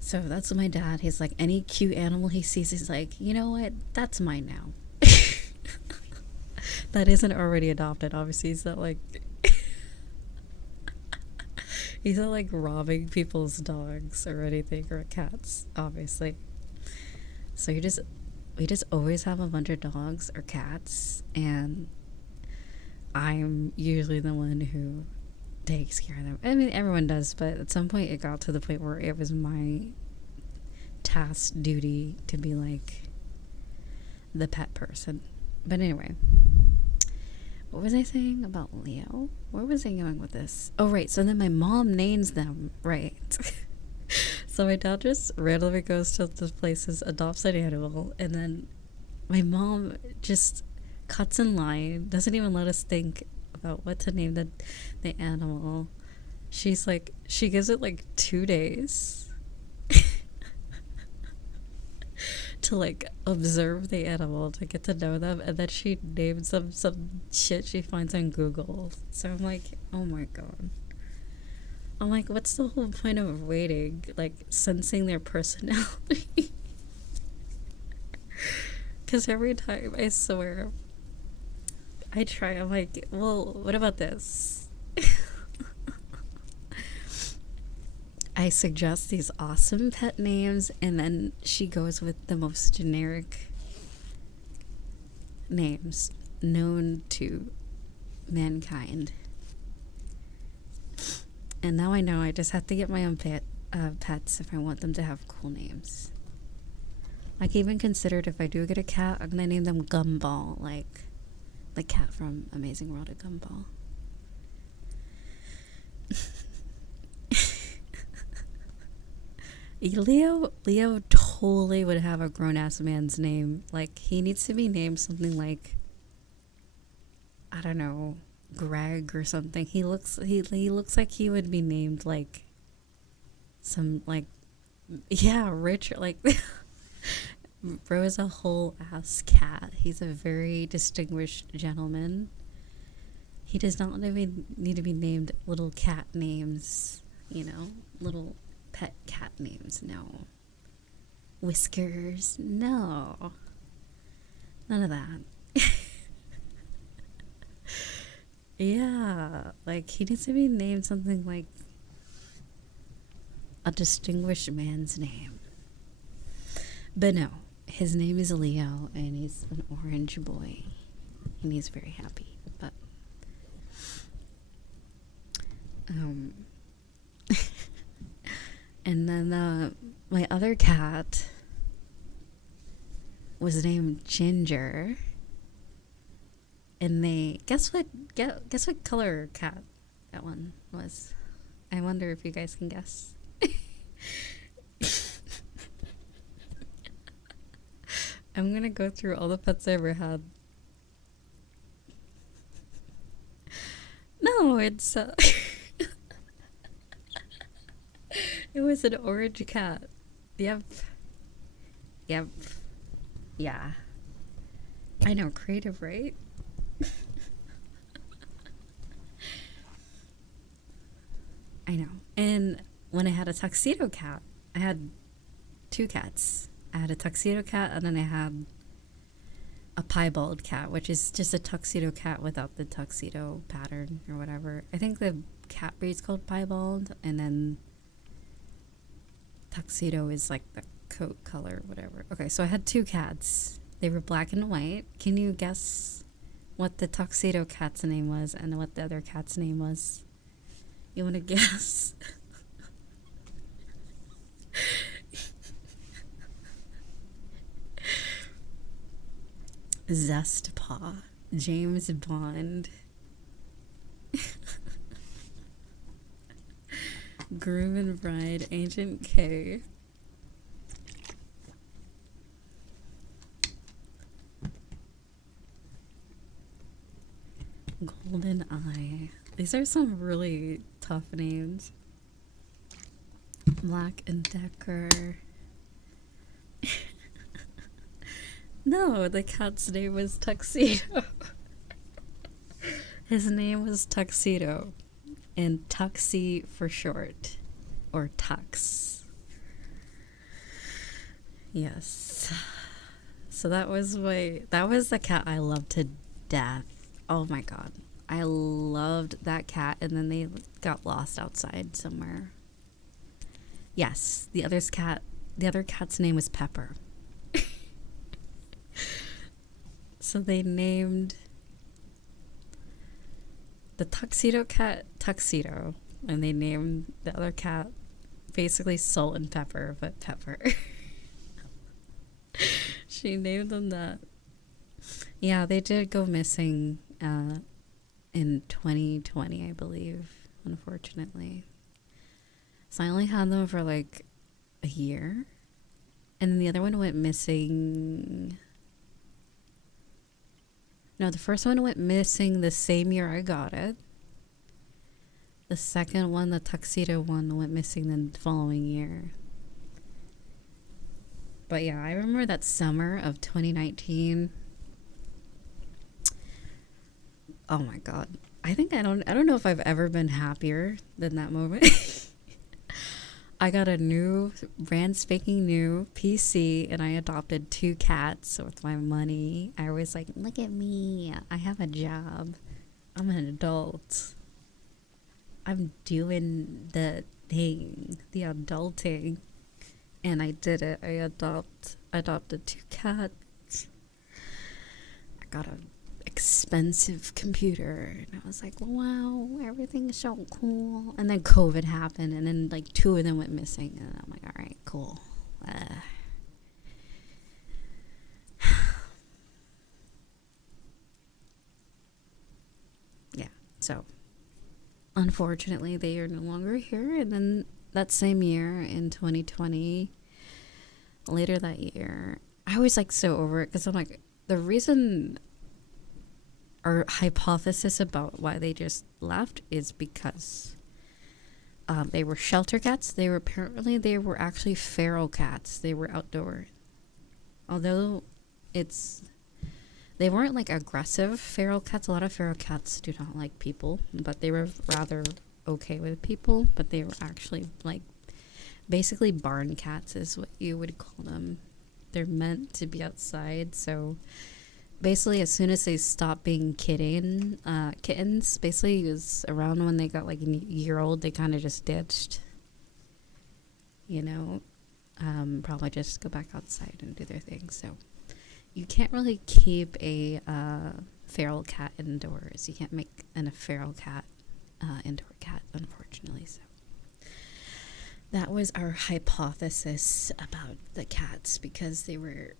So that's what my dad, he's like, any cute animal he sees, he's like, you know what? That's mine now. That isn't already adopted. Obviously, he's not like he's not like robbing people's dogs or anything, or cats, obviously. So we just always have a bunch of dogs or cats, and I'm usually the one who takes care of them. I mean, everyone does, but at some point it got to the point where it was my task duty to be like the pet person. But anyway, what was I saying about Leo? Where was I going with this? Oh, right. So then my mom names them, right? So my dad just randomly goes to the places, adopts an animal, and then my mom just cuts in line, doesn't even let us think about what to name the animal. She's like, she gives it like 2 days to like observe the animal, to get to know them, and then she names them some shit she finds on Google. So I'm like, oh my god. I'm like, what's the whole point of waiting? Like, sensing their personality? Because every time, I swear, I try, I'm like, well, what about this? I suggest these awesome pet names, and then she goes with the most generic names known to mankind. And now I know I just have to get my own pets if I want them to have cool names. Like, even considered, if I do get a cat, I'm gonna name them Gumball, like the cat from Amazing World of Gumball. Leo totally would have a grown-ass man's name. Like, he needs to be named something like, I don't know, Greg or something. He looks like he would be named like some, like, yeah, Richard, like bro is a whole ass cat. He's a very distinguished gentleman. He does not need to be named little cat names, you know, little pet cat names. No. Whiskers, no, none of that. Yeah, like, he needs to be named something like a distinguished man's name. But no, his name is Leo, and he's an orange boy, and he's very happy. But and then my other cat was named Ginger. And they guess what color cat that one was. I wonder if you guys can guess. I'm gonna go through all the pets I ever had. No, it's it was an orange cat. Yep. Yeah. I know, creative, right? I know. And when I had a tuxedo cat, I had 2 cats. I had a tuxedo cat, and then I had a piebald cat, which is just a tuxedo cat without the tuxedo pattern or whatever. I think the cat breed's called piebald, and then tuxedo is like the coat color, whatever. Okay, so I had 2 cats. They were black and white. Can you guess what the tuxedo cat's name was and what the other cat's name was? You want to guess? Zestpaw. James Bond. Groom and Bride. Agent K. Golden Eye. These are some really tough names. Black and Decker. No, the cat's name was Tuxedo. His name was Tuxedo, and Tuxie for short, or Tux. Yes. So that was the cat I loved to death. Oh my god. I loved that cat, and then they got lost outside somewhere. Yes, the other cat's name was Pepper. So they named the tuxedo cat Tuxedo, and they named the other cat basically Salt and Pepper, but Pepper. She named them that. Yeah, they did go missing in 2020, I believe, unfortunately. So I only had them for like a year. And then the other one went missing. No, the first one went missing the same year I got it. The second one, the tuxedo one, went missing the following year. But yeah, I remember that summer of 2019. Oh my god. I don't know if I've ever been happier than that moment. I got a brand spanking new PC, and I adopted 2 cats with my money. I was like, look at me. I have a job. I'm an adult. I'm doing the thing, the adulting. And I did it. I adopted 2 cats. I got an expensive computer, and I was like, wow, everything is so cool. And then COVID happened, and then like 2 of them went missing, and I'm like, all right, cool. Yeah, so unfortunately they are no longer here. And then that same year in 2020, later that year, I was like so over it, because I'm like, the reason, our hypothesis about why they just left is because they were shelter cats. They were actually feral cats. They were outdoor. Although they weren't like aggressive feral cats. A lot of feral cats do not like people, but they were rather okay with people. But they were actually like basically barn cats is what you would call them. They're meant to be outside, so basically as soon as they stopped being kittens, basically it was around when they got like a year old, they kind of just ditched, probably just go back outside and do their thing. So you can't really keep a feral cat indoors. You can't make a feral cat indoor cat, unfortunately. So that was our hypothesis about the cats, because they were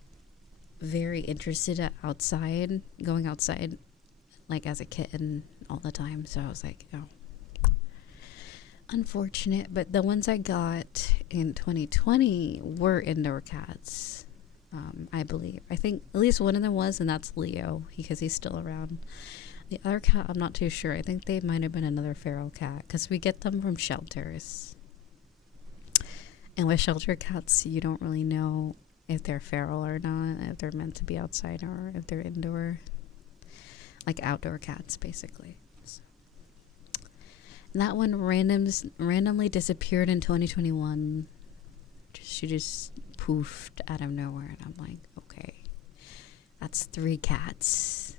very interested at going outside like as a kitten all the time. So I was like, unfortunate. But the ones I got in 2020 were indoor cats, I believe. I think at least one of them was, and that's Leo, because he's still around. The other cat, I'm not too sure. I think they might have been another feral cat, because we get them from shelters. And with shelter cats, you don't really know if they're feral or not, if they're meant to be outside or if they're indoor. Like outdoor cats, basically. So. And that one randomly disappeared in 2021. She just poofed out of nowhere. And I'm like, okay, that's 3 cats.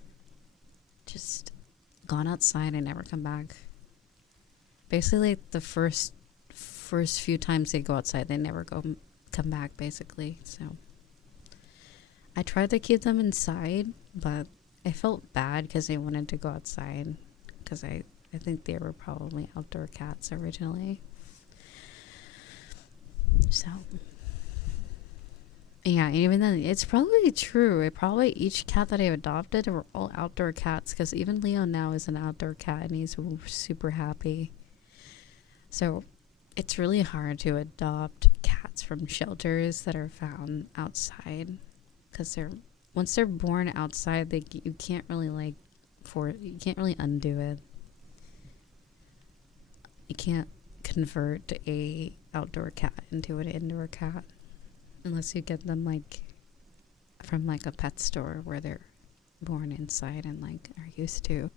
Just gone outside and never come back. Basically, like the first few times they go outside, they never come back, basically. So I tried to keep them inside, but I felt bad because they wanted to go outside, because I think they were probably outdoor cats originally. So yeah, even then, it's probably true. Each cat that I've adopted were all outdoor cats, because even Leo now is an outdoor cat and he's super happy. So it's really hard to adopt cats from shelters that are found outside, because once they're born outside, you can't really undo it. You can't convert a outdoor cat into an indoor cat unless you get them like from like a pet store where they're born inside and like are used to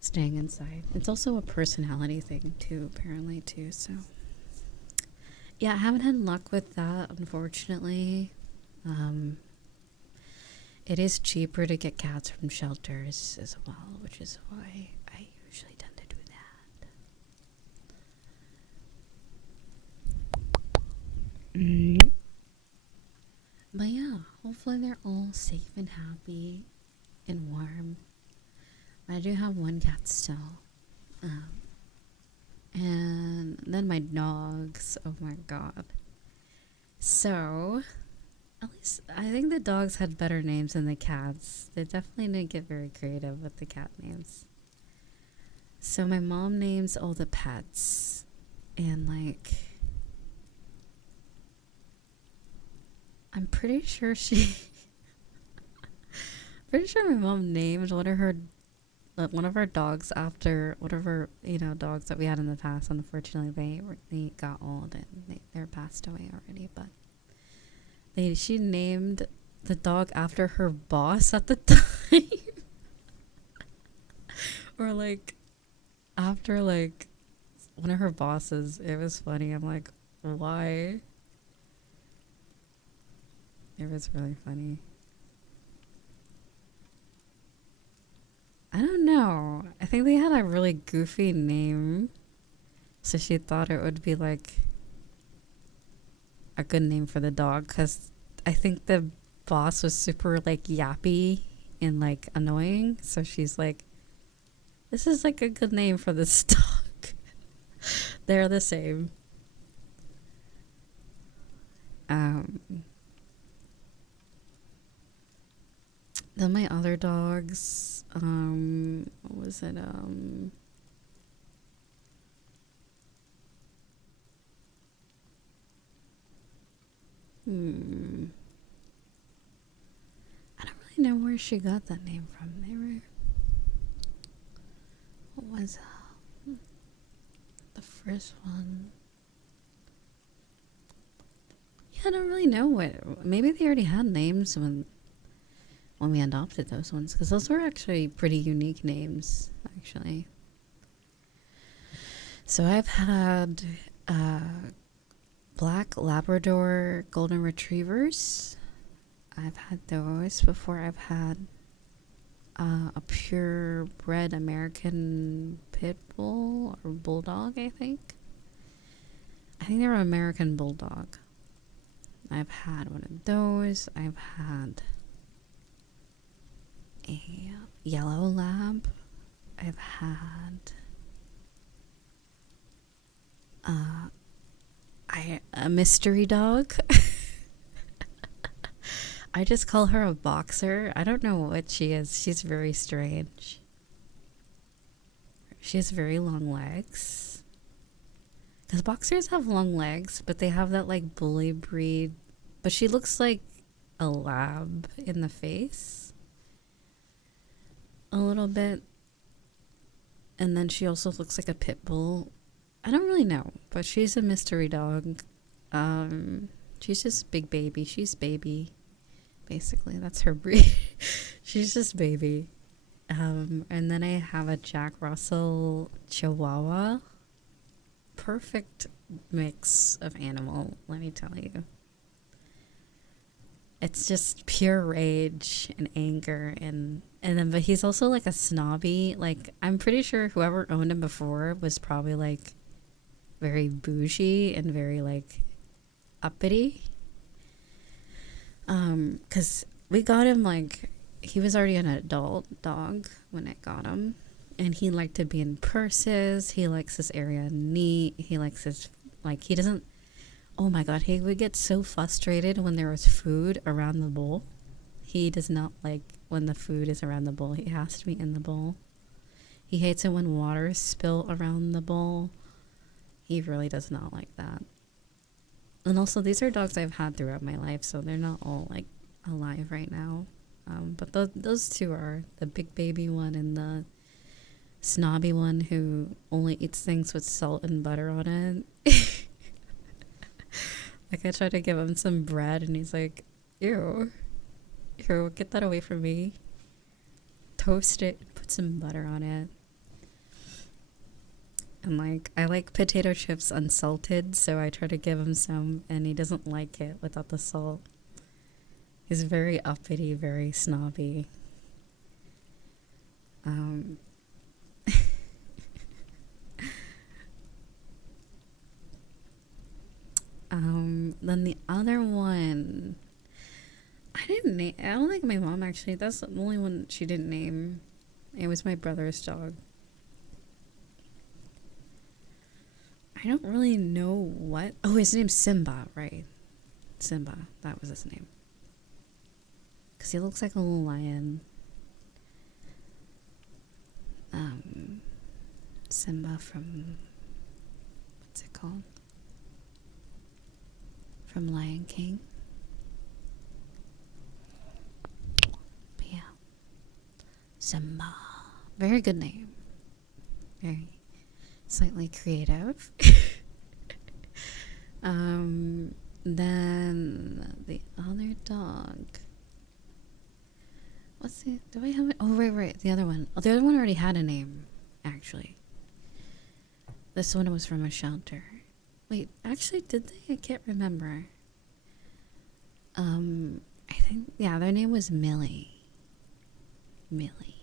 staying inside. It's also a personality thing too, apparently too. So yeah, I haven't had luck with that, unfortunately. It is cheaper to get cats from shelters as well, which is why I usually tend to do that. But yeah, hopefully they're all safe and happy and warm. I do have one cat still. And then my dogs. Oh my god. So, at least I think the dogs had better names than the cats. They definitely didn't get very creative with the cat names. So my mom names all the pets. And like, I'm pretty sure pretty sure my mom named one of our dogs after one of her, dogs that we had in the past. Unfortunately, they got old and they're passed away already. But she named the dog after her boss at the time, or like after like one of her bosses. It was funny. I'm like, why? It was really funny. I don't know. I think they had a really goofy name. So she thought it would be like a good name for the dog. Because I think the boss was super like yappy and like annoying. So she's like, this is like a good name for this dog. They're the same. Then my other dogs, what was it? I don't really know where she got that name from. What was the first one? Yeah, I don't really know maybe they already had names when we adopted those ones, because those were actually pretty unique names, actually. So I've had black Labrador Golden Retrievers. I've had those before. I've had a purebred American Pit Bull or Bulldog, I think. I think they were American Bulldog. I've had one of those. I've had a yellow lab. I've had a mystery dog. I just call her a boxer. I don't know what she is. She's very strange. She has very long legs. Because boxers have long legs, but they have that like bully breed. But she looks like a lab in the face. A little bit. And then she also looks like a pit bull. I don't really know, but she's a mystery dog. She's just big baby. She's baby. Basically, that's her breed. She's just baby. And then I have a Jack Russell Chihuahua. Perfect mix of animal, let me tell you. It's just pure rage and anger, and then but he's also like a snobby. Like, I'm pretty sure whoever owned him before was probably like very bougie and very like uppity. Because we got him like he was already an adult dog when I got him, and he liked to be in purses. He likes this area neat. He likes his like he doesn't. Oh my god, he would get so frustrated when there was food around the bowl. He does not like when the food is around the bowl. He has to be in the bowl. He hates it when water spill around the bowl. He really does not like that. And also, these are dogs I've had throughout my life, so they're not all like alive right now. But those two are the big baby one and the snobby one who only eats things with salt and butter on it. Like, I tried to give him some bread and he's like, ew. Here, get that away from me. Toast it, put some butter on it. And like, I like potato chips unsalted, so I try to give him some, and he doesn't like it without the salt. He's very uppity, very snobby. Then the other one, I didn't name. I don't think my mom actually. That's the only one she didn't name. It was my brother's dog. I don't really know what. Oh, his name's Simba, right? Simba, that was his name. Because he looks like a little lion. Simba from, what's it called? From Lion King. But yeah. Simba. Very good name. Very slightly creative. Then the other dog. What's the, do I have it? Oh, right. The other one. Oh, the other one already had a name, actually. This one was from a shelter. Wait, actually, did they? I can't remember. I think, yeah, their name was Millie. Millie.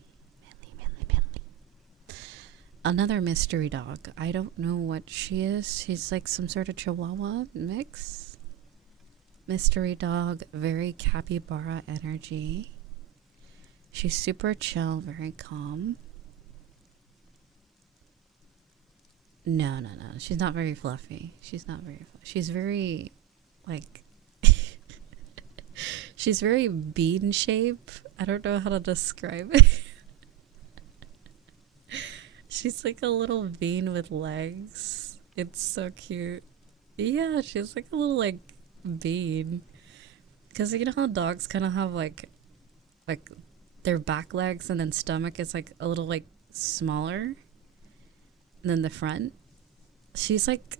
Another mystery dog. I don't know what she is. She's like some sort of Chihuahua mix. Mystery dog, very capybara energy. She's super chill, very calm. No. She's not very fluffy. She's very, like, she's very bean shape. I don't know how to describe it. She's like a little bean with legs. It's so cute. Yeah, she's like a little, like, bean. Because you know how dogs kind of have, like their back legs and then stomach is, like, a little, like, smaller than the front? She's, like,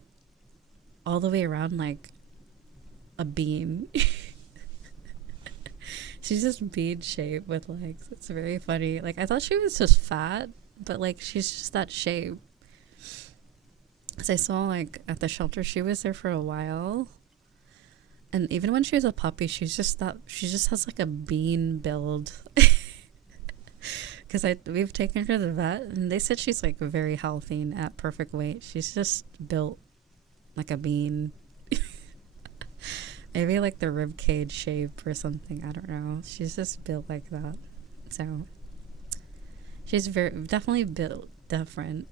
all the way around, like, a bean. She's just bean shaped with legs. It's very funny. Like, I thought she was just fat, but, like, she's just that shape. As I saw, like, at the shelter, she was there for a while. And even when she was a puppy, she just has, like, a bean build. Because we've taken her to the vet, and they said she's, like, very healthy and at perfect weight. She's just built like a bean. Maybe, like, the rib cage shape or something. I don't know. She's just built like that. So she's definitely built different.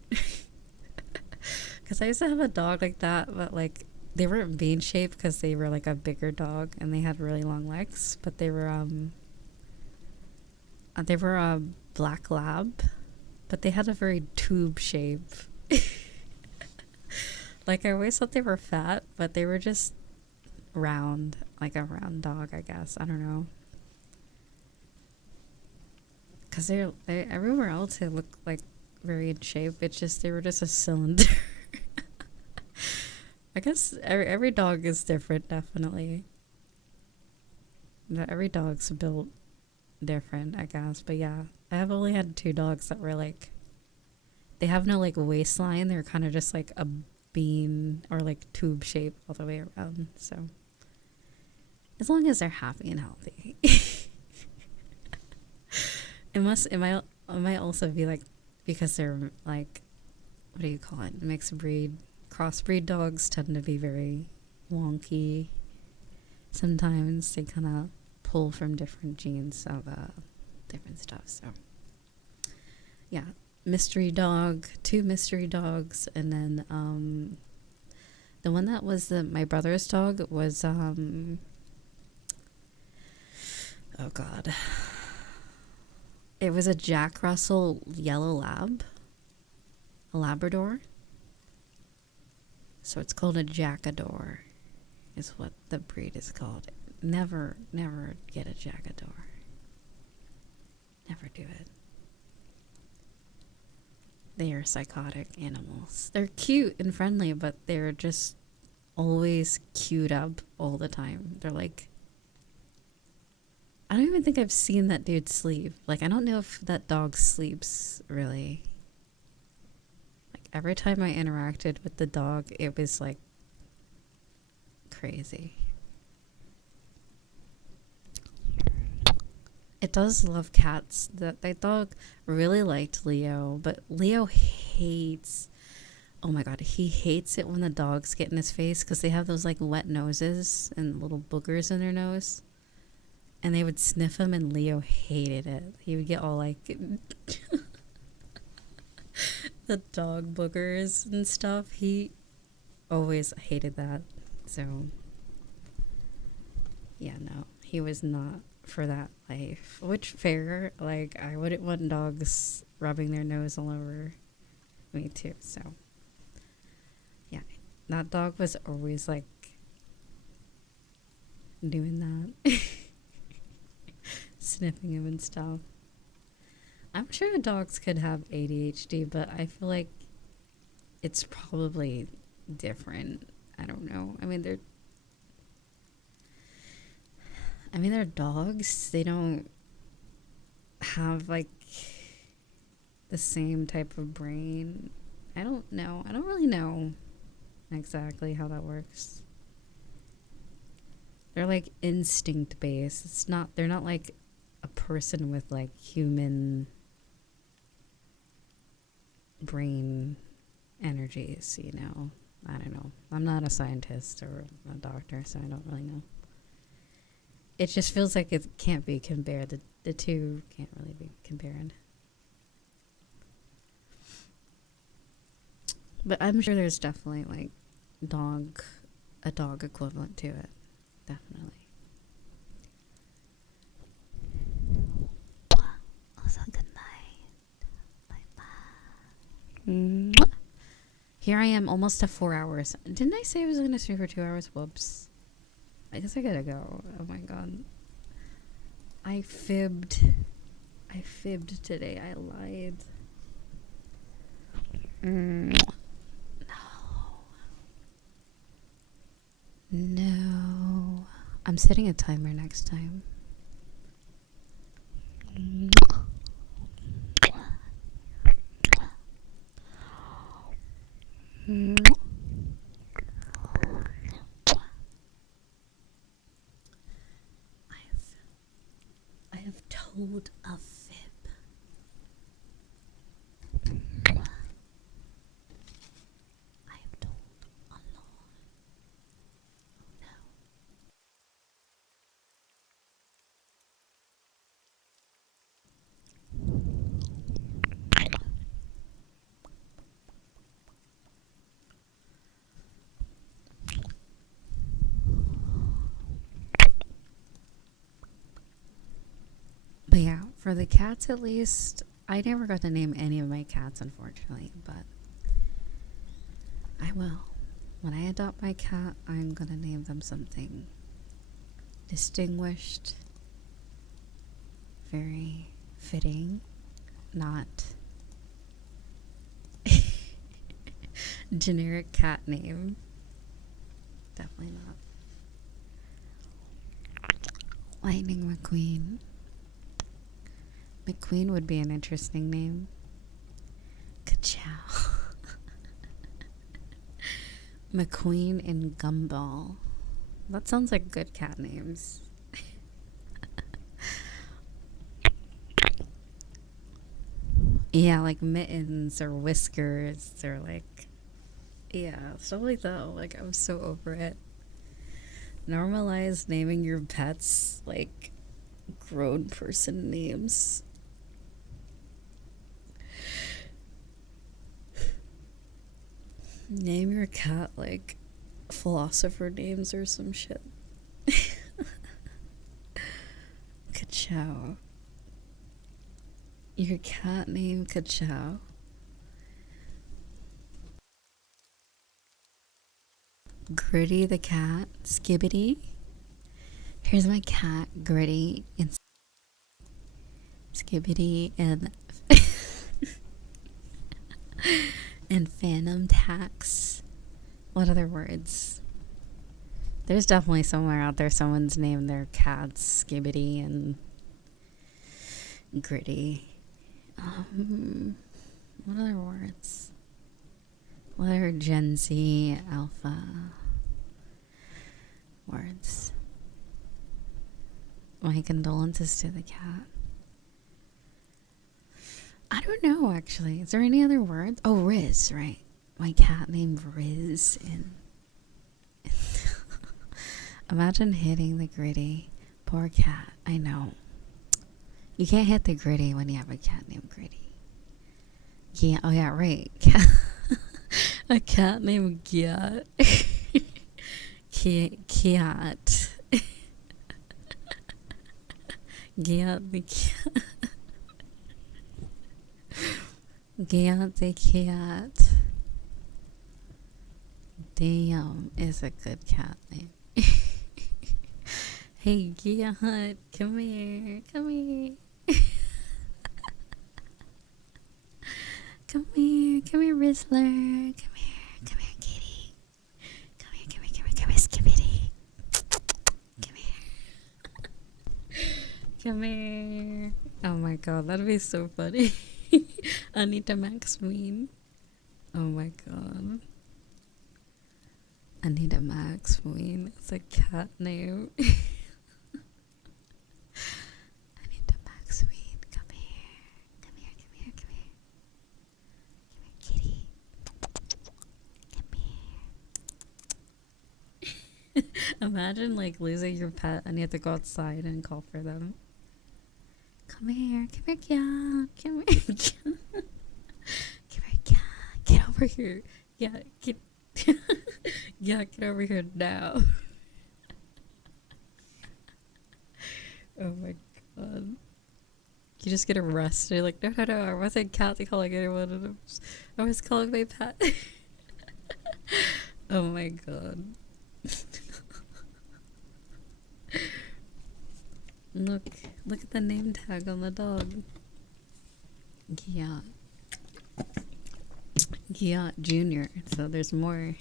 Because I used to have a dog like that, but, like, they weren't bean shaped because they were, like, a bigger dog and they had really long legs. But they were a black lab, but they had a very tube shape. Like, I always thought they were fat, but they were just round, like a round dog, I guess. I don't know. Because they everywhere else they look, like, very in shape. It's just they were just a cylinder. I guess every dog is different, definitely. Every dog's built different, I guess. But yeah, I have only had 2 dogs that were, like, they have no, like, waistline. They're kind of just like a bean or, like, tube shape all the way around. So as long as they're happy and healthy. it might also be, like, because they're, like, what do you call it, mixed breed. Crossbreed dogs tend to be very wonky. Sometimes they kind of pull from different genes of different stuff. So yeah, mystery dog, 2 mystery dogs, and then the one that was my brother's dog was oh god, it was a Jack Russell yellow lab, a Labrador. So it's called a Jackador, is what the breed is called. Never get a Jackador. Never do it. They are psychotic animals. They're cute and friendly, but they're just always queued up all the time. They're like, I don't even think I've seen that dude sleep. Like, I don't know if that dog sleeps, really. Like, every time I interacted with the dog, it was, like, crazy. It does love cats. That dog really liked Leo, but Leo hates... Oh my god, he hates it when the dogs get in his face because they have those, like, wet noses and little boogers in their nose. And they would sniff him, and Leo hated it. He would get all, like, the dog boogers and stuff. He always hated that. So, yeah, no. He was not for that life. Which, fair. Like, I wouldn't want dogs rubbing their nose all over me, too. So, yeah. That dog was always, like, doing that. Sniffing him and stuff. I'm sure dogs could have ADHD, but I feel like it's probably different. I don't know. I mean, they're dogs. They don't have, like, the same type of brain. I don't know. I don't really know exactly how that works. They're, like, instinct based. They're not like a person with, like, human brain energies, you know. I don't know. I'm not a scientist or a doctor, so I don't really know. It just feels like it can't be compared. The two can't really be compared. But I'm sure there's definitely, like, a dog equivalent to it. Definitely. Also, good night. Bye-bye. Here I am, almost to 4 hours. Didn't I say I was going to stream for 2 hours? Whoops. I guess I gotta go. Oh my god. I fibbed. I fibbed today. I lied. No. I'm setting a timer next time. I have told a fib. I have told a lie. Oh no. But yeah, for the cats at least, I never got to name any of my cats, unfortunately, but I will. When I adopt my cat, I'm gonna name them something distinguished, very fitting, not generic cat name. Definitely not. Lightning McQueen. McQueen would be an interesting name. Ka-chow. McQueen and Gumball. That sounds like good cat names. Yeah, like Mittens or Whiskers or like, yeah, stuff like that. Like, I'm so over it. Normalize naming your pets like grown person names. Name your cat like philosopher names or some shit. Ka-chow. Your cat name Ka-chow. Gritty the cat. Skibidi. Here's my cat, Gritty, and Skibidi, and and Phantom Tax. What other words? There's definitely somewhere out there someone's named their cats Skibidi and Gritty. What other words? What other Gen Z alpha words? My condolences to the cat. I don't know, actually. Is there any other words? Oh, Riz, right. My cat named Riz. And imagine hitting the Gritty. Poor cat. I know. You can't hit the Gritty when you have a cat named Gritty. Yeah. Oh, yeah, right. Cat. A cat named Gyat. Cat. Gyat the cat. Gyat the cat. Damn, is a good cat name. Hey, Gyat, come here. Come here. Come here. Come here, Rizzler. Come here. Come here, kitty. Come here, come here, come here, come here, Skibidi. Come here. Come here. Oh my god, that'd be so funny. Anita Maxween. Oh my god. Anita Maxween. It's a cat name. Anita Maxween. Come here. Come here, come here, come here. Come here, kitty. Come here. Imagine like losing your pet and you have to go outside and call for them. Come here, cat. Come here, cat. Come here, cat. Get over here. Yeah, get. Yeah, get over here now. Oh my god. You just get arrested. Like, no, I wasn't cat calling anyone. I was calling my pet. Oh my god. Look at the name tag on the dog. Gyat. Gyat Jr. So there's more.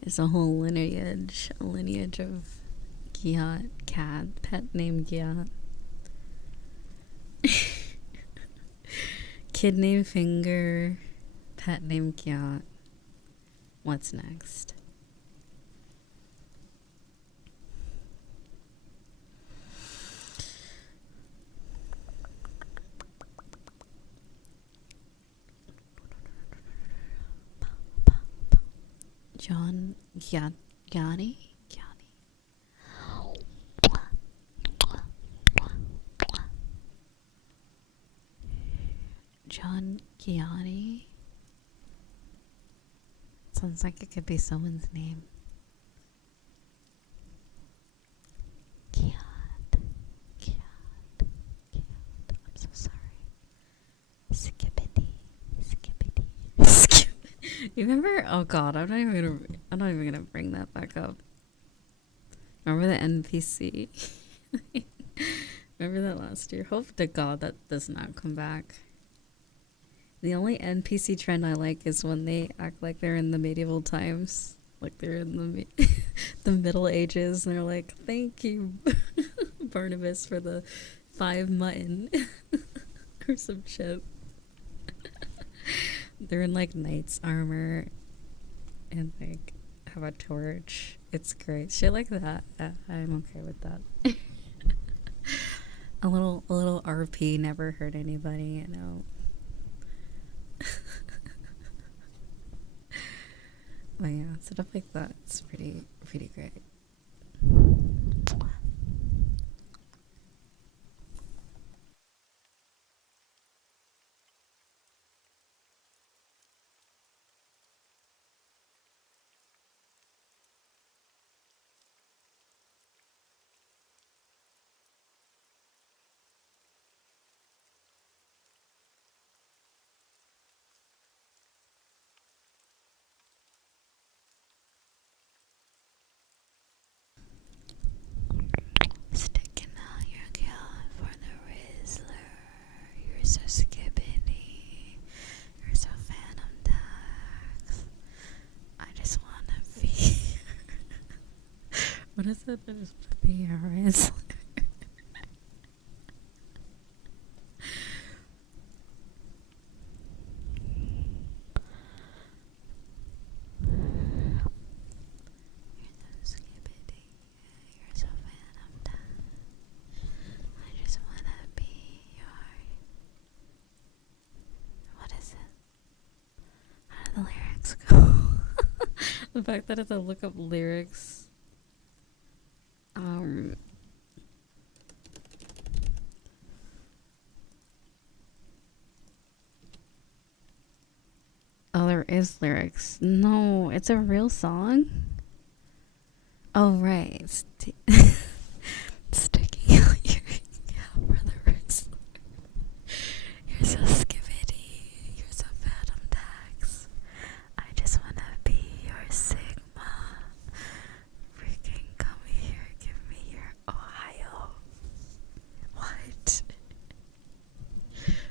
There's a whole lineage of Gyat cat, pet named Gyat. Kid named Finger, pet named Gyat. What's next? John Gianni? John Gianni? Sounds like it could be someone's name. Gyat. I'm so sorry. Skibidi. You remember? Oh god, I'm not even gonna bring that back up. Remember the NPC? Remember that last year? Hope to god that does not come back. The only NPC trend I like is when they act like they're in the medieval times. Like they're in the Middle Ages and they're like, thank you, Barnabas, for the 5 mutton. Or some shit. They're in like knight's armor and like have a torch. It's great. Shit like that. I'm okay with that. A little RP never hurt anybody, you know. But yeah, stuff like that. It's pretty great. What is it? I just want to be your wrestler. You're so skibidi. You're so phantom time. I just wanna be your. What is it? How do the lyrics go? The fact that I have to look up lyrics. Oh, there is lyrics. No, it's a real song. Oh, right. Sticking out your for the wrestler. You're so skibidi. You're so phantom tax. I just wanna be your Sigma. Freaking come here, give me your Ohio. What?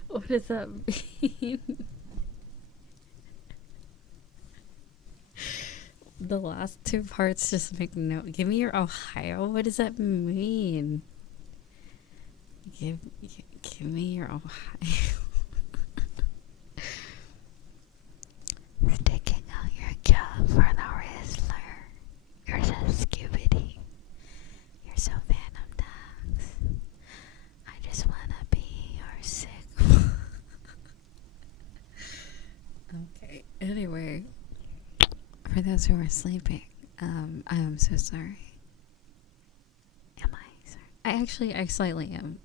What does that mean? The last two parts just make no. Give me your Ohio. What does that mean? Give me your Ohio. Sticking out your jaw for the wrestler. You're so skibidi. You're so phantom tax. I just wanna be your Sigma. Okay. Anyway, for those who are sleeping, I am so sorry. Am I sorry? I slightly am.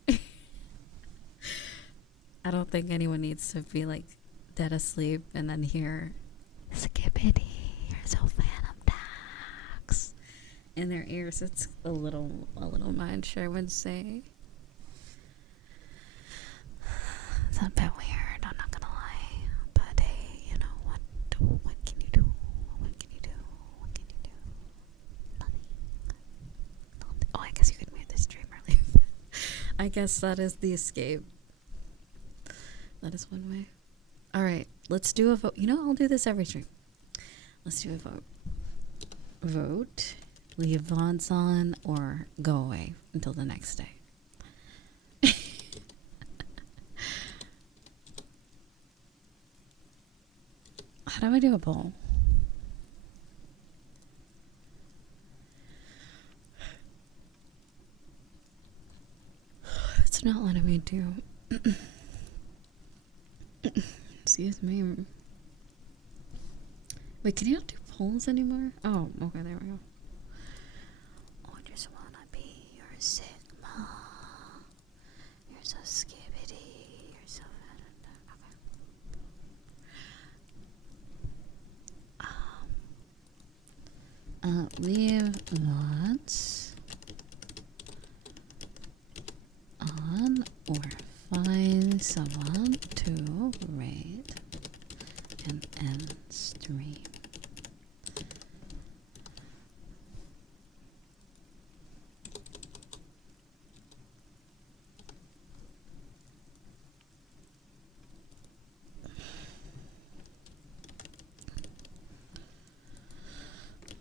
I don't think anyone needs to be like dead asleep and then hear Skibidi. You're so phantom tax. in their ears. It's a little much, I would say. It's a bit weird, I'm not gonna lie. But hey, you know what can you do? What can you do? What can you do? Nothing. Oh, I guess you could mute the stream or leave. I guess that is the escape. That is one way. All right, let's do a vote. You know, I'll do this every stream. Let's do a vote. Vote, leave VODs on, or go away until the next day. How do I do a poll? It's not letting me do. Excuse me. Wait, can you not do polls anymore? Oh, okay, there we go. I just wanna be your Sigma. You're so skibidi. You're so Okay. Leave VODs on or find someone to raid and end stream.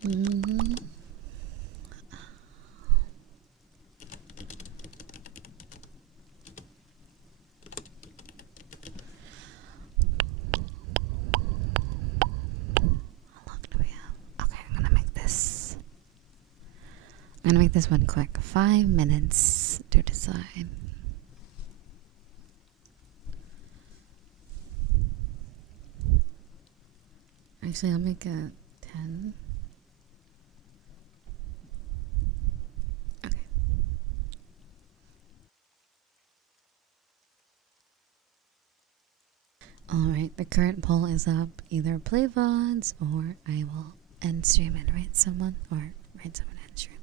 How long do we have? Okay, I'm gonna make this. I'm gonna make this one quick. 5 minutes to decide. Actually, I'll make it 10. Okay. Alright, the current poll is up. Either play VODs or I will end stream and raid someone, or raid someone and stream.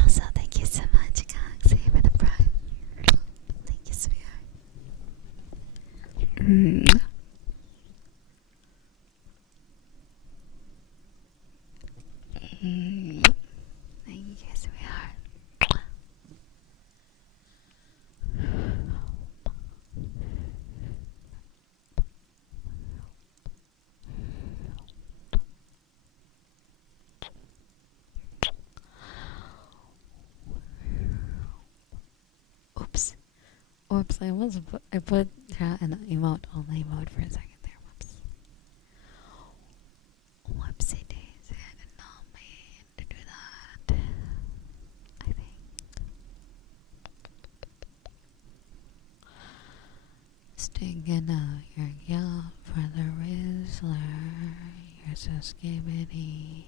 Also, thank you so much, Cox, for the prime. Thank you, sweetheart. Thank you, sweetheart. Whoops, I put chat in emote only mode for a second there. Whoops. Whoopsie daisy, I did not mean to do that. I think. Stinging out your yaw for the Rizzler. You're so skibidi.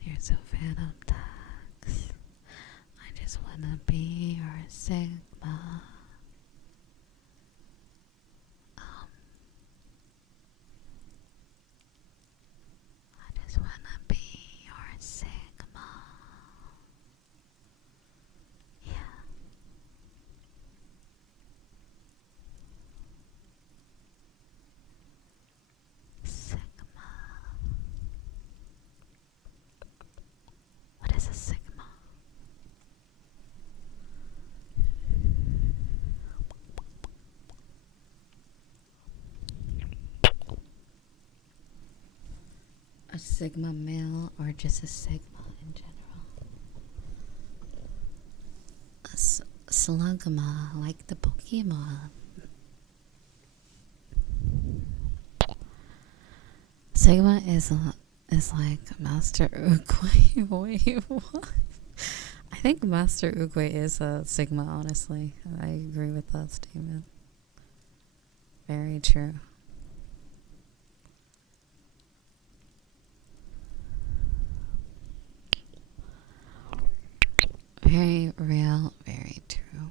You're so phantom tax. I just wanna be your Sigma. I just wanna be your Sigma. Yeah. Sigma. What is a Sigma? A Sigma male or just a Sigma in general? A Slugma, like the Pokemon. Sigma is like Master Oogway. Wait, what? I think Master Oogway is a Sigma, honestly. I agree with that statement. Very true. Very real, very true.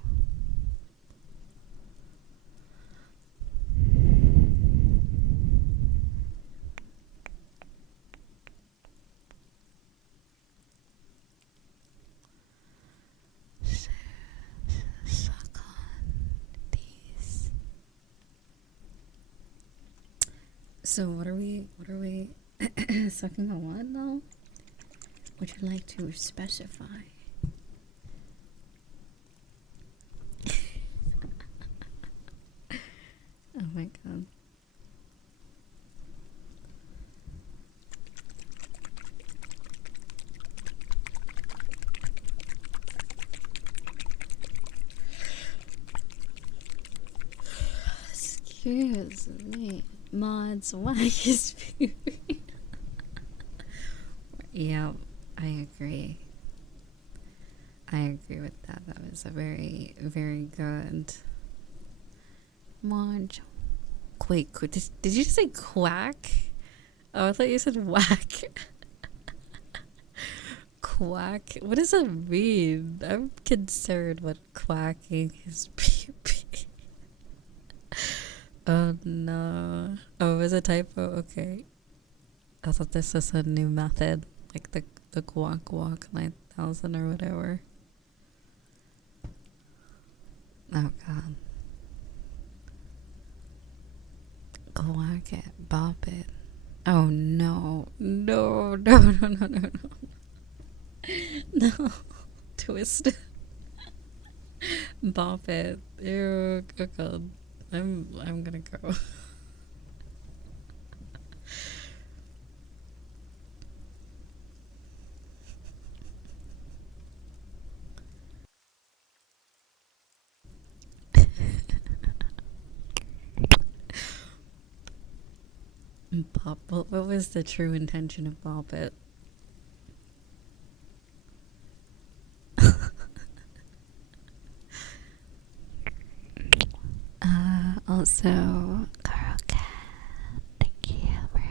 Suck on these. So what are we sucking on what now? Would you like to specify? Oh my god. Excuse me. Mods, why is beauty? Yeah, I agree. I agree with that. That was a very, very good Marge. Wait, did you say quack? Oh, I thought you said whack. Quack? What does that mean? I'm concerned what quacking is. Oh no. Oh, it was a typo? Okay. I thought this was a new method. Like the quack walk 9000 or whatever. Oh god. Quack it, bop it. Oh no. No, no, no, no, no, no. No. Twist it. Bop it. Ew, oh god. I'm gonna go. Bop. What was the true intention of bop it? Also, Carl Cat, thank you for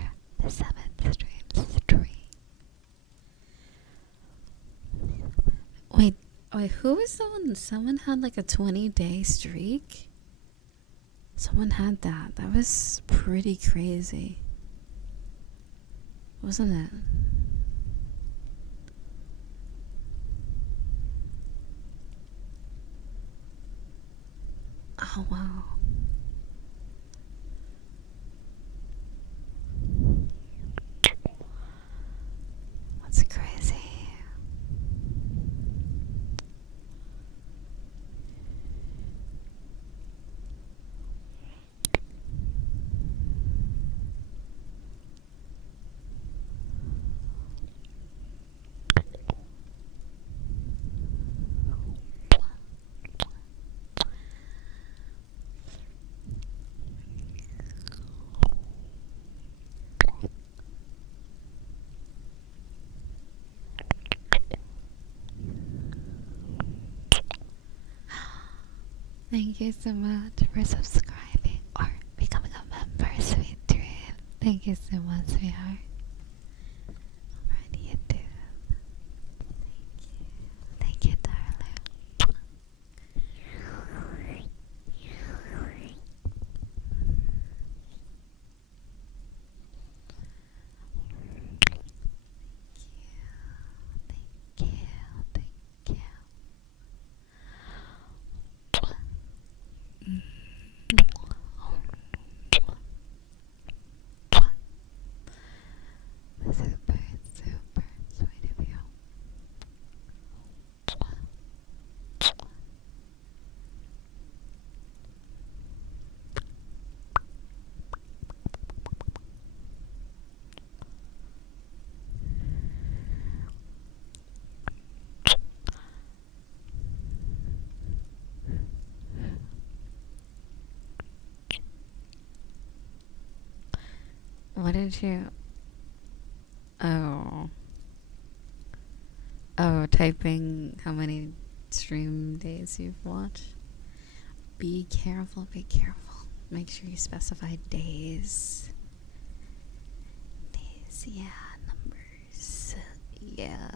the 7th stream. Wait, who was the one? Someone had like a 20-day streak? Someone had that. That was pretty crazy. Wasn't it? Oh, wow. That's crazy. Thank you so much for subscribing or becoming a member, sweet dream. Thank you so much, sweetheart. Alright, YouTube. Thank you, darling. Thank you. Thank you. Super, super sweet of you. What did you... Oh. Oh, typing how many stream days you've watched. Be careful, be careful. Make sure you specify days. Days, yeah, numbers. Yeah.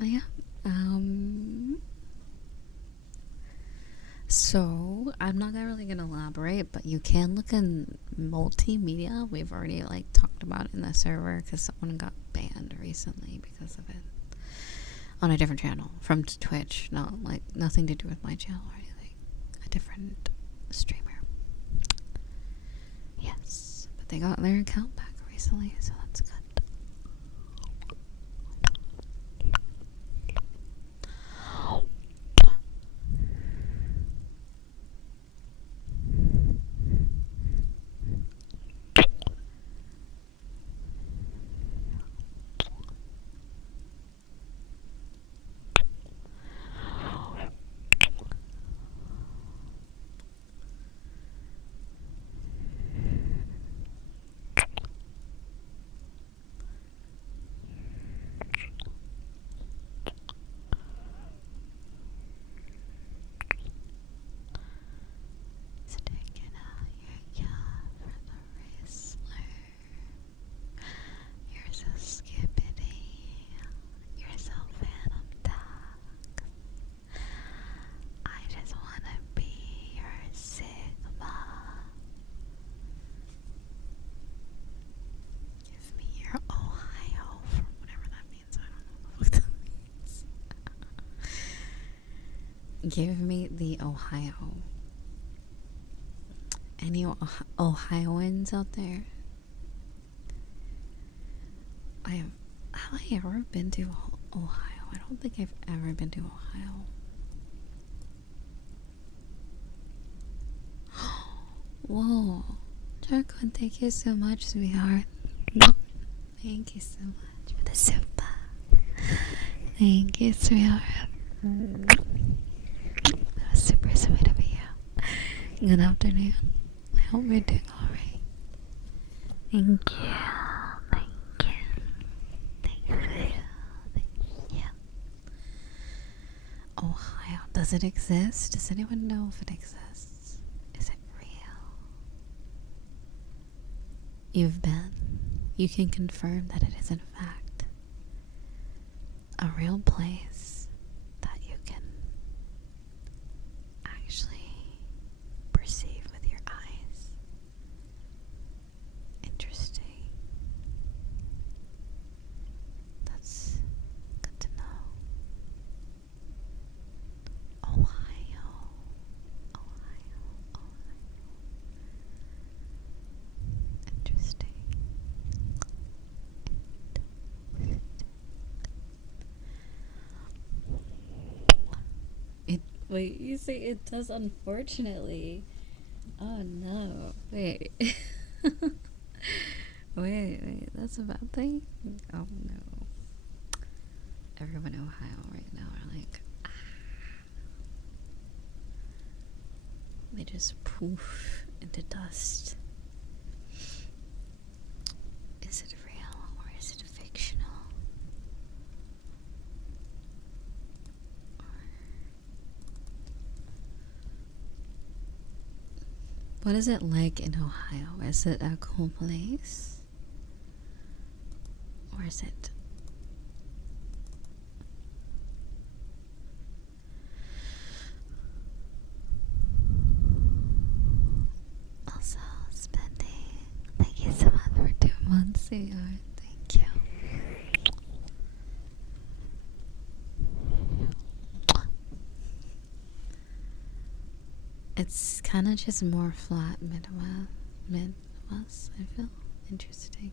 Yeah. So I'm not really gonna elaborate, but you can look in multimedia. We've already like talked about it in the server because someone got banned recently because of it on a different channel from Twitch. Not like nothing to do with my channel or anything. A different streamer. Yes, but they got their account back recently, so that's good. Sticking out your yaw for the wrestler. You're so skibbity. You're so phantom dog. I just wanna be your Sigma. Give me your Ohio from whatever that means. I don't know what that means. Give me the Ohio. Any Ohioans out there? Have I ever been to Ohio? I don't think I've ever been to Ohio. Whoa. Jarkon, thank you so much, sweetheart. Thank you so much for the super. Thank you, sweetheart. That was super sweet of you. Good afternoon. I hope you're doing alright. Thank you. Thank you. Thank you. Thank you. Ohio. Does it exist? Does anyone know if it exists? Is it real? You've been. You can confirm that it is in fact a real place that you can actually perceive with your eyes. Interesting. That's good to know. Ohio. Interesting. Wait, you say it does, unfortunately. Oh no. Wait. Wait, that's a bad thing? Oh no. Everyone in Ohio right now are like, ah. They just poof into dust. Is it real or is it fictional? What is it like in Ohio? Is it a cool place? Or is it... Also, spending. Thank you so much for 2 months, CR. Thank you. It's kind of just more flat Midwest, I feel. Interesting.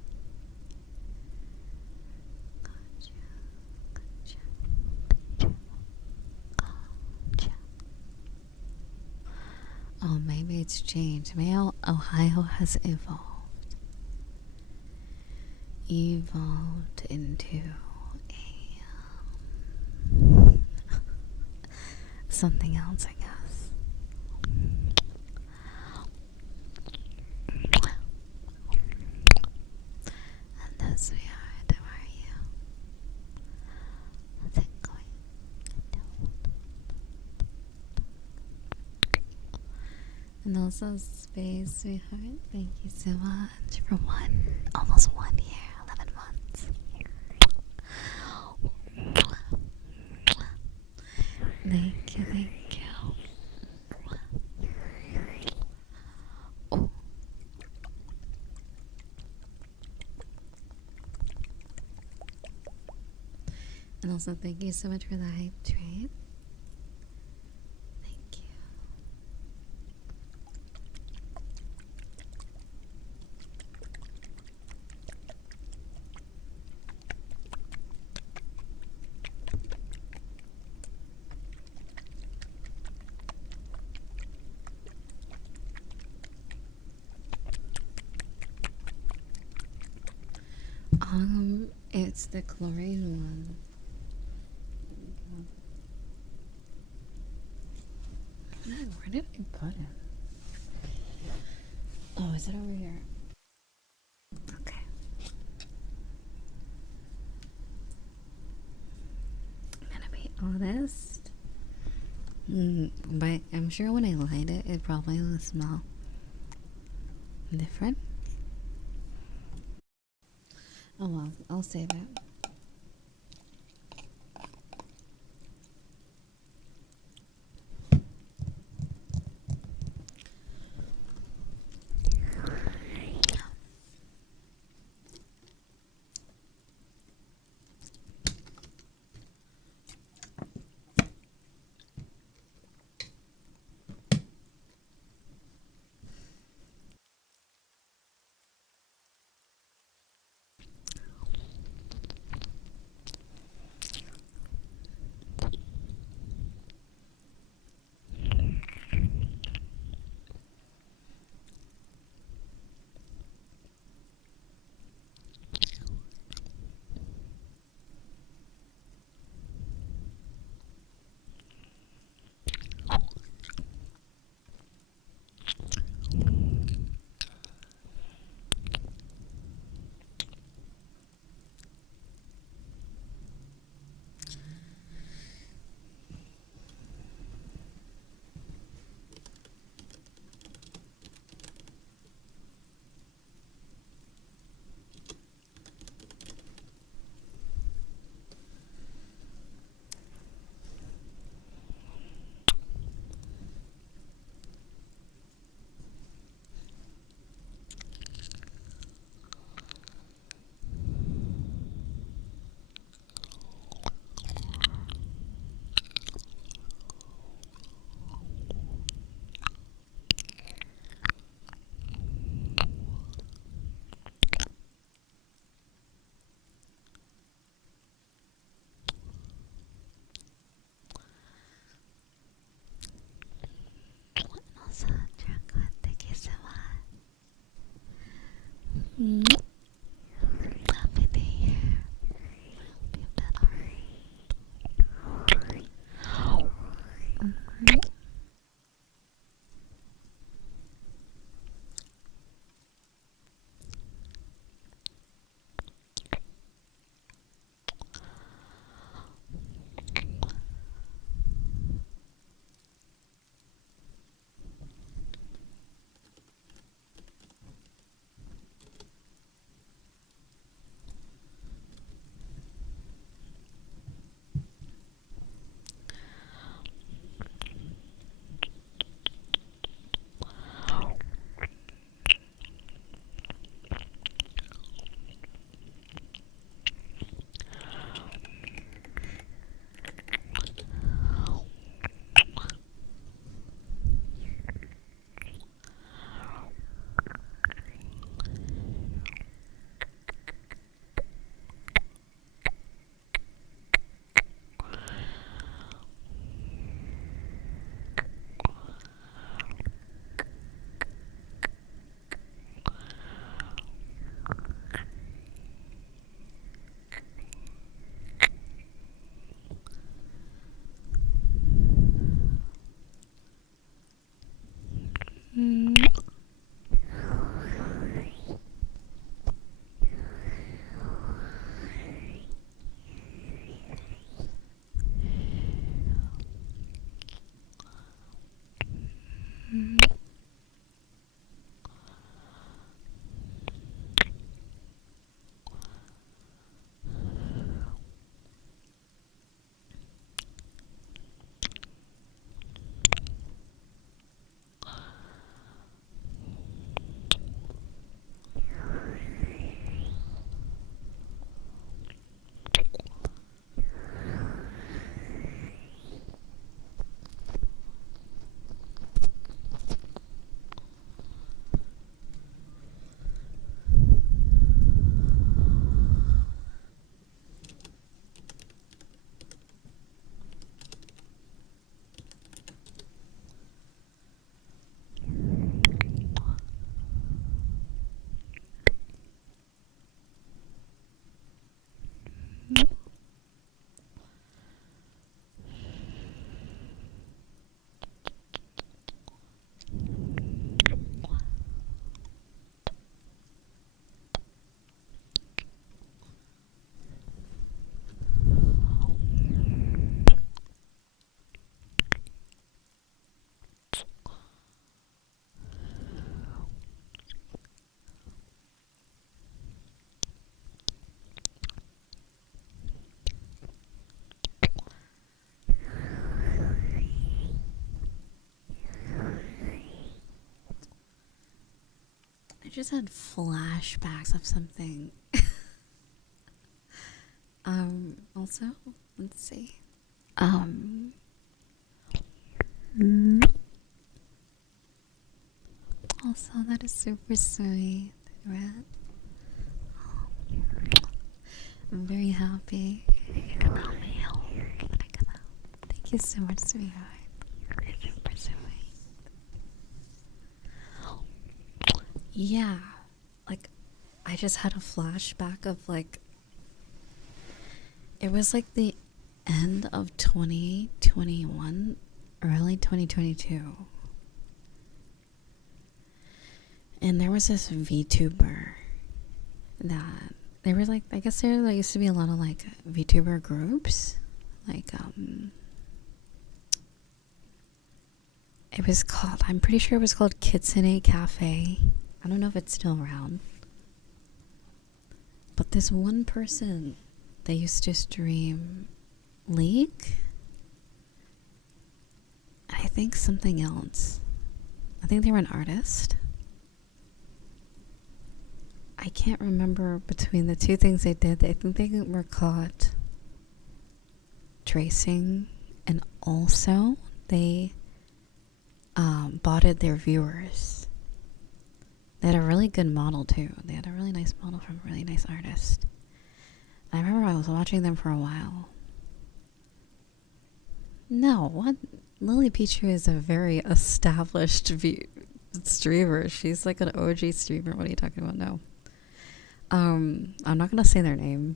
Oh, maybe it's changed. Maybe Ohio has evolved into a something else, I guess. And thus we are. How are you? How's it going? And also space, sweetheart. Thank you so much for almost 1 year, 11 months. Thank you, thank you. Oh. And also thank you so much for the hype train. Thank you. It's the chlorine one. Where did I put it? Oh, is it over here? Okay. I'm gonna be honest. But I'm sure when I light it, it probably will smell different. Oh well, I'll save it. Happy New Year. Hope you've been alright. I just had flashbacks of something. Also, let's see. Also, that is super sweet, right? I'm very happy. Thank you so much, sweetheart. It's super sweet. Yeah, like, I just had a flashback of, like, it was like the end of 2021, early 2022. And there was this VTuber that they were like, I guess there used to be a lot of like VTuber groups. Like, it was called, I'm pretty sure it was called Kitsune Cafe. I don't know if it's still around. But this one person, they used to stream League. I think something else. I think they were an artist. I can't remember between the two things they did. I think they were caught tracing, and also they botted their viewers. They had a really good model too. They had a really nice model from a really nice artist. I remember I was watching them for a while. No, what? Lily Pichu is a very established streamer. She's like an OG streamer. What are you talking about? No. I'm not gonna say their name.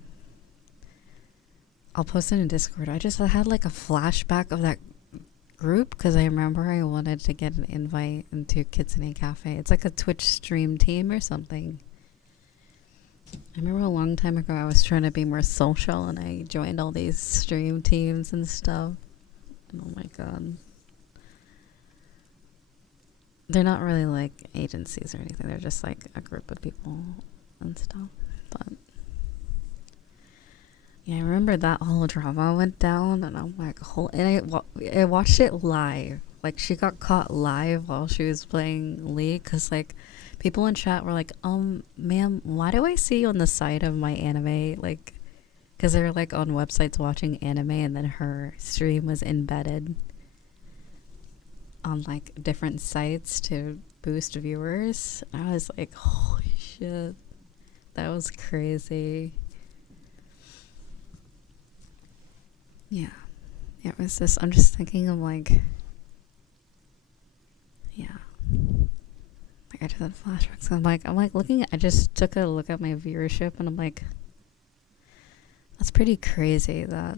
I'll post it in Discord. I had like a flashback of that group because I remember I wanted to get an invite into Kids in a Cafe. It's like a Twitch stream team or something. I remember a long time ago I was trying to be more social and I joined all these stream teams and stuff. And oh my god. They're not really like agencies or anything. They're just like a group of people and stuff. But yeah, I remember that whole drama went down and I'm like, I watched it live. Like she got caught live while she was playing League because like people in chat were like, ma'am, why do I see you on the side of my anime? Like, because they're like on websites watching anime and then her stream was embedded on like different sites to boost viewers. I was like, holy shit, that was crazy. Yeah, it was just, I'm just thinking of like, yeah, like I just had flashbacks. I'm like looking at, I just took a look at my viewership and I'm like, that's pretty crazy that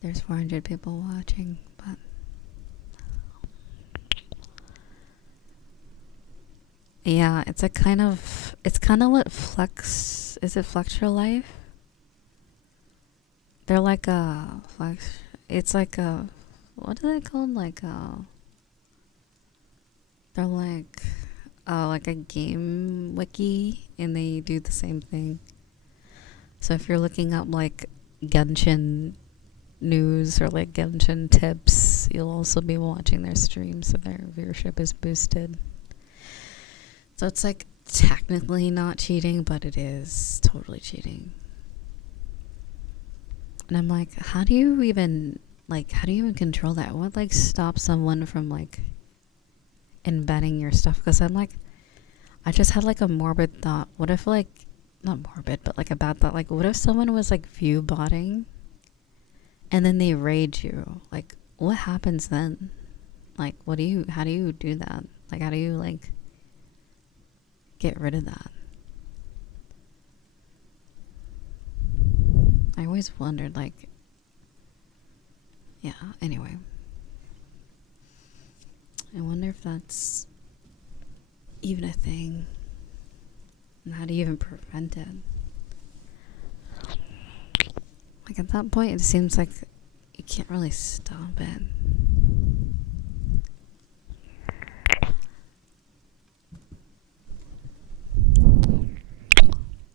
there's 400 people watching, but yeah, it's a kind of, it's kind of what Flex, is it Flex Your Life? They're like a Flex, it's like a, what are they called? Like they're like a game wiki and they do the same thing. So if you're looking up like Genshin news or like Genshin tips, you'll also be watching their streams so their viewership is boosted. So it's like technically not cheating, but it is totally cheating. And I'm like, how do you even control that? What like stops someone from like embedding your stuff? Because I'm like, I just had like a morbid thought. What if like, not morbid, but like a bad thought. Like what if someone was like view botting and then they raid you? Like what happens then? Like how do you do that? Like how do you like get rid of that? I always wondered, like, yeah, anyway. I wonder if that's even a thing. And how do you even prevent it? Like, at that point, it seems like you can't really stop it.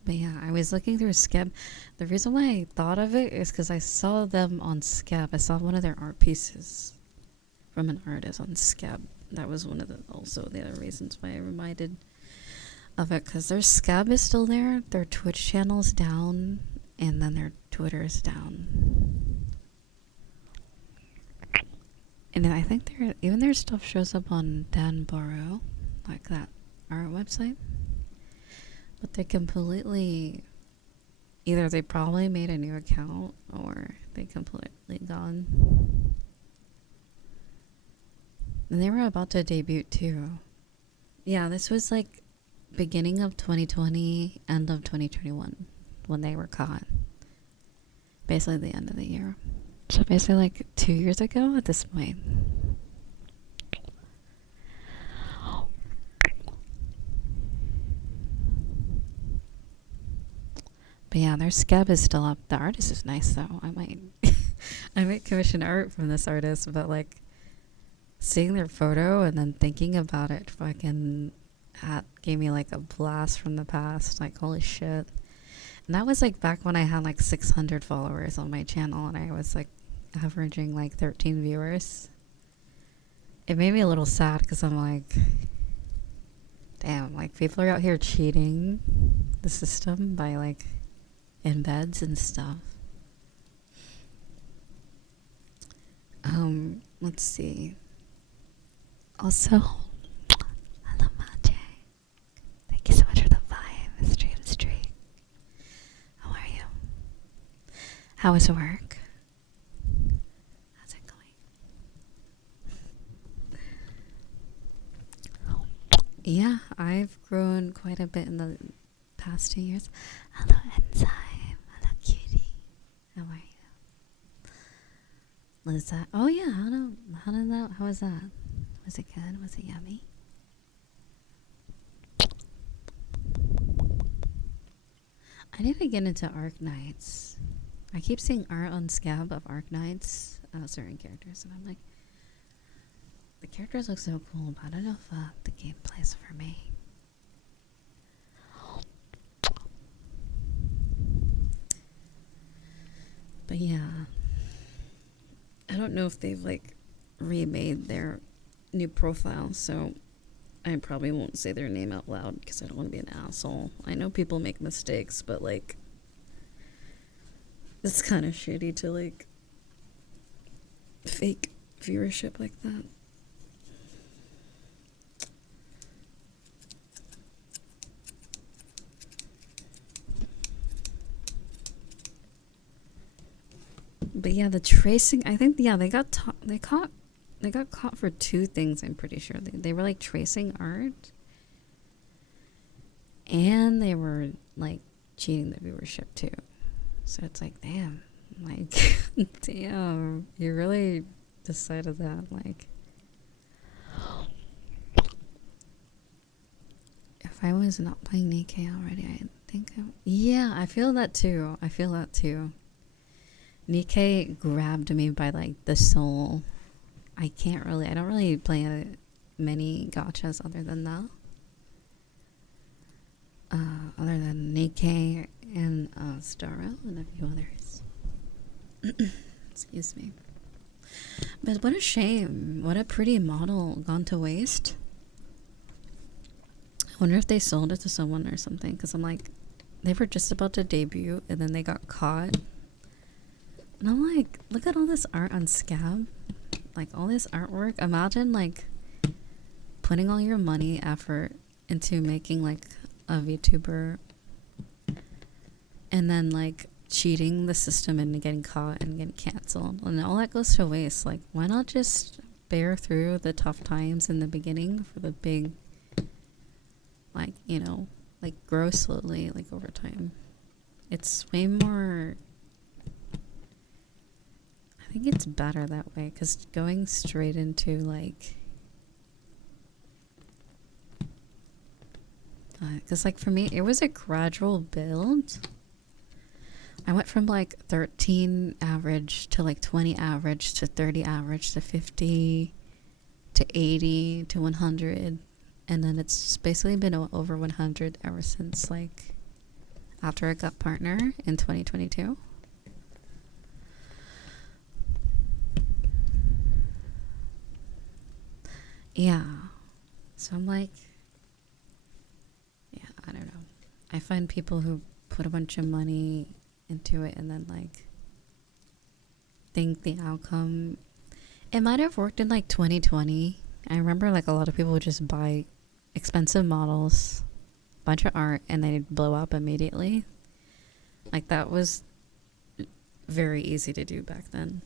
But yeah, I was looking through Skeb. The reason why I thought of it is because I saw them on Skeb. I saw one of their art pieces from an artist on Skeb. That was one of the other reasons why I reminded of it, because their Skeb is still there, their Twitch channel's down, and then their Twitter is down. And I think even their stuff shows up on Dan Borrow, like that art website. But they completely, either they probably made a new account or they completely gone. And they were about to debut too. Yeah, this was like beginning of 2020, end of 2021 when they were caught. Basically the end of the year. So basically like 2 years ago at this point. But yeah, their Skeb is still up. The artist is nice though. I might commission art from this artist, but like seeing their photo and then thinking about it fucking gave me like a blast from the past. Like holy shit. And that was like back when I had like 600 followers on my channel and I was like averaging like 13 viewers. It made me a little sad because I'm like, damn, like people are out here cheating the system by like embeds and stuff. Let's see. Also, hello Maje. Thank you so much for the vibe, stream. How are you? How is work? How's it going? Yeah, I've grown quite a bit in the past 2 years. Hello, Enzyme. Hello, cutie. How are you? Lizette. Oh yeah, how was that? Was it good? Was it yummy? I need to get into Arc Knights. I keep seeing art on Scab of Arc Knights, certain characters, and I'm like, the characters look so cool, but I don't know if the gameplay's for me. But yeah, I don't know if they've like remade their new profile, so I probably won't say their name out loud because I don't want to be an asshole. I know people make mistakes, but like, it's kind of shitty to like fake viewership like that. But yeah, the tracing, I think, yeah, they got caught for 2 things, I'm pretty sure. They were like tracing art, and they were like cheating the viewership too. So it's like, damn, like, damn, you really decided that, like, if I was not playing Nikkei already, I think, yeah, I feel that too. Nikkei grabbed me by like the soul. I don't really play many gachas other than that. Other than Nikkei and Starro and a few others. Excuse me. But what a shame. What a pretty model gone to waste. I wonder if they sold it to someone or something, because I'm like, they were just about to debut and then they got caught. And I'm like, look at all this art on Scab. Like, all this artwork. Imagine, like, putting all your money, effort into making, like, a VTuber. And then, like, cheating the system and getting caught and getting canceled. And all that goes to waste. Like, why not just bear through the tough times in the beginning for the big, like, you know, like, grow slowly, like, over time. It's way more... I think it's better that way, because going straight into like, because like for me, it was a gradual build. I went from like 13 average to like 20 average to 30 average to 50 to 80 to 100, and then it's just basically been over 100 ever since, like, after I got partner in 2022. Yeah. So I'm like, yeah, I don't know. I find people who put a bunch of money into it and then, like, think the outcome, it might have worked in like 2020. I remember like a lot of people would just buy expensive models, bunch of art, and they'd blow up immediately. Like, that was very easy to do back then.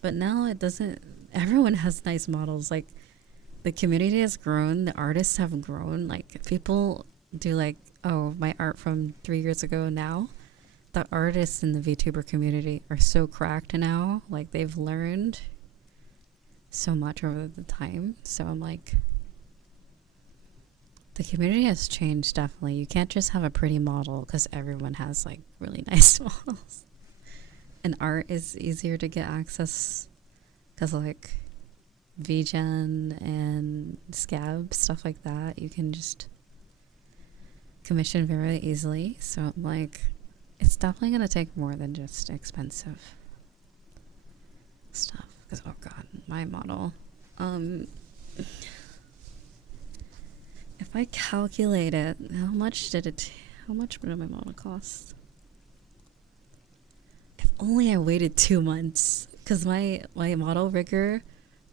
But now it doesn't. Everyone has nice models. Like, the community has grown, the artists have grown. Like, people do like, oh, my art from 3 years ago now. The artists in the VTuber community are so cracked now. Like, they've learned so much over the time. So I'm like, the community has changed, definitely. You can't just have a pretty model because everyone has like really nice models. And art is easier to get access because, like, VGen and Scab, stuff like that, you can just commission very easily. So I'm like, it's definitely going to take more than just expensive stuff. Because, oh god, my model. If I calculate it, how much did my model cost? If only I waited 2 months. Because my model rigger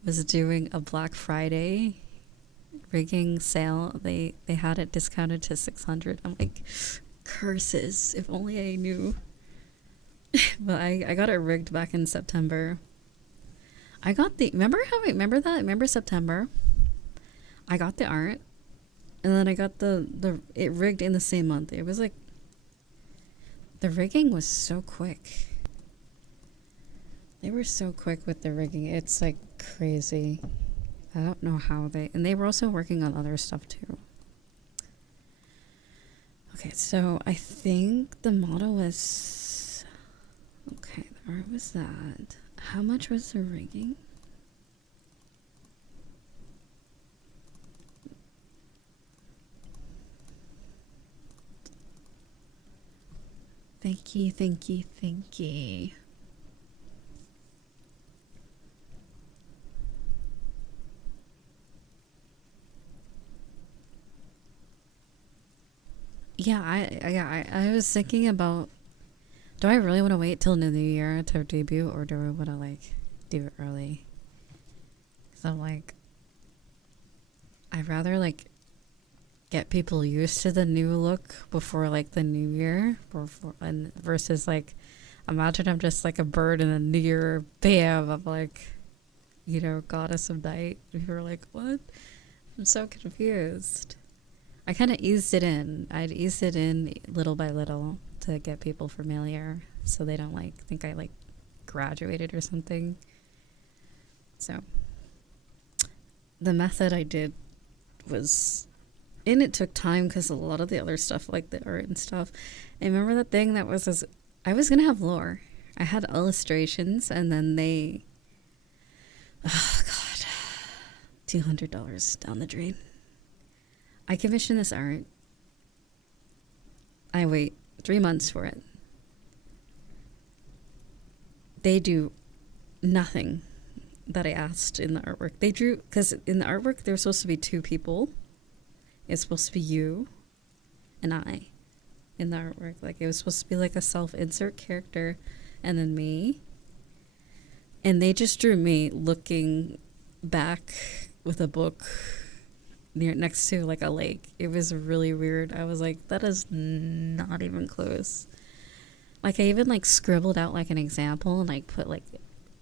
was doing a Black Friday rigging sale. They had it discounted to 600. I'm like, curses. If only I knew. But I got it rigged back in September. I got the, remember September? I got the art. And then I got it rigged in the same month. It was like, the rigging was so quick. They were so quick with the rigging. It's like crazy. I don't know how and they were also working on other stuff too. Okay, so I think the model was, okay, the art was that. How much was the rigging? Thank you, thank you, thank you. Yeah, I was thinking about, do I really want to wait till the new year to debut, or do I want to like do it early? Because I'm like, I'd rather like get people used to the new look before like the new year, and versus like, imagine I'm just like a bird in a new year, bam, I'm like, you know, goddess of night. People are like, what? I'm so confused. I kind of eased it in. I'd eased it in little by little to get people familiar, so they don't like think I like graduated or something. So the method I did was, and it took time because a lot of the other stuff, like the art and stuff. And remember that thing that was, I was gonna have lore. I had illustrations, and then they, oh god, $200 down the drain. I commissioned this art. I wait 3 months for it. They do nothing that I asked in the artwork. They drew, because in the artwork there's supposed to be 2 people. It's supposed to be you and I in the artwork. Like, it was supposed to be like a self-insert character and then me. And they just drew me looking back with a book next to like a lake. It was really weird. I was like, that is not even close. Like, I even like scribbled out like an example and like put like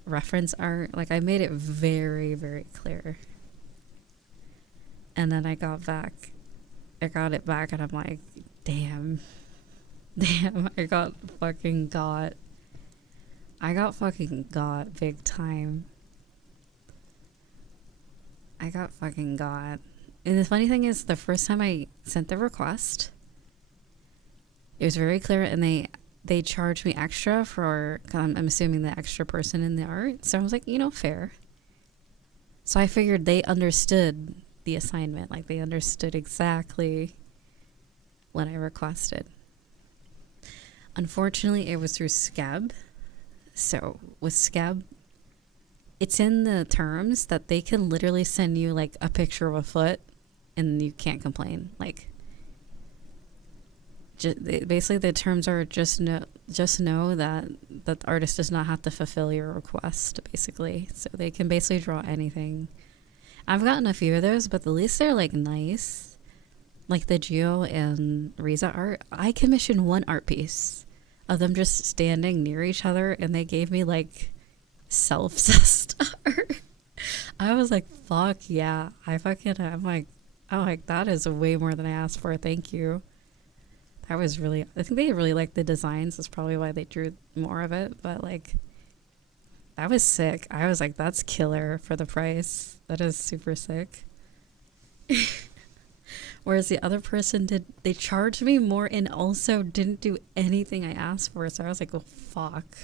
reference art. Like, I made it very, very clear. And then I got it back, and I'm like, damn, I got fucking got big time. I got fucking got. And the funny thing is, the first time I sent the request, it was very clear, and they charged me extra for, I'm assuming, the extra person in the art. So I was like, you know, fair. So I figured they understood the assignment. Like, they understood exactly what I requested. Unfortunately, it was through Scab. So with Scab, it's in the terms that they can literally send you like a picture of a foot and you can't complain. Like, basically the terms are just know that the artist does not have to fulfill your request, basically. So they can basically draw anything. I've gotten a few of those, but at least they're like nice. Like the Geo and Riza art, I commissioned one art piece of them just standing near each other, and they gave me like self-zest art. I was like, fuck yeah. I'm like, that is way more than I asked for. Thank you. That was really, I think they really liked the designs. That's probably why they drew more of it. But like, that was sick. I was like, that's killer for the price. That is super sick. Whereas the other person they charged me more and also didn't do anything I asked for. So I was like, oh, fuck.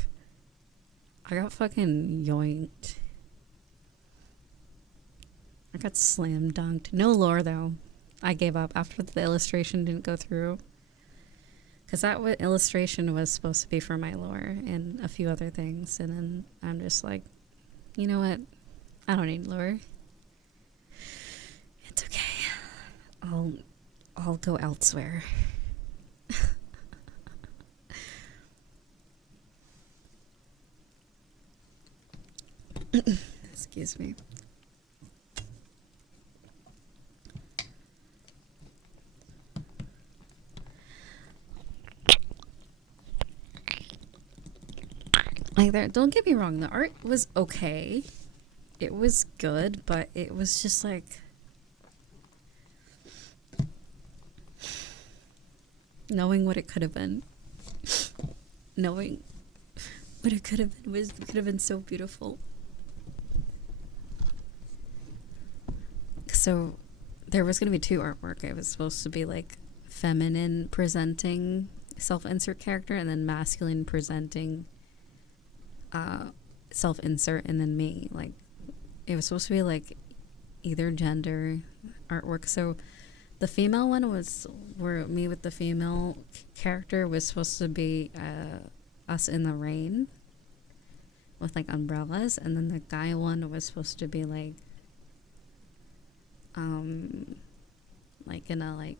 I got fucking yoinked. I got slam dunked. No lore, though. I gave up after the illustration didn't go through. Because that illustration was supposed to be for my lore and a few other things. And then I'm just like, you know what? I don't need lore. It's okay. I'll go elsewhere. Excuse me. Like, don't get me wrong, the art was okay. It was good, but it was just like, Knowing what it could have been. Knowing what it could have been could have been so beautiful. So there was going to be two artwork. It was supposed to be like feminine presenting self-insert character and then masculine presenting self-insert and then me. Like it was supposed to be like either gender artwork. So the female one was where me with the female character was supposed to be us in the rain with like umbrellas, and then the guy one was supposed to be like in a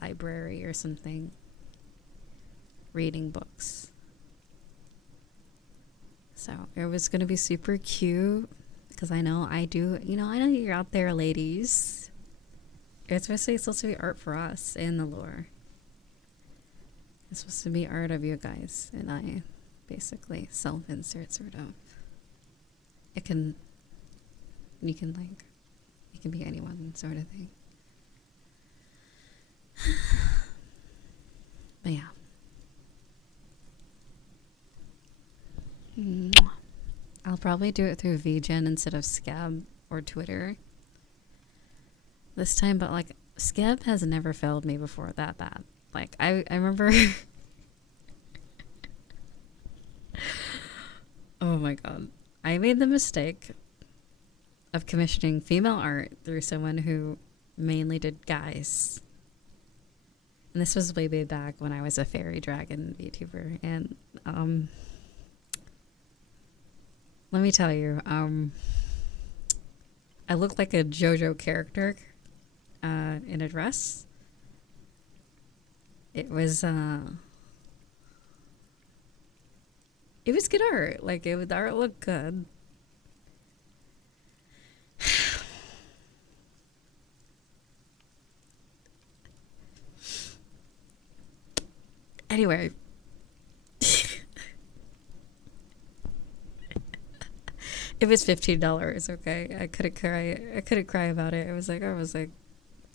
library or something, reading books. So it was gonna be super cute because I know you're out there, ladies. It's supposed to be art for us and the lore. It's supposed to be art of you guys and I, basically self-insert sort of. You can be anyone sort of thing. But yeah. I'll probably do it through VGen instead of Scab or Twitter this time, but like Scab has never failed me before that bad. Like I remember oh my god. I made the mistake of commissioning female art through someone who mainly did guys. And this was way back when I was a fairy dragon VTuber. And let me tell you, I looked like a JoJo character in a dress. It was good art. Like the art looked good. Anyway. It was $15, okay? I couldn't cry about it. I was like,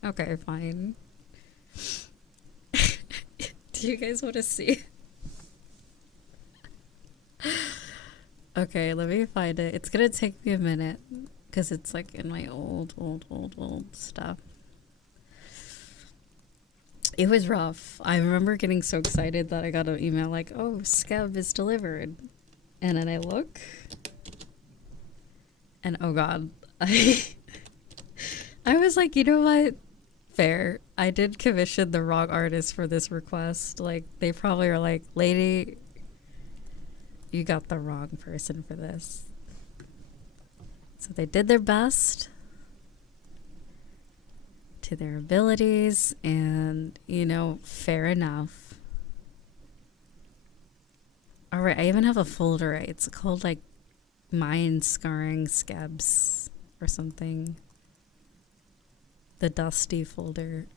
okay, fine. Do you guys want to see? Okay, let me find it. It's gonna take me a minute because it's like in my old stuff. It was rough. I remember getting so excited that I got an email like, oh, Scab is delivered. And then I look. And oh god, I was like, you know what? Fair. I did commission the wrong artist for this request. Like, they probably are like, lady, you got the wrong person for this. So they did their best to their abilities, and, fair enough. Alright, I even have a folder. It's called, like, Mind Scarring Scabs or something. The dusty folder.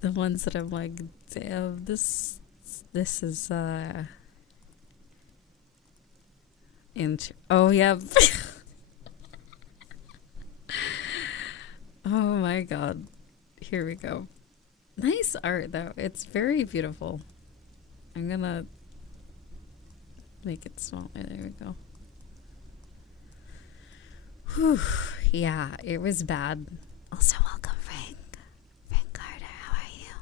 The ones that I'm like, damn, this is oh yeah. Oh my god. Here we go. Nice art though. It's very beautiful. I'm gonna make it smaller. There we go. Whew. Yeah, it was bad. Also, welcome, Frank. Frank Carter, how are you?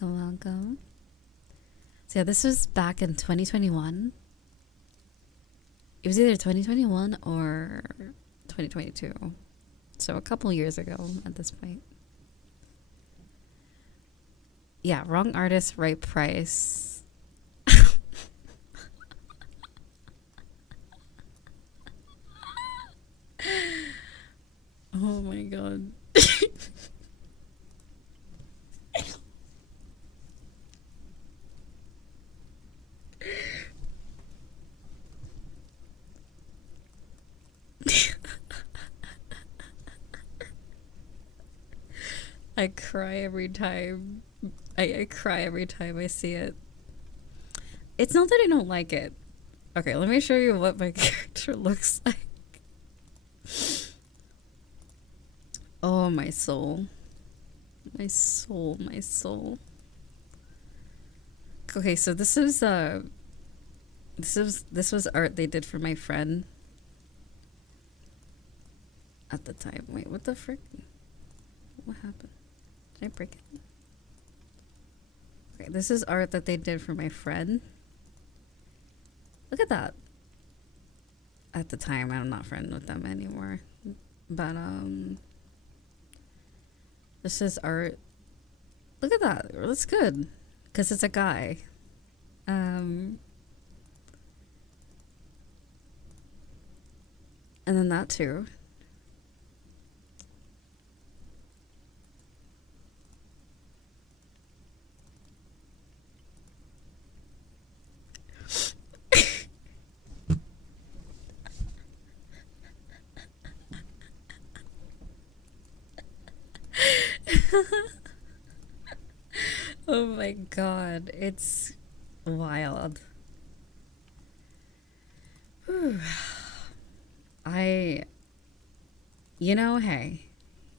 Welcome. So yeah, this was back in 2021. It was either 2021 or 2022. So a couple years ago at this point. Yeah, wrong artist, right price. Oh my god. I cry every time. I cry every time I see it. It's not that I don't like it. Okay, let me show you what my character looks like. Oh, my soul. My soul, my soul. Okay, so this was art they did for my friend at the time. Wait, what the frick? What happened? Did I break it? Okay, this is art that they did for my friend. Look at that. At the time, I'm not friends with them anymore. But this is art. Look at that. It looks good. Because it's a guy. And then that too. Oh my god, it's wild. Whew. You know, hey,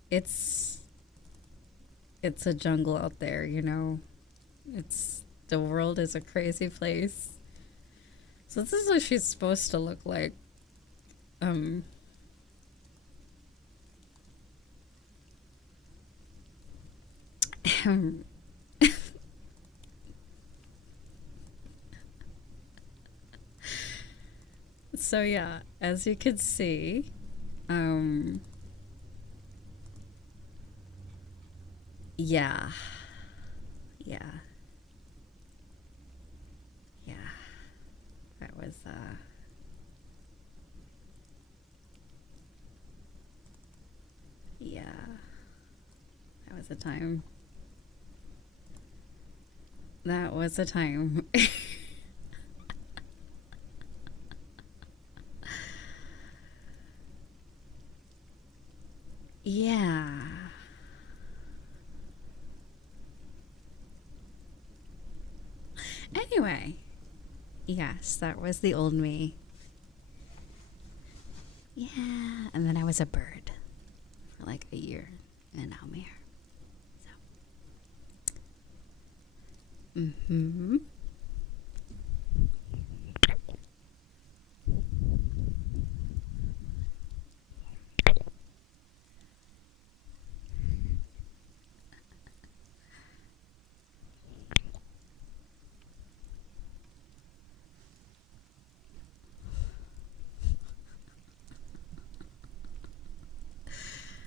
it's a jungle out there, you know. The world is a crazy place. So this is what she's supposed to look like. So yeah, as you can see, yeah, that was yeah, that was a time. That was a time. Yeah. Anyway, yes, that was the old me. Yeah, and then I was a bird for like a year, and now I'm here. So. Mm-hmm.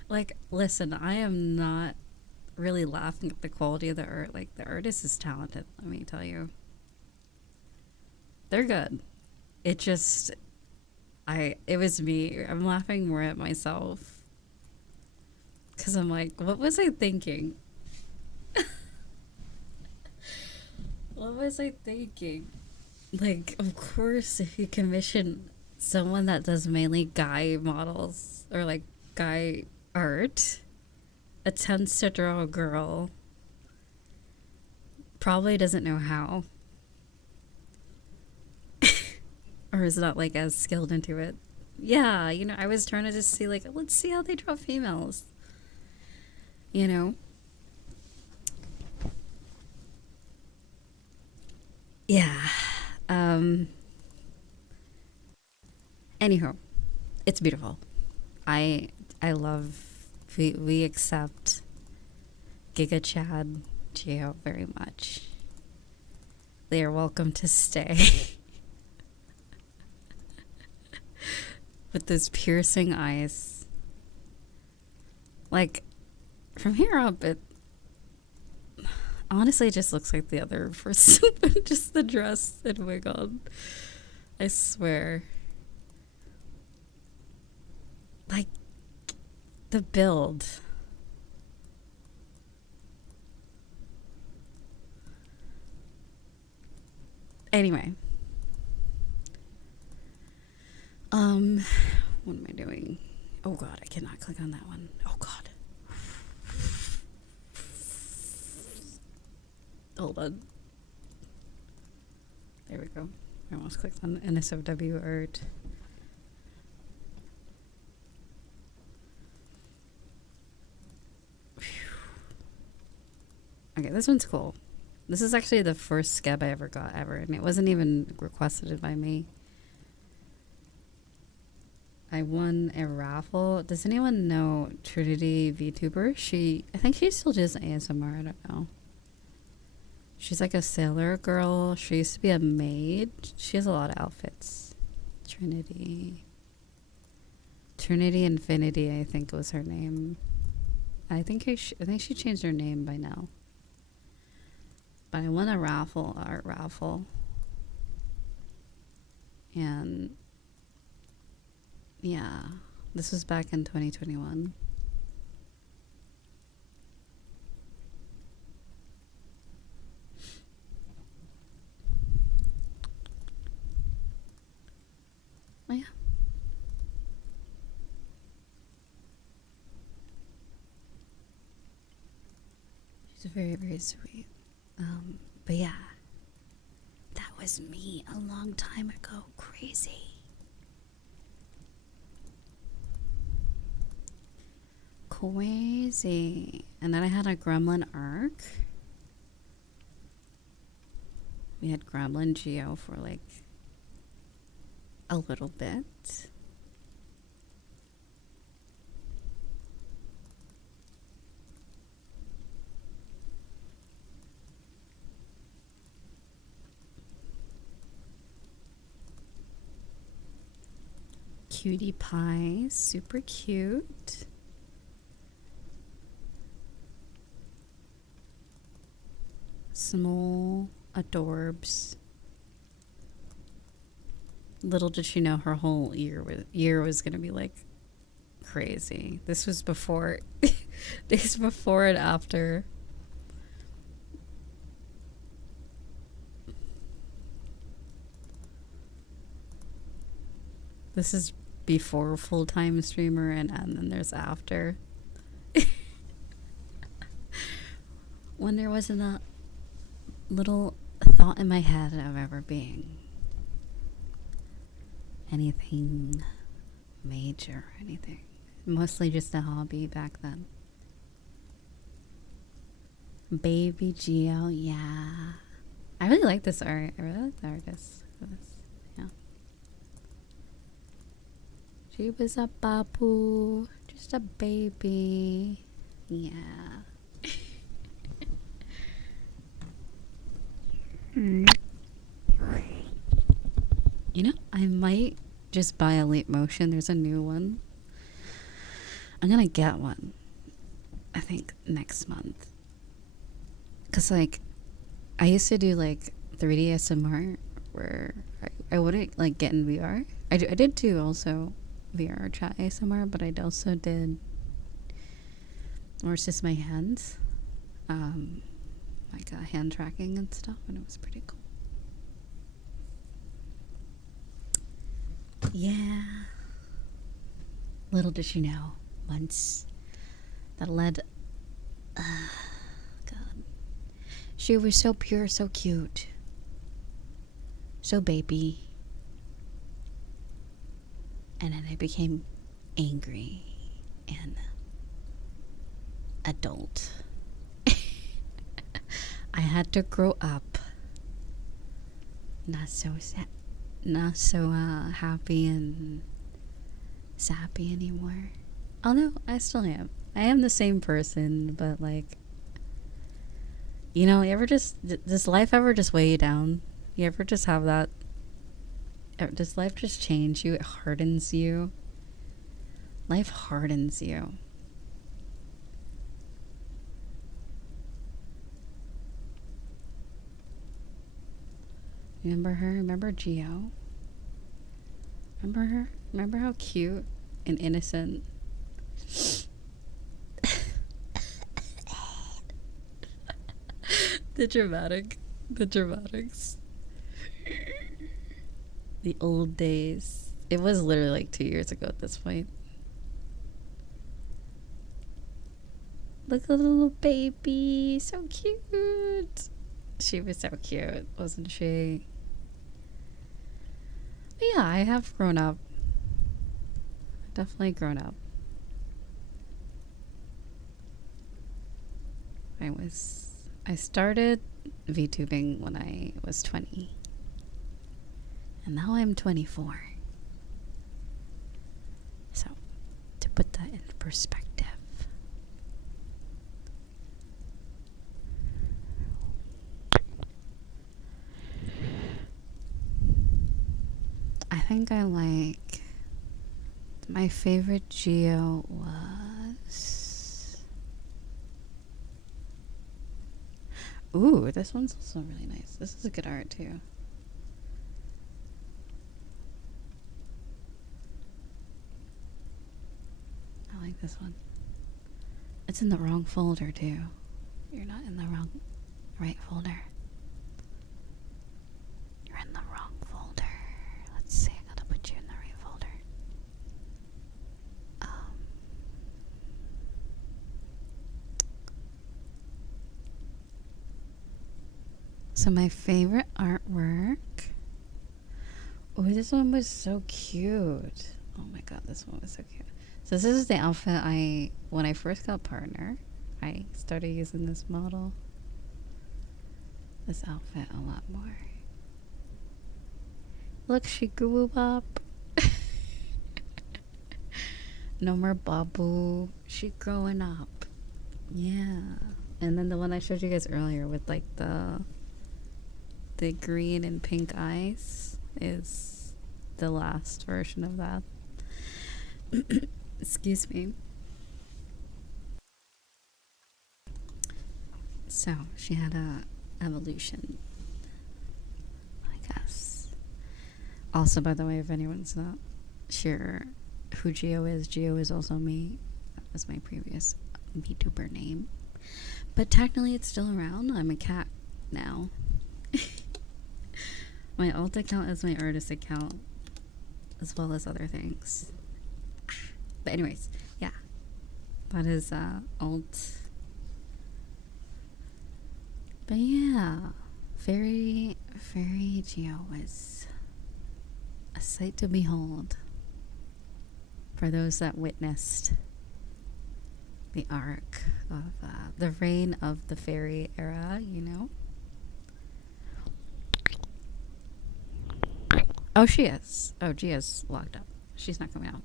Like, listen, I am not really laughing at the quality of the art. Like, the artist is talented, let me tell you. They're good. It just, it was me. I'm laughing more at myself. Because I'm like, what was I thinking? What was I thinking? Like, of course, if you commission someone that does mainly guy models or like guy art, attempts to draw a girl, probably doesn't know how. Or is not like as skilled into it. Yeah, you know, I was trying to just see like, let's see how they draw females. You know? Yeah. Anyhow, it's beautiful. I love we accept Giga Chad Geo very much. They are welcome to stay. With those piercing eyes. Like, from here up, it honestly just looks like the other person. Just the dress and wig on. I swear. Like, the build. Anyway. What am I doing? Oh god, I cannot click on that one. Oh god. Hold on. There we go. I almost clicked on NSFW art. Okay, this one's cool. This is actually the first scab I ever got ever, and it wasn't even requested by me. I won a raffle. Does anyone know Trinity VTuber? I think she still does ASMR, I don't know. She's like a sailor girl. She used to be a maid. She has a lot of outfits. Trinity Infinity, I think was her name. I think she changed her name by now. But I won a art raffle. And yeah, this was back in 2021. Oh yeah. She's very, very sweet. But yeah, that was me a long time ago. Crazy. And then I had a Gremlin arc. We had Gremlin Geo for like a little bit. Cutie Pie, super cute. Small adorbs. Little did she know her whole year was gonna be like crazy. This was before, days before and after. This is before full-time streamer, and then there's after. When there wasn't a little thought in my head of ever being anything major or anything. Mostly just a hobby back then. Baby Geo, yeah. I really like this art. I really like the artist for this. Yeah. She was a babu, just a baby. Yeah. You know, I might just buy a Leap Motion. There's a new one. I'm gonna get one, I think, next month. Cause like, I used to do like 3D SMR where I wouldn't like get in VR. I did do also VRChat ASMR, but I also did, or it's just my hands, like hand tracking and stuff, and it was pretty cool. Yeah. Little did she know once that led. God. She was so pure, so cute. So baby. And then I became angry and adult. I had to grow up. Not so sad. Not so happy and sappy anymore. Although I still am. I am the same person, but like, you know, you ever just, does life ever just weigh you down? You ever just have that? Does life just change you? It hardens you. Life hardens you. Remember her? Remember Geo? Remember her? Remember how cute and innocent? The dramatics. The old days. It was literally like 2 years ago at this point. Look at the little baby. So cute. She was so cute, wasn't she? But yeah, I have grown up. Definitely grown up. I was I started VTubing when I was 20. And now I'm 24. So, to put that in perspective. I think I like... My favorite geo was... Ooh, this one's also really nice. This is a good art too. I like this one. It's in the wrong folder too. You're not in the right folder. You're in the wrong folder. Let's see, I gotta put you in the right folder. So my favorite artwork. Oh, this one was so cute. Oh my god, this one was so cute. So this is the outfit when I first got partner, I started using this model. This outfit a lot more. Look, she grew up. No more babu. She growing up. Yeah. And then the one I showed you guys earlier with like the green and pink eyes is the last version of that. Excuse me. So she had a evolution, I guess. Also, by the way, if anyone's not sure who Geo is also me. That was my previous VTuber name. But technically it's still around. I'm a cat now. My alt account is my artist account, as well as other things. But anyways, yeah. That is alt. But yeah, Fairy Geo was a sight to behold for those that witnessed the arc of the reign of the fairy era, you know? Oh, she is. Oh, Gia's locked up. She's not coming out.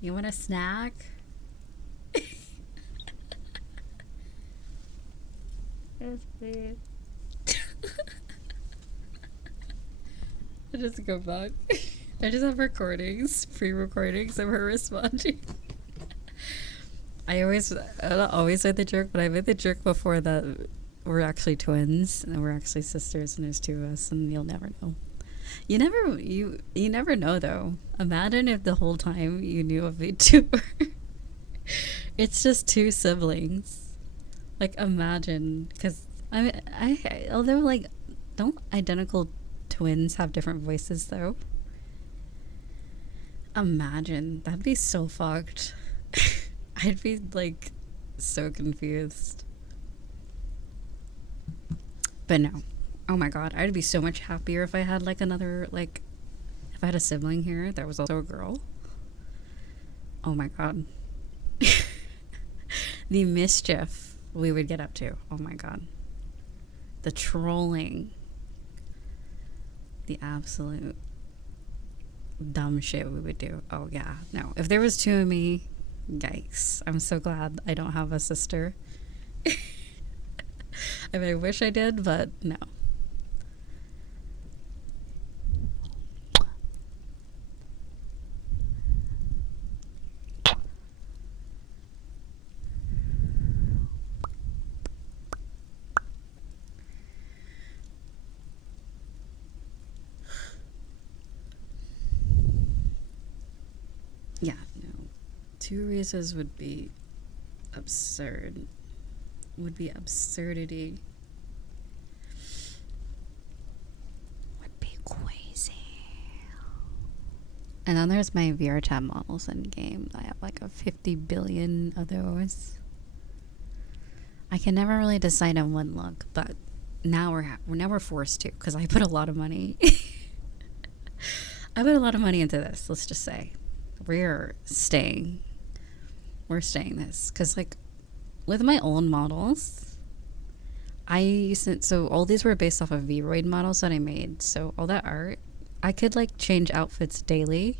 You want a snack? Yes, please. I just go back. I just have recordings, pre-recordings of her responding. I don't always make the joke, but I made the joke before that we're actually twins and we're actually sisters and there's two of us and you'll never know. You never know though. Imagine if the whole time you knew a VTuber. It's just two siblings. Like imagine, because although like, don't identical twins have different voices though? Imagine, that'd be so fucked. I'd be like so confused. But no. Oh my god, I'd be so much happier if I had like another, like, if I had a sibling here that was also a girl. Oh my god. The mischief we would get up to. Oh my god. The trolling. The absolute dumb shit we would do. Oh yeah, no. If there was two of me, yikes. I'm so glad I don't have a sister. I mean, I wish I did, but no. Yeah, no. Two races would be absurd. Would be absurdity. Would be crazy. And then there's my VRChat models in game. I have like a 50 billion of those. I can never really decide on one look, but now we're forced to, because I put a lot of money. I put a lot of money into this. Let's just say we're staying this, because like with my old models, I used to, so all these were based off of Vroid models that I made. So all that art, I could like change outfits daily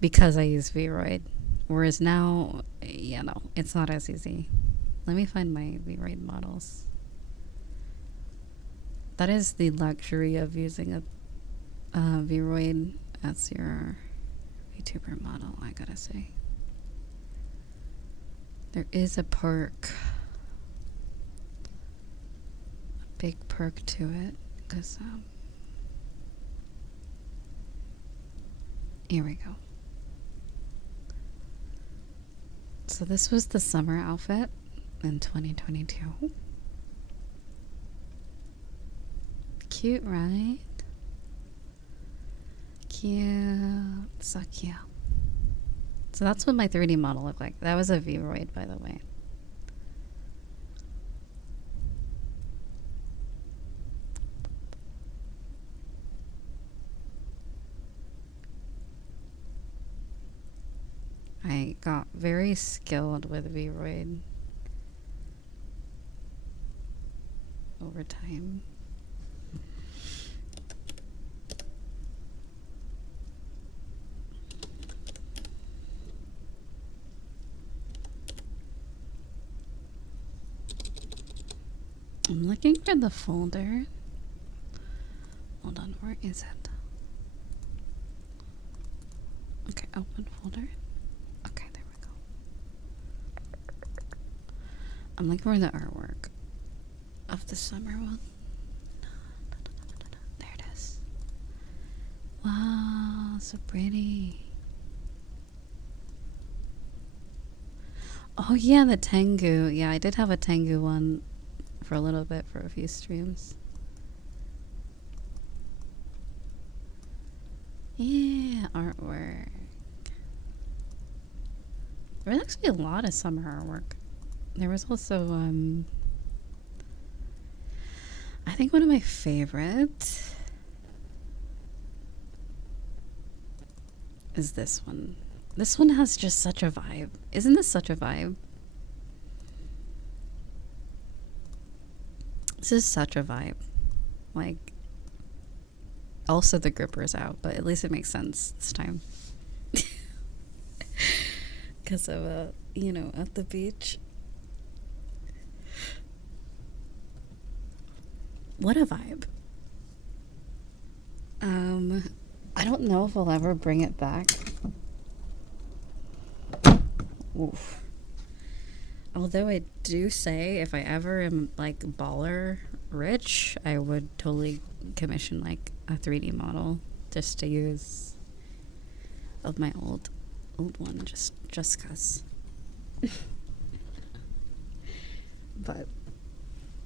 because I use Vroid. Whereas now, yeah, no, it's not as easy. Let me find my Vroid models. That is the luxury of using a Vroid as your VTuber model, I gotta say. There is a perk. A big perk to it. Because, here we go. So this was the summer outfit in 2022. Cute, right? Cute. So cute. So that's what my 3D model looked like. That was a Vroid, by the way. I got very skilled with Vroid over time. I'm looking for the folder. Hold on, where is it? Okay, open folder. Okay, there we go. I'm looking for the artwork of the summer one. There it is. Wow, so pretty. Oh yeah, the Tengu. Yeah, I did have a Tengu one for a little bit for a few streams. Yeah, artwork. There was actually a lot of summer artwork. There was also, I think one of my favorite is this one. This one has just such a vibe. Isn't this such a vibe? This is such a vibe. Like, also the gripper's out, but at least it makes sense this time. Because of, you know, at the beach. What a vibe. I don't know if I'll ever bring it back. Oof. Although I do say if I ever am like baller rich, I would totally commission like a 3D model just to use of my old one just cuz. But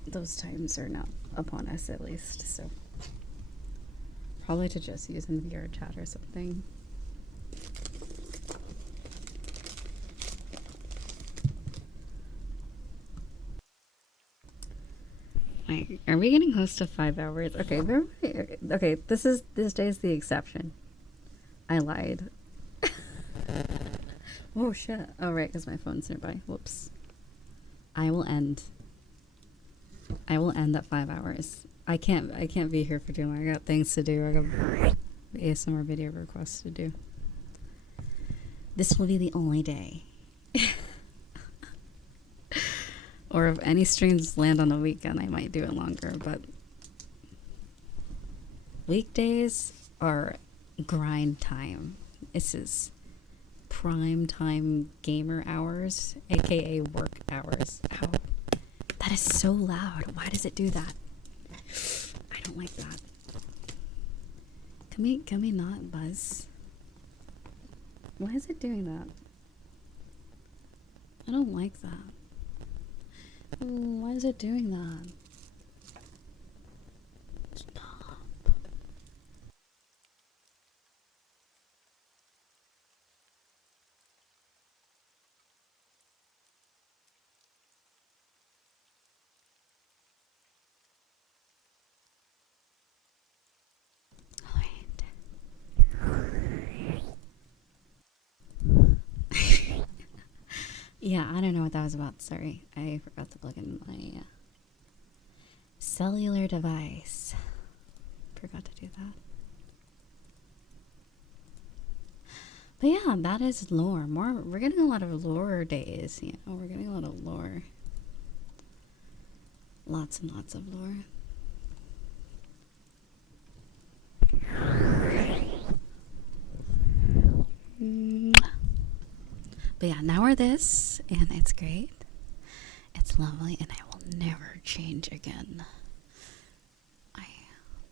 those times are not upon us at least, so probably to just use in VRChat or something. Wait, are we getting close to 5 hours? Okay, okay, this day is the exception. I lied. Oh shit. Oh right, because my phone's nearby. Whoops. I will end at 5 hours. I can't be here for too long. I got things to do. I got ASMR video requests to do. This will be the only day. Or if any streams land on the weekend, I might do it longer, but weekdays are grind time. This is prime time gamer hours, aka work hours. Ow. That is so loud. Why does it do that? I don't like that. Can we not buzz? Why is it doing that? I don't like that. Why is it doing that? Stop. Wait. Yeah, I don't know what that was about. Sorry, I forgot to plug in my cellular device. Forgot to do that. But yeah, that is lore. We're getting a lot of lore days. You know, we're getting a lot of lore. Lots and lots of lore. But yeah, now we're this, and it's great. It's lovely, and I will never change again. I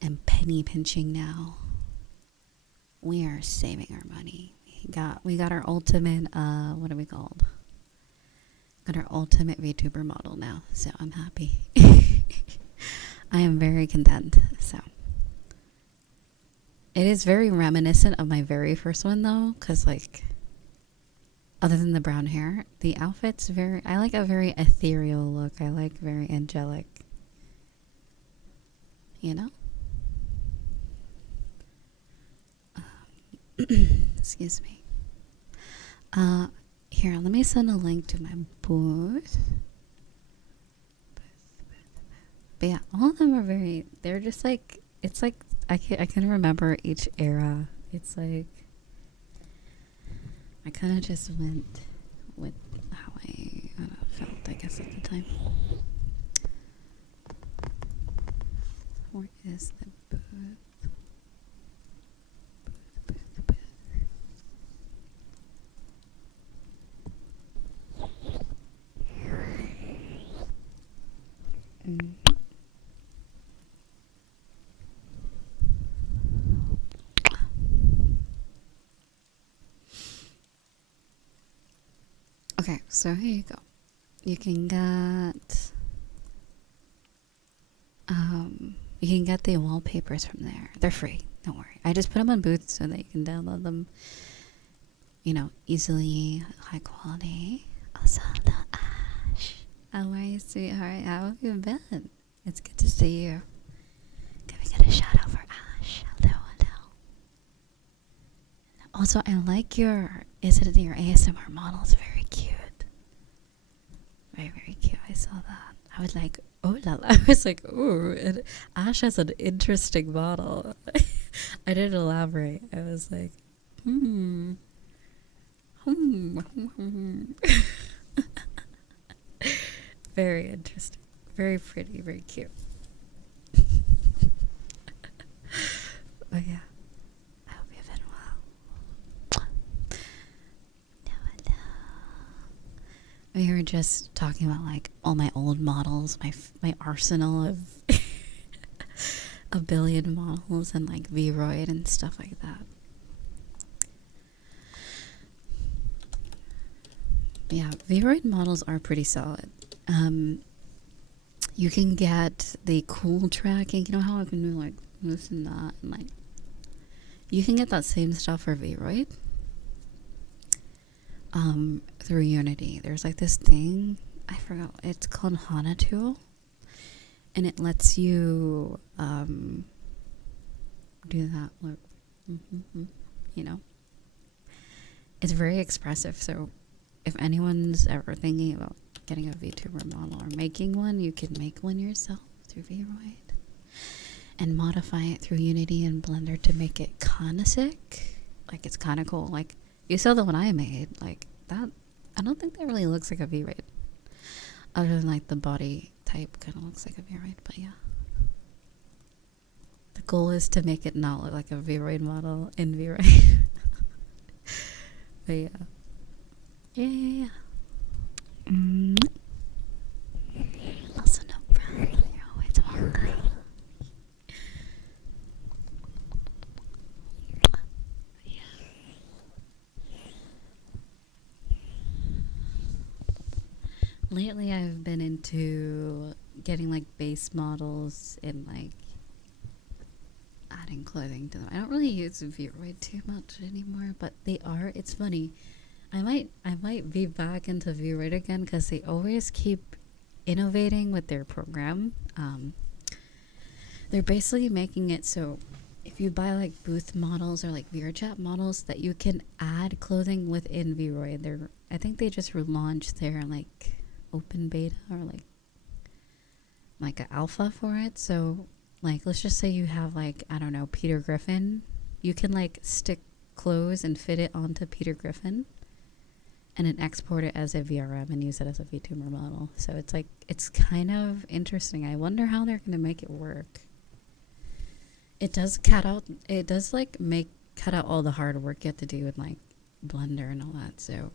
am penny pinching now. We are saving our money. We got our ultimate, what are we called? Got our ultimate VTuber model now, so I'm happy. I am very content, so. It is very reminiscent of my very first one, though, because, like, other than the brown hair, the outfit's I like a very ethereal look. I like very angelic, you know? Excuse me. Here, let me send a link to my booth. But yeah, all of them are they're just like, it's like, I can remember each era. It's like, I kind of just went with how I felt, I guess, at the time. Where is the booth? Booth. Okay, so here you go. You can get the wallpapers from there. They're free. Don't worry. I just put them on Booth so that you can download them, you know, easily, high quality. Also, hello, Ash. How are you, sweetheart? How have you been? It's good to see you. Can we get a shout out for Ash? Hello. Also, I like your ASMR models. Very cute. Very, very cute. I saw that. I was like, oh la la. I was like, ooh, Ash has an interesting model. I didn't elaborate. I was like, Very interesting. Very pretty. Very cute. Oh yeah. I hope you've been well. Hello. We were just talking about like all my old models, my arsenal of a billion models and like Vroid and stuff like that. Yeah, Vroid models are pretty solid. You can get the cool tracking. You know how I can do like this and that, and like you can get that same stuff for Vroid. Through Unity. There's like this thing, I forgot, it's called Hana Tool, and it lets you do that look. You know, it's very expressive. So if anyone's ever thinking about getting a VTuber model or making one, you can make one yourself through Vroid and modify it through Unity and Blender to make it kind of sick. Like, it's kind of cool. Like, you saw the one I made, like that. I don't think that really looks like a Vroid, other than like the body type kind of looks like a Vroid. But yeah, the goal is to make it not look like a Vroid model in Vroid. But yeah. Also, no problem. You're always welcome. Lately, I've been into getting like base models and like adding clothing to them. I don't really use Vroid too much anymore, but they are. It's funny. I might be back into Vroid again because they always keep innovating with their program. They're basically making it so if you buy like booth models or like VRChat models, that you can add clothing within Vroid. I think they just relaunched their like open beta or like an alpha for it. So like, let's just say you have like, I don't know, Peter Griffin. You can like stick clothes and fit it onto Peter Griffin and then export it as a VRM and use it as a VTuber model. So it's like, it's kind of interesting. I wonder how they're going to make it work. It does cut out all the hard work you have to do with like Blender and all that. So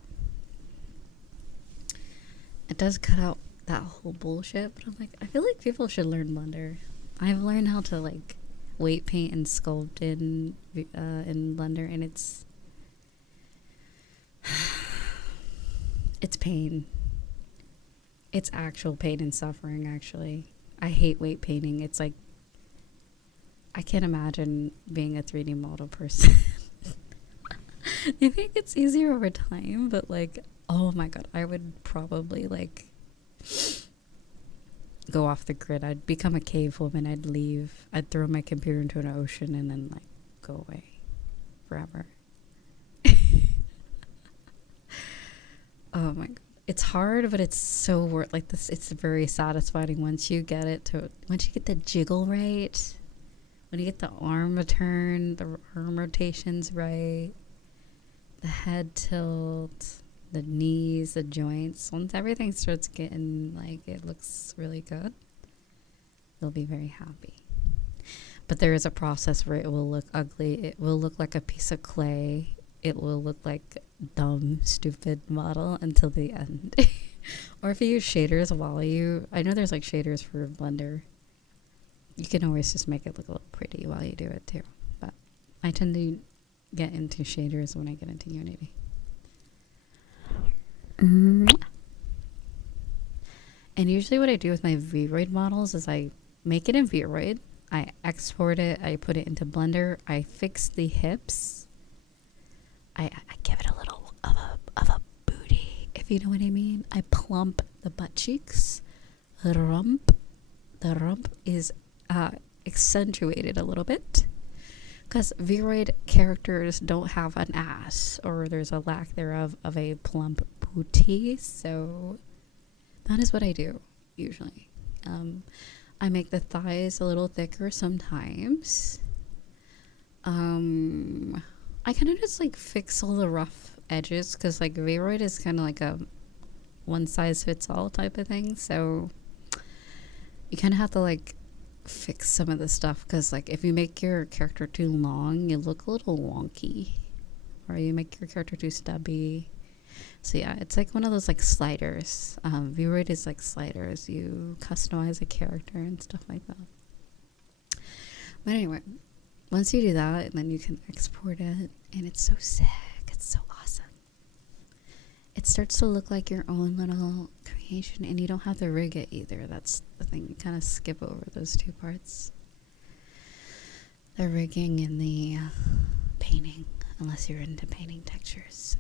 it does cut out that whole bullshit. But I'm like, I feel like people should learn Blender. I've learned how to like weight paint and sculpt in Blender, and it's pain. It's actual pain and suffering. Actually, I hate weight painting. It's like, I can't imagine being a 3D model person. I think it's easier over time, but like, oh my god, I would probably like go off the grid. I'd become a cave woman. I'd leave. I'd throw my computer into an ocean and then like go away forever. Oh my god. It's hard, but it's so worth like this. It's very satisfying once you get the jiggle right. When you get the arm return, the arm rotations right, the head tilt, the knees, the joints, once everything starts getting like it looks really good, you'll be very happy. But there is a process where it will look ugly. It will look like a piece of clay. It will look like dumb, stupid model until the end. Or if you use shaders I know there's like shaders for Blender. You can always just make it look a little pretty while you do it too. But I tend to get into shaders when I get into Unity. And usually what I do with my Vroid models is I make it in Vroid, I export it, I put it into Blender, I fix the hips, I give it a little of a booty, if you know what I mean. I plump the butt cheeks. The rump is accentuated a little bit because Vroid characters don't have an ass, or there's a lack thereof of a plump booty. So that is what I do usually. I make the thighs a little thicker sometimes. I kind of just like fix all the rough edges because like Vroid is kind of like a one size fits all type of thing. So you kind of have to like fix some of the stuff because like if you make your character too long, you look a little wonky, or you make your character too stubby. So yeah, it's like one of those like sliders. Vroid is like sliders. You customize a character and stuff like that. But anyway, once you do that, then you can export it, and it's so sick. It's so awesome. It starts to look like your own little creation, and you don't have to rig it either. That's the thing. You kind of skip over those two parts. The rigging and the painting, unless you're into painting textures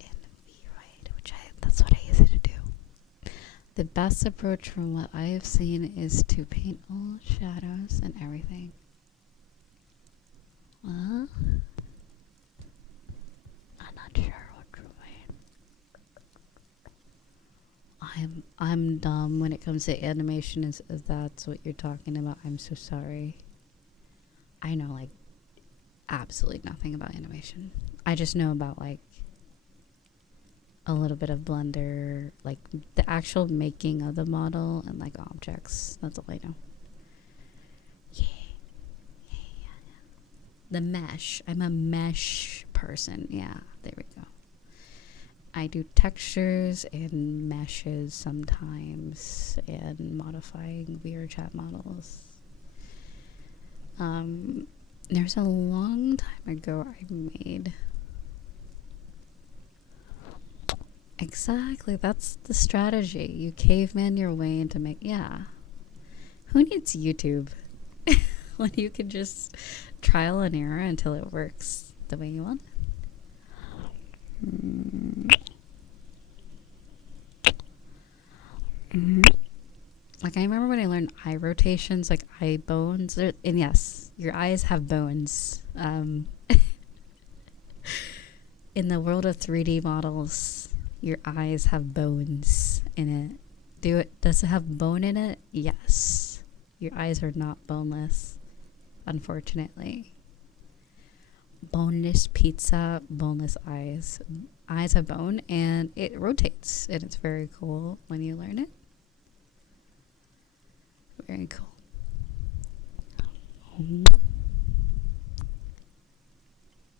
in Vroid, which that's what I use it to do. The best approach from what I have seen is to paint all shadows and everything. I'm not sure what you mean. I'm dumb when it comes to animation. If that's what you're talking about, I'm so sorry. I know like absolutely nothing about animation. I just know about like a little bit of Blender, like the actual making of the model and like objects. That's all I know. Yeah. The mesh. I'm a mesh person. Yeah, there we go. I do textures and meshes sometimes and modifying VRChat models. There's a long time ago I made. Exactly, that's the strategy. You caveman your way into yeah. Who needs YouTube? When you can just trial and error until it works the way you want. Like, I remember when I learned eye rotations, like eye bones. And yes, your eyes have bones. In the world of 3D models, your eyes have bones in it. Does it have bone in it? Yes. Your eyes are not boneless, unfortunately. Boneless pizza, boneless eyes. Eyes have bone, and it rotates, and it's very cool when you learn it. Very cool.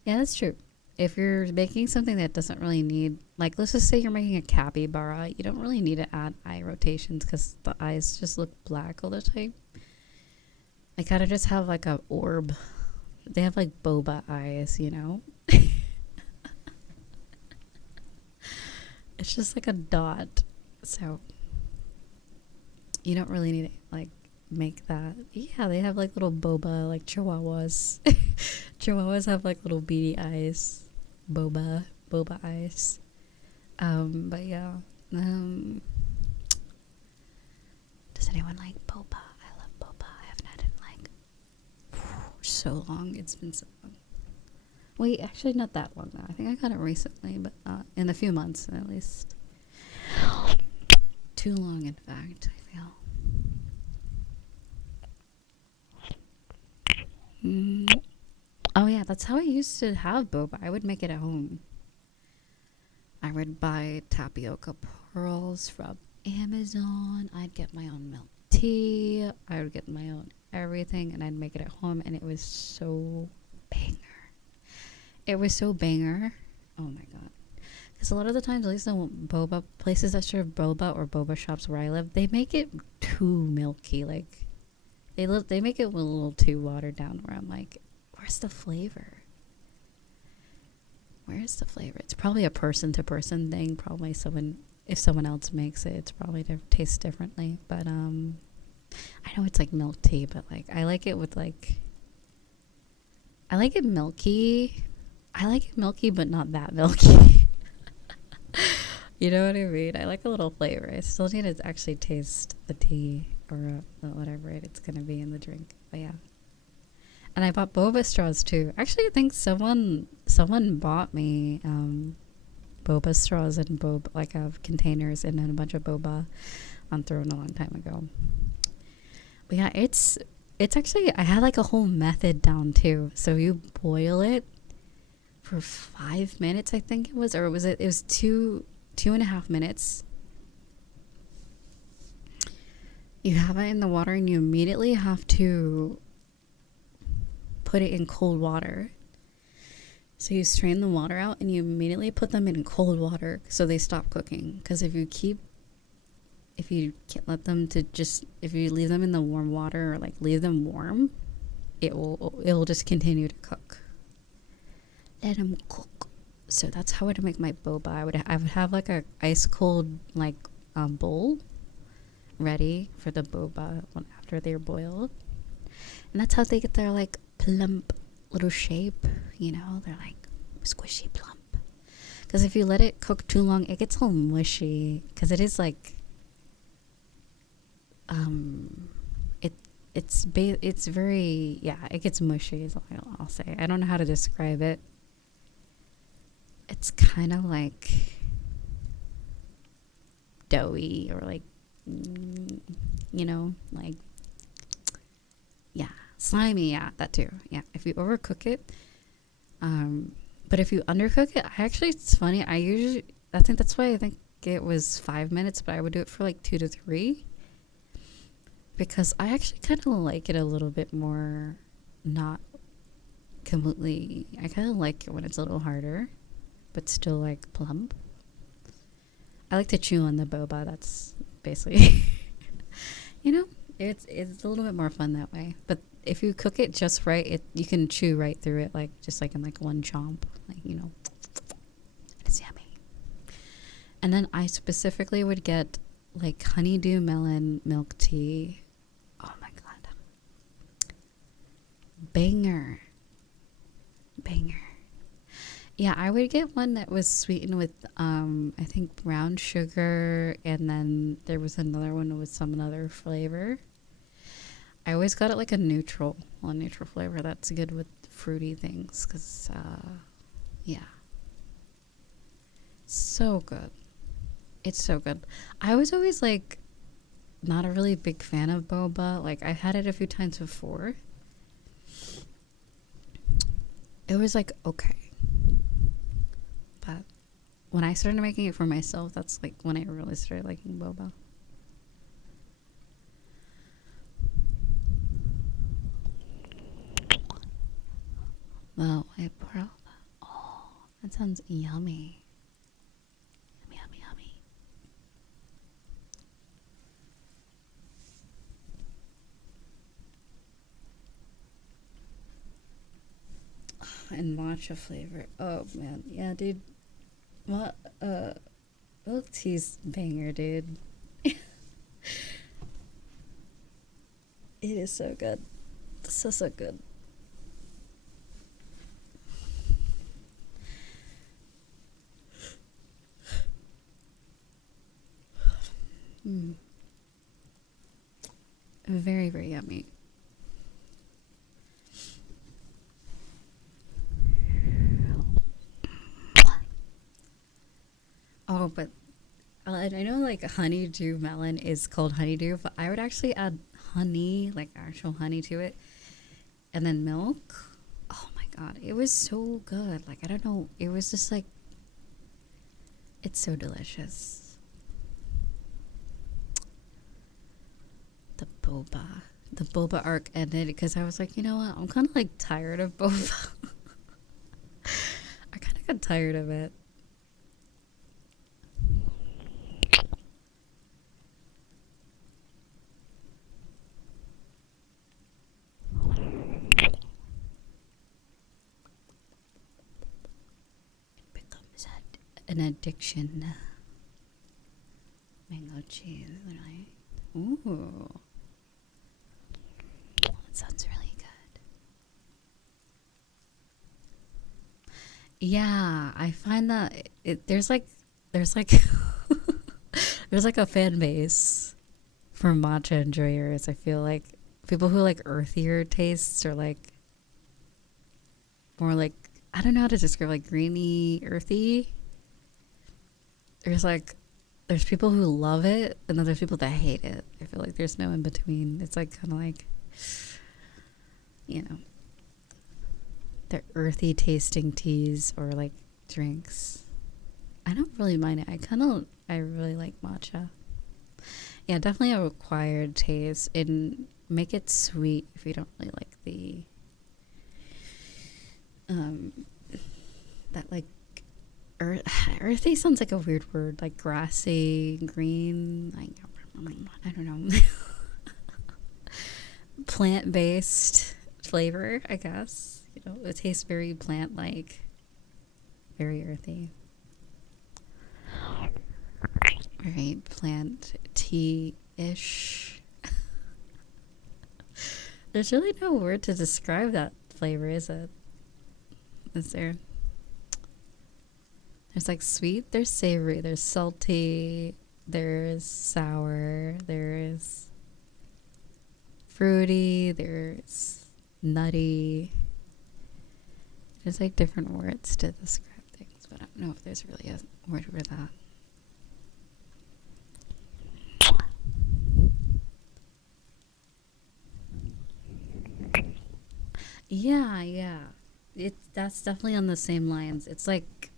Yeah, that's true. If you're making something that doesn't really need, like, let's just say you're making a capybara, you don't really need to add eye rotations because the eyes just look black all the time. I kind of just have like a orb. They have like boba eyes, you know? It's just like a dot. So you don't really need to like make that. Yeah, they have like little boba, like chihuahuas. Chihuahuas have like little beady eyes. Boba eyes. But yeah. Does anyone like boba? I love boba. I haven't had it in like so long. It's been so long. Wait, actually not that long now. I think I got it recently, but in a few months at least. Too long, in fact, I feel. Oh yeah, that's how I used to have boba. I would make it at home. I would buy tapioca pearls from Amazon. I'd get my own milk tea. I would get my own everything, and I'd make it at home, and it was so banger. It was so banger. Oh my god. Because a lot of the times, at least the boba places that serve boba or boba shops where I live, they make it too milky. Like, they make it a little too watered down, where I'm like, where's the flavor? Where's the flavor? It's probably a person to person thing. Probably if someone else makes it, it's probably tastes differently. But I know it's like milk tea, but like I like it with like, I like it milky. I like it milky, but not that milky. You know what I mean? I like a little flavor. I still need to actually taste the tea or whatever it's gonna be in the drink. But yeah. And I bought boba straws too. Actually, I think someone bought me boba straws and boba, like, containers and then a bunch of boba on Throne a long time ago. But yeah, it's actually, I had like a whole method down too. So you boil it for 5 minutes, I think it was, or was it was 2.5 minutes. You have it in the water and you immediately have to put it in cold water. So you strain the water out and you immediately put them in cold water so they stop cooking. Because if you can't let them if you leave them in the warm water or like leave them warm, it will just continue to cook. Let them cook. So that's how I would make my boba. I would have like a ice cold like bowl ready for the boba after they're boiled, and that's how they get their like plump little shape. You know, they're like squishy plump. Because if you let it cook too long, it gets all mushy. Because it is like it's very, yeah, it gets mushy is all I'll say. I don't know how to describe it. It's kind of like doughy or like, you know, like, yeah, slimy. Yeah, that too. Yeah, if you overcook it, but if you undercook it, it's funny. I think that's why I think it was 5 minutes, but I would do it for like 2 to 3, because I actually kind of like it a little bit more, not completely. I kind of like it when it's a little harder, but still like plump. I like to chew on the boba. That's basically, you know, it's a little bit more fun that way. But if you cook it just right, you can chew right through it, like just like in like one chomp, like, you know, it's yummy. And then I specifically would get like honeydew melon milk tea. Oh my god, banger. Yeah, I would get one that was sweetened with, I think brown sugar, and then there was another one with some other flavor. I always got it like a neutral flavor. That's good with fruity things, because, yeah. So good. It's so good. I was always like not a really big fan of boba. Like I've had it a few times before. It was like okay. But when I started making it for myself, that's like when I really started liking boba. Well, I pour out that. Oh, that sounds yummy. Yummy, yummy, yummy. And matcha flavor. Oh man, yeah, dude. What? Milk tea's banger, dude. It is so good. So good. Mm. Very, very yummy. Oh, but I know like honeydew melon is called honeydew, but I would actually add honey, like actual honey to it, and then milk. Oh my god, it was so good. Like I don't know, it was just like it's so delicious. The boba arc ended because I was like, you know what? I'm kind of like tired of boba. I kind of got tired of it. It becomes an addiction. Mango cheese, right? Ooh. That sounds really good. Yeah, I find that there's like there's like a fan base for matcha enjoyers. I feel like people who like earthier tastes or like more like I don't know how to describe like greeny, earthy. There's people who love it and then there's people that hate it. I feel like there's no in between. It's like kind of like, you know, the earthy tasting teas or like drinks. I don't really mind it. I really like matcha. Yeah, definitely a required taste and make it sweet if you don't really like the that like earthy sounds like a weird word, like grassy, green, like I don't know. Plant-based flavor, I guess. You know, it tastes very plant-like, very earthy. Right, plant tea-ish. There's really no word to describe that flavor, is it? Is there? There's like sweet, there's savory, there's salty, there's sour, there's fruity, there's nutty. There's like different words to describe things, but I don't know if there's really a word for that. Yeah. That's definitely on the same lines. It's like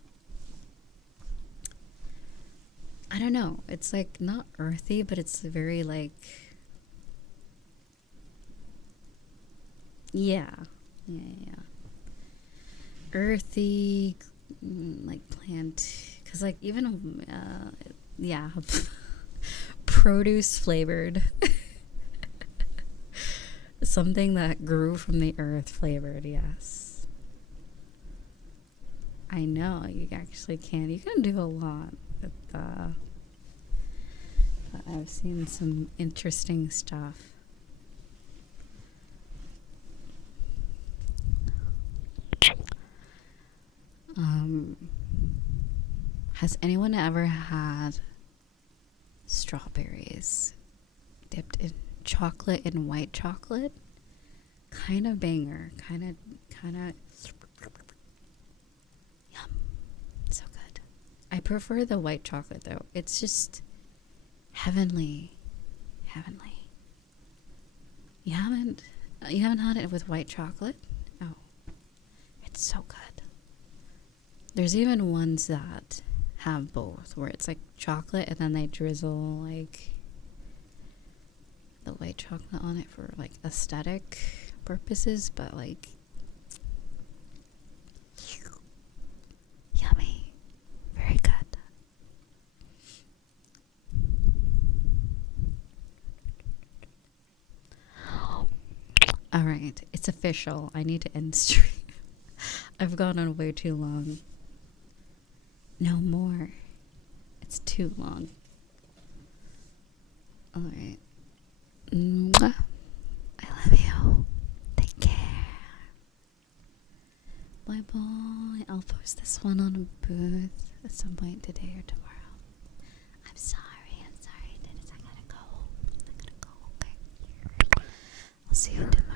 I don't know. It's like not earthy, but it's very like yeah. Earthy, like plant, because like even yeah, produce flavored. Something that grew from the earth flavored, yes. I know, you actually can. You can do a lot with I've seen some interesting stuff. Has anyone ever had strawberries dipped in chocolate and white chocolate? Kind of banger. Kind of. Yum. So good. I prefer the white chocolate though. It's just heavenly. Heavenly. You haven't had it with white chocolate? Oh. It's so good. There's even ones that have both, where it's like chocolate and then they drizzle like the white chocolate on it for like aesthetic purposes, but like yummy. Very good. All right, it's official. I need to end stream. I've gone on way too long. No more. It's too long. All right. Mwah. I love you. Take care. Bye bye. I'll post this one on a booth at some point today or tomorrow. I'm sorry. Dennis, I gotta go. Okay. I'll see you tomorrow.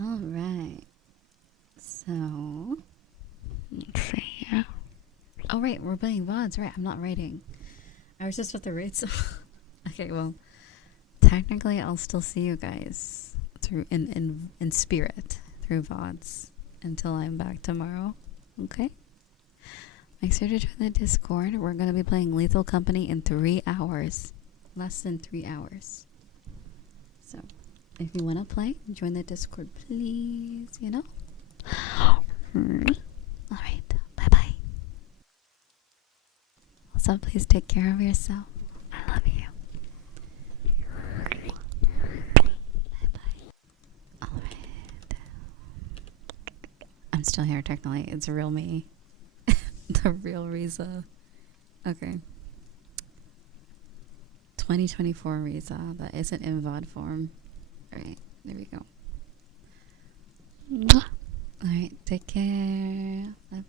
All right. So, let's see here. Oh, right. We're playing VODs. Right. I'm not writing. I was just with the rates. Okay, well, technically, I'll still see you guys through in spirit through VODs until I'm back tomorrow. Okay? Make sure to join the Discord. We're going to be playing Lethal Company in 3 hours. Less than 3 hours. So, if you want to play, join the Discord, please, you know? Alright, bye-bye. Also, please take care of yourself. I love you. Bye-bye. Alright. I'm still here, technically. It's real me. The real Riza. Okay. 2024 Riza. That isn't in VOD form. Alright, there we go. Alright, take care. Bye